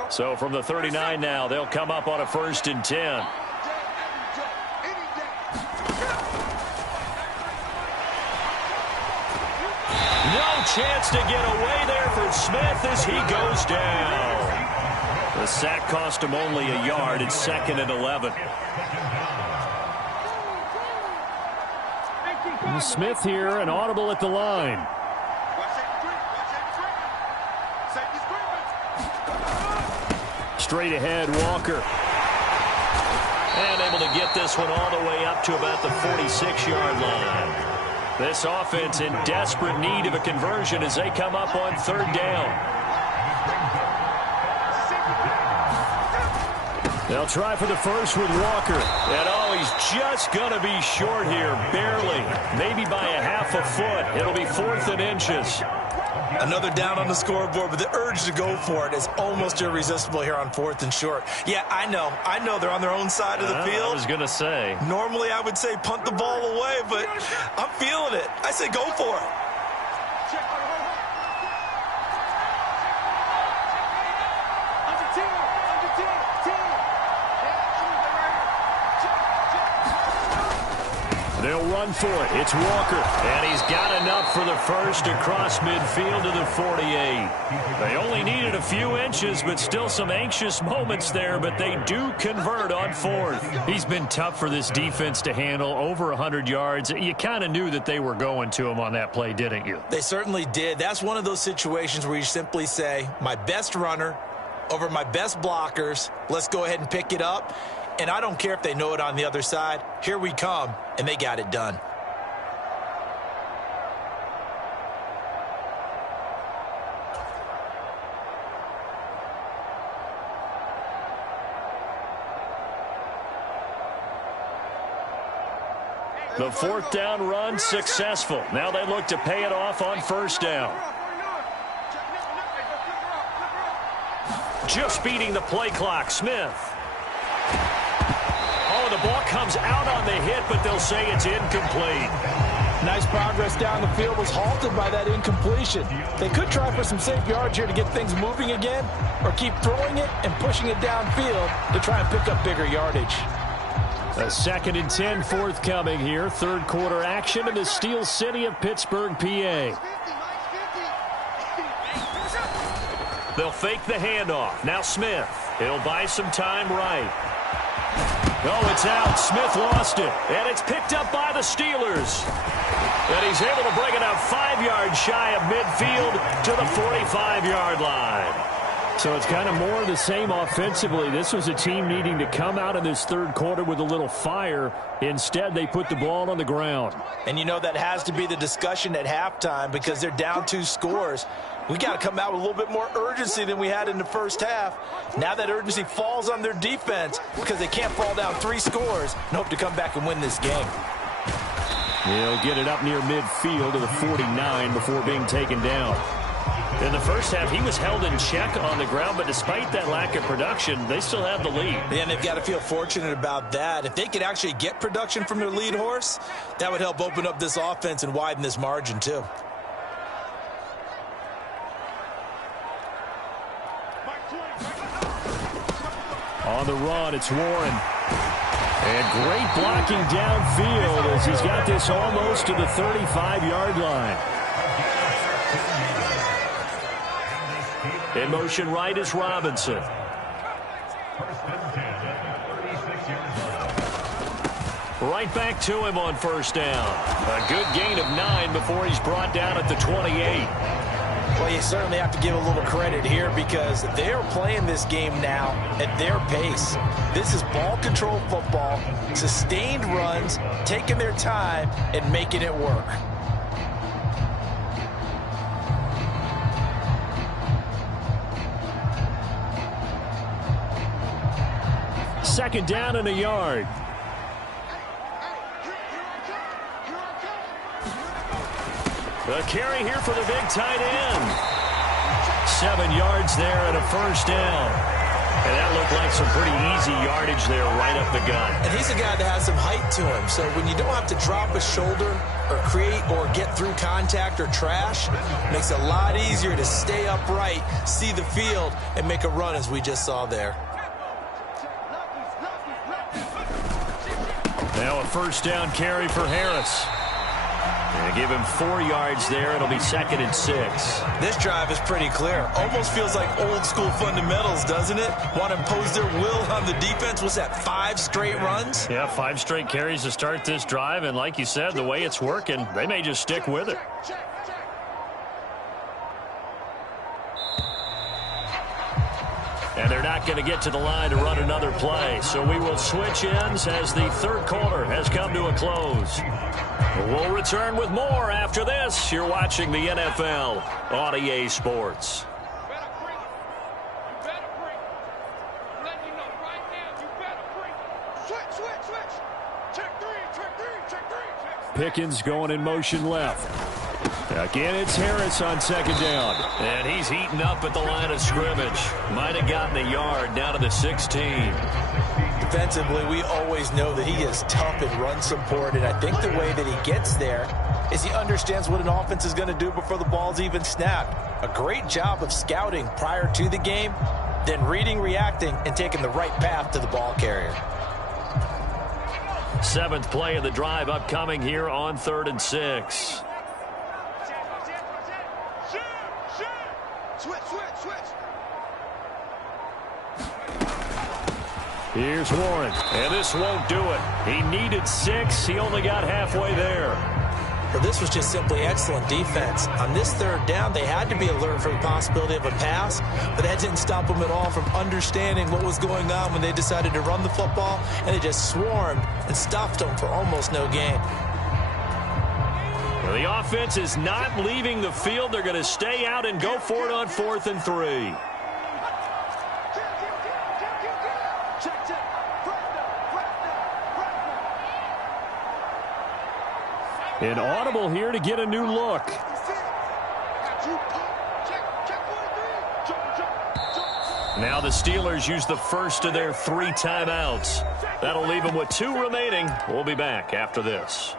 So from the 39 now, they'll come up on a 1st and 10. No chance to get away there for Smith as he goes down. The sack cost him only a yard. It's 2nd and 11. And Smith here, an audible at the line. Straight ahead, Walker. And able to get this one all the way up to about the 46-yard line. This offense in desperate need of a conversion as they come up on 3rd down. They'll try for the first with Walker. And oh, he's just going to be short here, barely. Maybe by a half a foot. It'll be 4th and inches. Another down on the scoreboard, but the urge to go for it is almost irresistible here on 4th and short. Yeah, I know they're on their own side of the field. I was going to say. Normally I would say punt the ball away, but I'm feeling it. I say go for it. They'll run for it. It's Walker. And he's got enough for the first across midfield to the 48. They only needed a few inches, but still some anxious moments there, but they do convert on 4th. He's been tough for this defense to handle, over 100 yards. You kind of knew that they were going to him on that play, didn't you? They certainly did. That's one of those situations where you simply say, my best runner over my best blockers, let's go ahead and pick it up. And I don't care if they know it on the other side. Here we come, and they got it done. The 4th down run successful. Now they look to pay it off on 1st down. Just beating the play clock, Smith. Oh, the ball comes out on the hit, but they'll say it's incomplete. Nice progress down the field was halted by that incompletion. They could try for some safe yards here to get things moving again, or keep throwing it and pushing it downfield to try and pick up bigger yardage. A 2nd and 10 forthcoming here. 3rd quarter action in the Steel City of Pittsburgh, PA. They'll fake the handoff. Now Smith. He'll buy some time right. Oh, it's out. Smith lost it. And it's picked up by the Steelers. And he's able to bring it up 5 yards shy of midfield to the 45-yard line. So it's kind of more of the same offensively. This was a team needing to come out in this 3rd quarter with a little fire. Instead, they put the ball on the ground. And you know that has to be the discussion at halftime because they're down 2 scores. We got to come out with a little bit more urgency than we had in the first half. Now that urgency falls on their defense because they can't fall down 3 scores and hope to come back and win this game. He'll get it up near midfield to the 49 before being taken down. In the first half, he was held in check on the ground, but despite that lack of production, they still have the lead. And they've got to feel fortunate about that. If they could actually get production from their lead horse, that would help open up this offense and widen this margin too. On the run, it's Warren. And great blocking downfield as he's got this almost to the 35-yard line. In motion right is Robinson. Right back to him on first down. A good gain of 9 before he's brought down at the 28. Well, you certainly have to give a little credit here because they're playing this game now at their pace. This is ball control football, sustained runs, taking their time and making it work. Second down and a yard. The carry here for the big tight end. 7 yards there and a first down. And that looked like some pretty easy yardage there right up the gut. And he's a guy that has some height to him. So when you don't have to drop a shoulder or create or get through contact or trash, it makes it a lot easier to stay upright, see the field, and make a run as we just saw there. Now a first down carry for Harris. They give him 4 yards there. It'll be 2nd and 6. This drive is pretty clear. Almost feels like old school fundamentals, doesn't it? Want to impose their will on the defense. Was that 5 straight runs? Yeah, 5 straight carries to start this drive. And like you said, the way it's working, they may just stick with it. And they're not going to get to the line to run another play. So we will switch ends as the third quarter has come to a close. We'll return with more after this. You're watching the NFL on EA Sports. Pickens going in motion left. Again, it's Harris on second down. And he's heating up at the line of scrimmage. Might have gotten a yard down to the 16. Defensively, we always know that he is tough in run support, and I think the way that he gets there is he understands what an offense is going to do before the ball's even snapped. A great job of scouting prior to the game, then reading, reacting, and taking the right path to the ball carrier. 7th play of the drive upcoming here on 3rd and 6. Here's Warren, and this won't do it. He needed 6. He only got halfway there. Well, this was just simply excellent defense. On this 3rd down, they had to be alert for the possibility of a pass, but that didn't stop them at all from understanding what was going on when they decided to run the football, and they just swarmed and stuffed them for almost no gain. Well, the offense is not leaving the field. They're going to stay out and go for it on 4th and 3. An audible here to get a new look. Now the Steelers use the first of their 3 timeouts. That'll leave them with 2 remaining. We'll be back after this.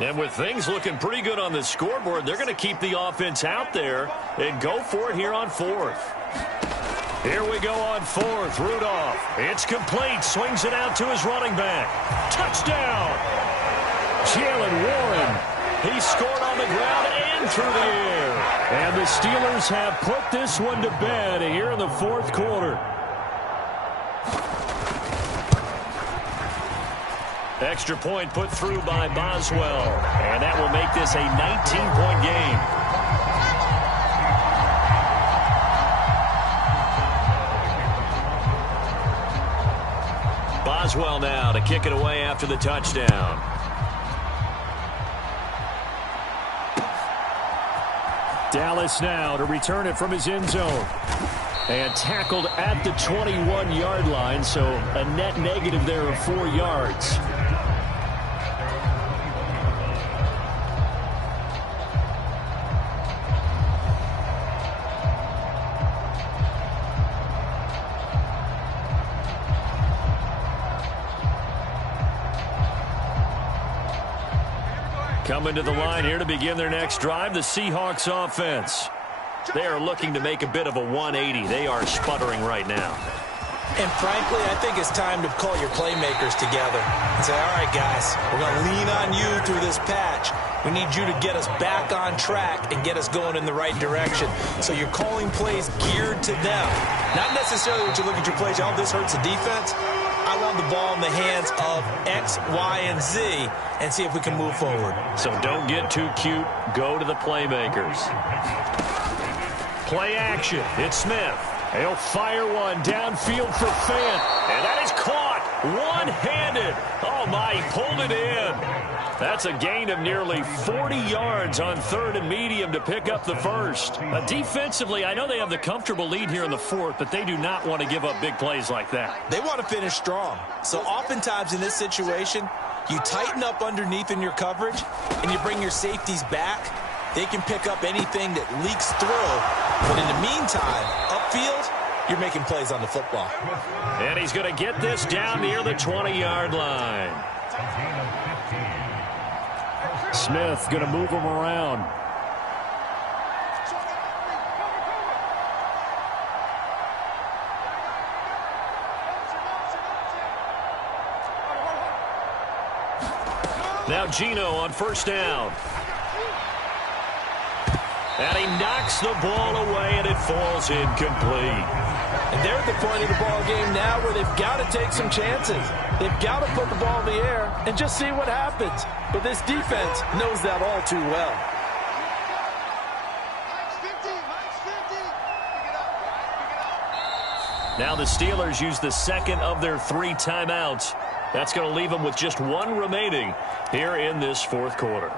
And with things looking pretty good on the scoreboard, they're going to keep the offense out there and go for it here on 4th. Here we go on 4th. Rudolph. It's complete. Swings it out to his running back. Touchdown. Jalen Warren. He scored on the ground and through the air. And the Steelers have put this one to bed here in the 4th quarter. Extra point put through by Boswell. And that will make this a 19-point game. Boswell now to kick it away after the touchdown. Dallas now to return it from his end zone. And tackled at the 21-yard line, so a net negative there of 4 yards. Coming to the line here to begin their next drive, the Seahawks offense. They are looking to make a bit of a 180. They are sputtering right now. And frankly, I think it's time to call your playmakers together and say, all right, guys, we're going to lean on you through this patch. We need you to get us back on track and get us going in the right direction. So you're calling plays geared to them. Not necessarily what you look at your plays, oh, this hurts the defense. I want the ball in the hands of X, Y, and Z and see if we can move forward. So don't get too cute. Go to the playmakers. Play action. It's Smith. He'll fire one downfield for Fant. And that is caught one-handed. Oh, my, he pulled it in. That's a gain of nearly 40 yards on 3rd and medium to pick up the first. Defensively, I know they have the comfortable lead here in the 4th, but they do not want to give up big plays like that. They want to finish strong. So oftentimes in this situation, you tighten up underneath in your coverage, and you bring your safeties back. They can pick up anything that leaks through. But in the meantime, upfield, you're making plays on the football. And he's going to get this down near the 20-yard line. Smith going to move him around. Now Geno on first down. And he knocks the ball away, and it falls incomplete. And they're at the point of the ball game now where they've got to take some chances. They've got to put the ball in the air and just see what happens. But this defense knows that all too well. Now the Steelers use the second of their 3 timeouts. That's going to leave them with just 1 remaining here in this 4th quarter.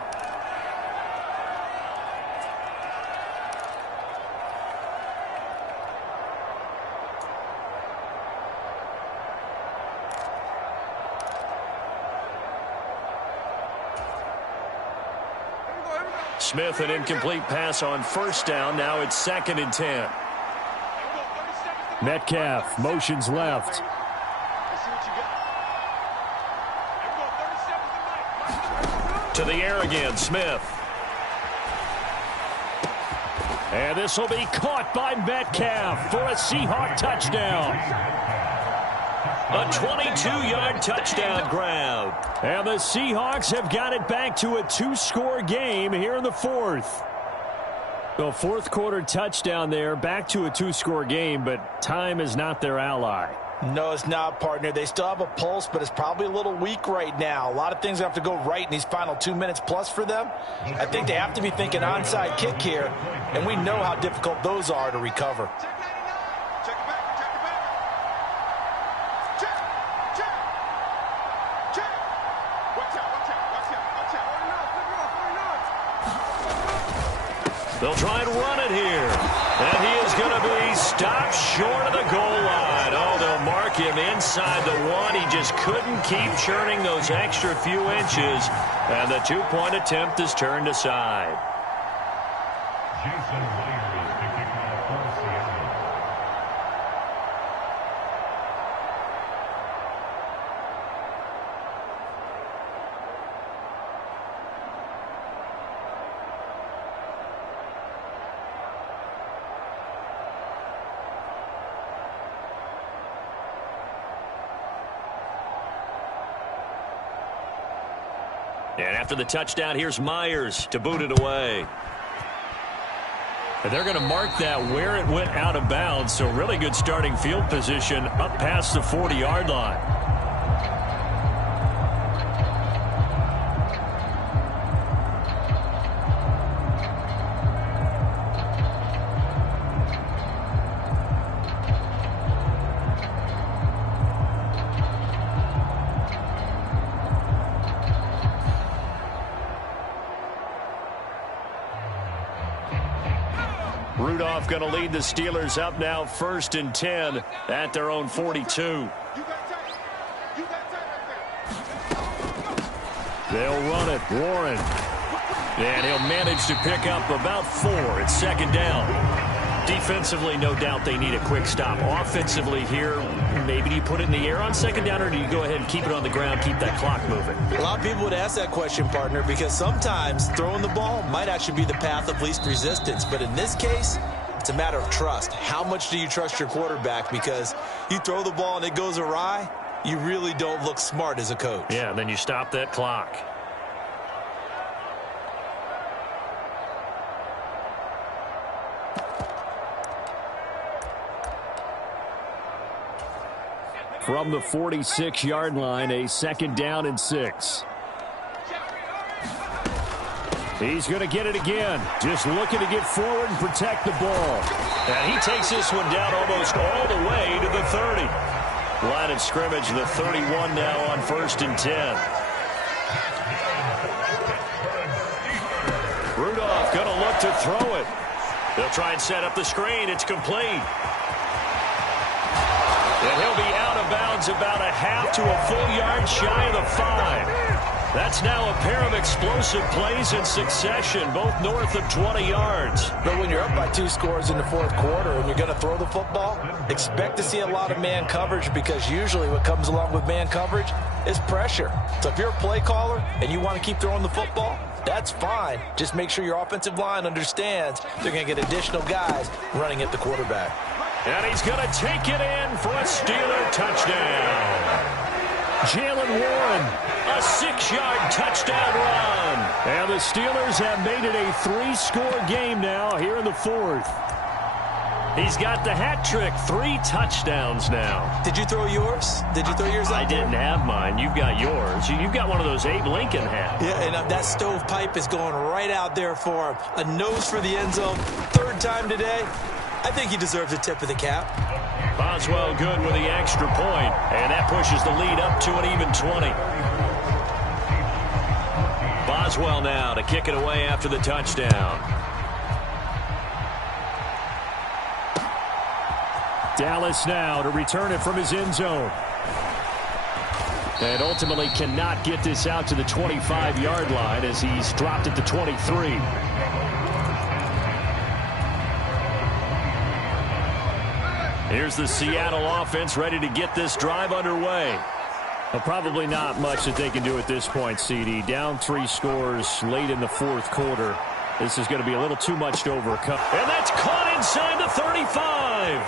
Smith, an incomplete pass on first down. Now it's 2nd and 10. Metcalf motions left. To the air again, Smith. And this will be caught by Metcalf for a Seahawk touchdown. A 22-yard touchdown grab. And the Seahawks have got it back to a 2-score game here in the 4th. The 4th quarter touchdown there, back to a 2-score game, but time is not their ally. No, it's not, partner. They still have a pulse, but it's probably a little weak right now. A lot of things have to go right in these final 2 minutes plus for them. I think they have to be thinking onside kick here, and we know how difficult those are to recover. They'll try and run it here. And he is going to be stopped short of the goal line. Oh, they'll mark him inside the 1. He just couldn't keep churning those extra few inches. And the 2-point attempt is turned aside. Jason Myers to kick off for Seattle. And after the touchdown, here's Myers to boot it away. And they're going to mark that where it went out of bounds. So really good starting field position up past the 40-yard line. Rudolph going to lead the Steelers up now 1st and 10 at their own 42. They'll run it. Warren. And he'll manage to pick up about 4. It's 2nd down. Defensively, no doubt they need a quick stop. Offensively here, maybe do you put it in the air on 2nd down, or do you go ahead and keep it on the ground, keep that clock moving? A lot of people would ask that question, partner, because sometimes throwing the ball might actually be the path of least resistance. But in this case, it's a matter of trust. How much do you trust your quarterback? Because you throw the ball and it goes awry, you really don't look smart as a coach. Yeah, and then you stop that clock. From the 46-yard line, a 2nd down and 6. He's going to get it again. Just looking to get forward and protect the ball. And he takes this one down almost all the way to the 30. Line of scrimmage, the 31 now on 1st and 10. Rudolph going to look to throw it. They'll try and set up the screen. It's complete. And he'll be out of bounds about a half to a full yard shy of the 5. That's now a pair of explosive plays in succession, both north of 20 yards. But when you're up by 2 scores in the 4th quarter and you're going to throw the football, expect to see a lot of man coverage, because usually what comes along with man coverage is pressure. So if you're a play caller and you want to keep throwing the football, that's fine. Just make sure your offensive line understands they're going to get additional guys running at the quarterback. And he's going to take it in for a Steeler touchdown. Jaylen Warren, a 6-yard touchdown run. And the Steelers have made it a 3-score game now here in the 4th. He's got the hat trick, 3 touchdowns now. Did you throw yours? Did you throw yours out I didn't have mine. You've got yours. You've got one of those Abe Lincoln hats. Yeah, and that stovepipe is going right out there for him. A nose for the end zone. 3rd time today. I think he deserves a tip of the cap. Boswell good with the extra point, and that pushes the lead up to an even 20. Boswell now to kick it away after the touchdown. Dallas now to return it from his end zone. And ultimately cannot get this out to the 25-yard line as he's dropped it to 23. Here's the Seattle offense ready to get this drive underway. Well, probably not much that they can do at this point, CD. Down 3 scores late in the 4th quarter. This is going to be a little too much to overcome. And that's caught inside the 35.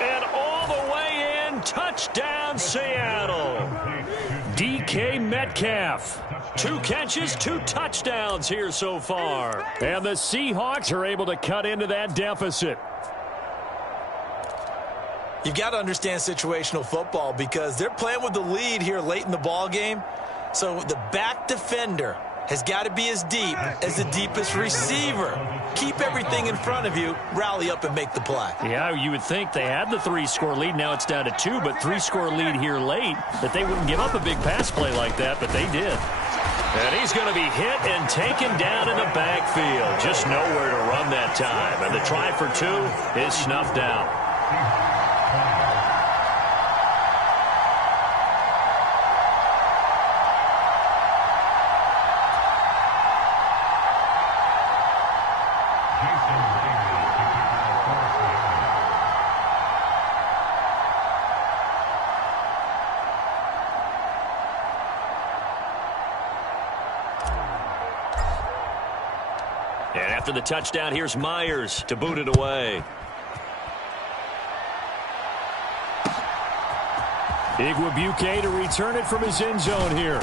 And all the way in, touchdown Seattle. DK Metcalf. 2 catches, 2 touchdowns here so far. And the Seahawks are able to cut into that deficit. You've got to understand situational football because they're playing with the lead here late in the ball game. So the back defender has got to be as deep as the deepest receiver. Keep everything in front of you, rally up and make the play. Yeah, you would think they had the 3-score lead. Now it's down to 2, but 3-score lead here late, that they wouldn't give up a big pass play like that, but they did. And he's going to be hit and taken down in the backfield. Just nowhere to run that time. And the try for 2 is snuffed out. And after the touchdown, here's Myers to boot it away. Igwebuike to return it from his end zone here.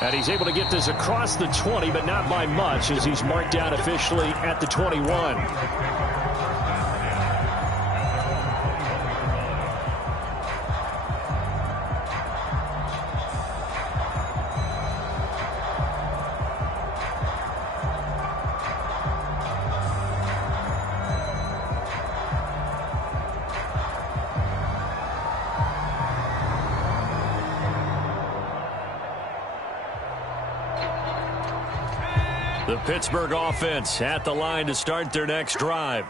And he's able to get this across the 20, but not by much as he's marked down officially at the 21. The Pittsburgh offense at the line to start their next drive.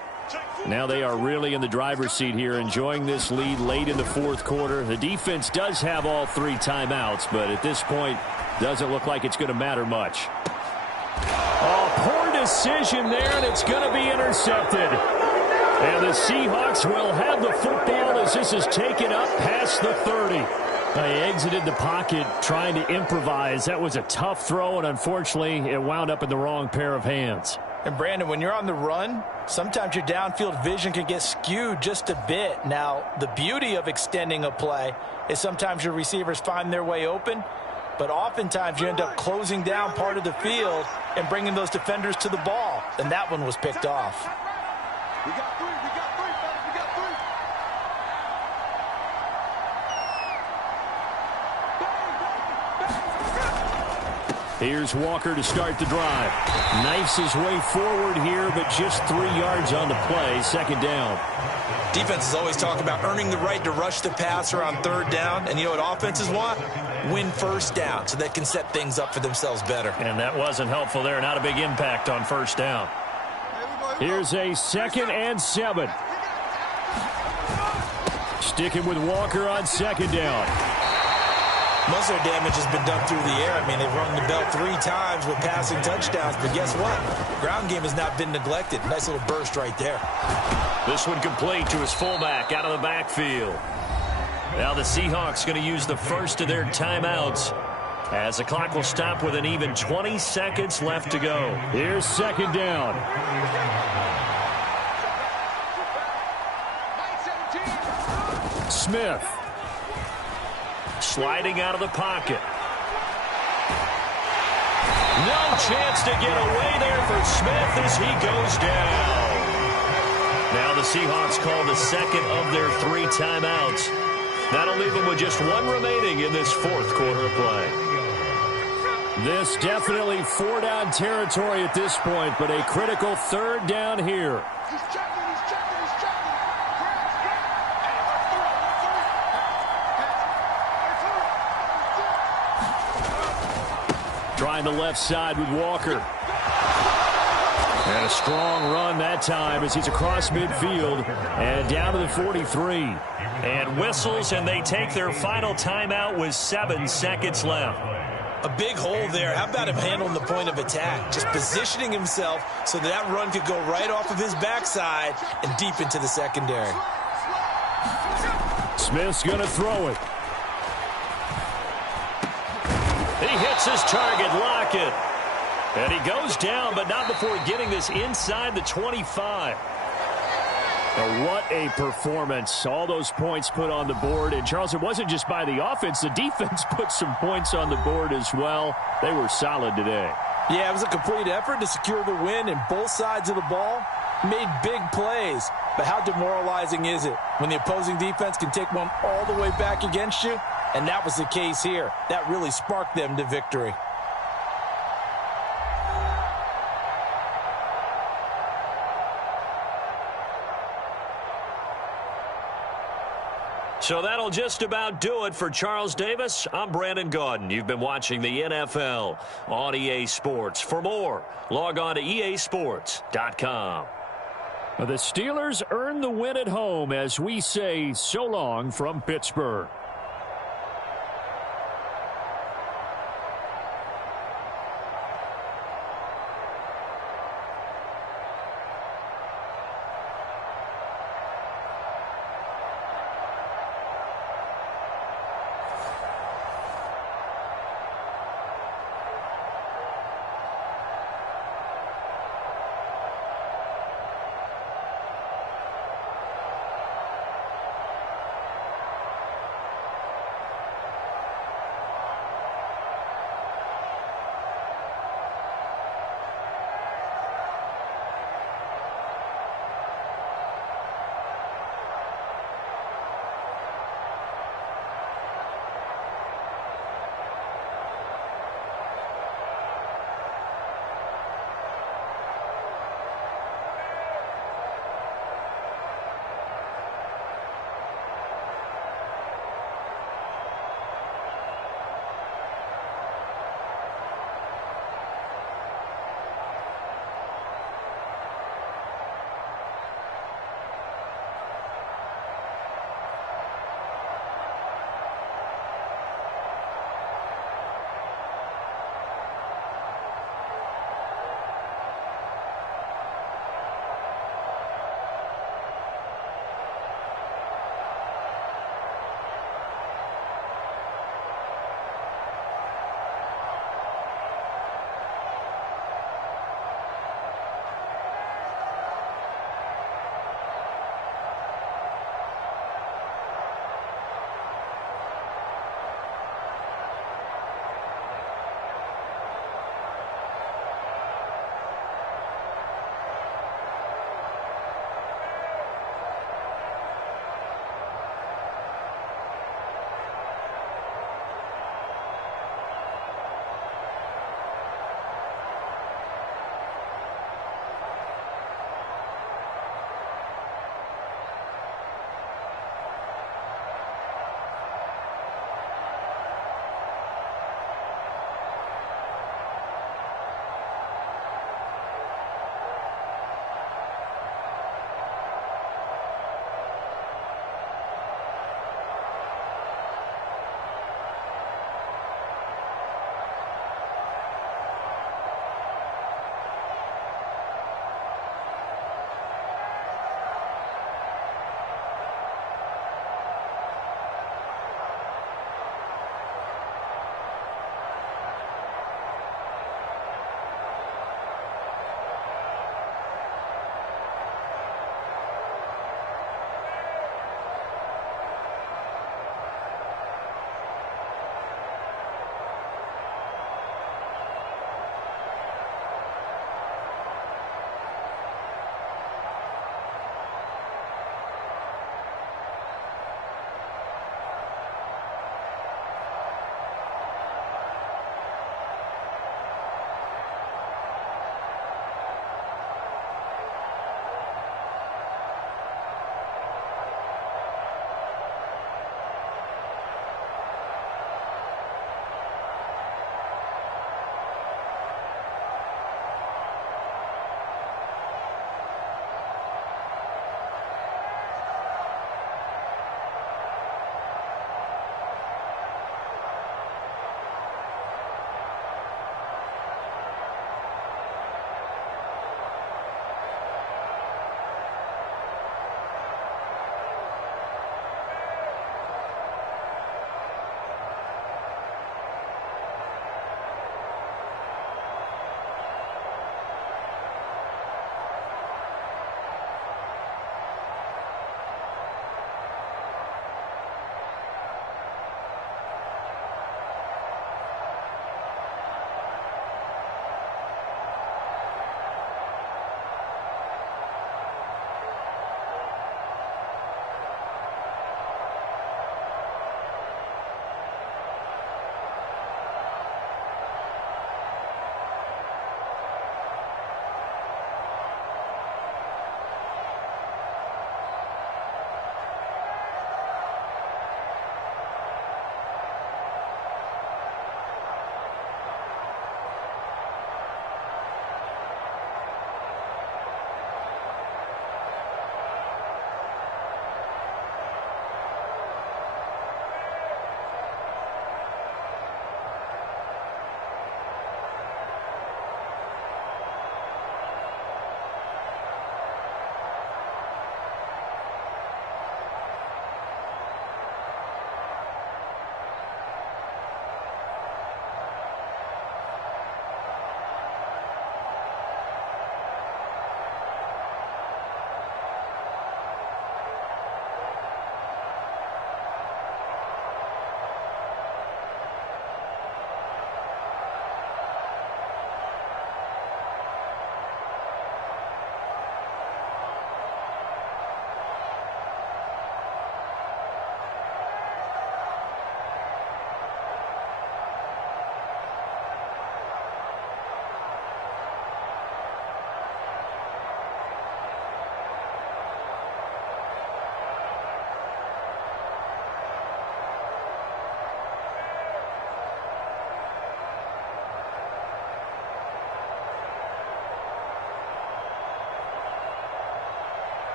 Now they are really in the driver's seat here, enjoying this lead late in the fourth quarter. The defense does have all 3 timeouts, but at this point, doesn't look like it's going to matter much. Oh, poor decision there, and it's going to be intercepted. And the Seahawks will have the football as this is taken up past the 30. They exited the pocket trying to improvise. That was a tough throw, and unfortunately, it wound up in the wrong pair of hands. And, Brandon, when you're on the run, sometimes your downfield vision can get skewed just a bit. Now, the beauty of extending a play is sometimes your receivers find their way open, but oftentimes you end up closing down part of the field and bringing those defenders to the ball. And that one was picked off. We got 3. We got 3, fellas. We got 3. Here's Walker to start the drive. Knifes his way forward here, but just 3 yards on the play. Second down. Defenses always talk about earning the right to rush the passer on third down. And you know what offenses want? Win first down so they can set things up for themselves better. And that wasn't helpful there. Not a big impact on first down. Here's a 2nd and 7. Sticking with Walker on 2nd down. Most of their damage has been done through the air. I mean, they've rung the bell 3 times with passing touchdowns. But guess what? The ground game has not been neglected. Nice little burst right there. This one complete to his fullback out of the backfield. Now the Seahawks going to use the first of their timeouts as the clock will stop with an even 20 seconds left to go. Here's 2nd down. Smith. Sliding out of the pocket. No chance to get away there for Smith as he goes down. Now the Seahawks call the second of their 3 timeouts. That'll leave them with just 1 remaining in this fourth quarter of play. This definitely 4-down territory at this point, but a critical 3rd down here. He's checking. He's checking. He's checking. Trying the left side with Walker. And a strong run that time as he's across midfield and down to the 43. And whistles, and they take their final timeout with 7 seconds left. A big hole there. How about him handling the point of attack? Just positioning himself so that run could go right off of his backside and deep into the secondary. Smith's going to throw it. He hits his target, Lockett. And he goes down, but not before getting this inside the 25. What a performance. All those points put on the board. And, Charles, it wasn't just by the offense. The defense put some points on the board as well. They were solid today. Yeah, it was a complete effort to secure the win, and both sides of the ball made big plays. But how demoralizing is it when the opposing defense can take one all the way back against you? And that was the case here. That really sparked them to victory. So that'll just about do it for Charles Davis. I'm Brandon Gaudin. You've been watching the NFL on EA Sports. For more, log on to easports.com. The Steelers earn the win at home as we say so long from Pittsburgh.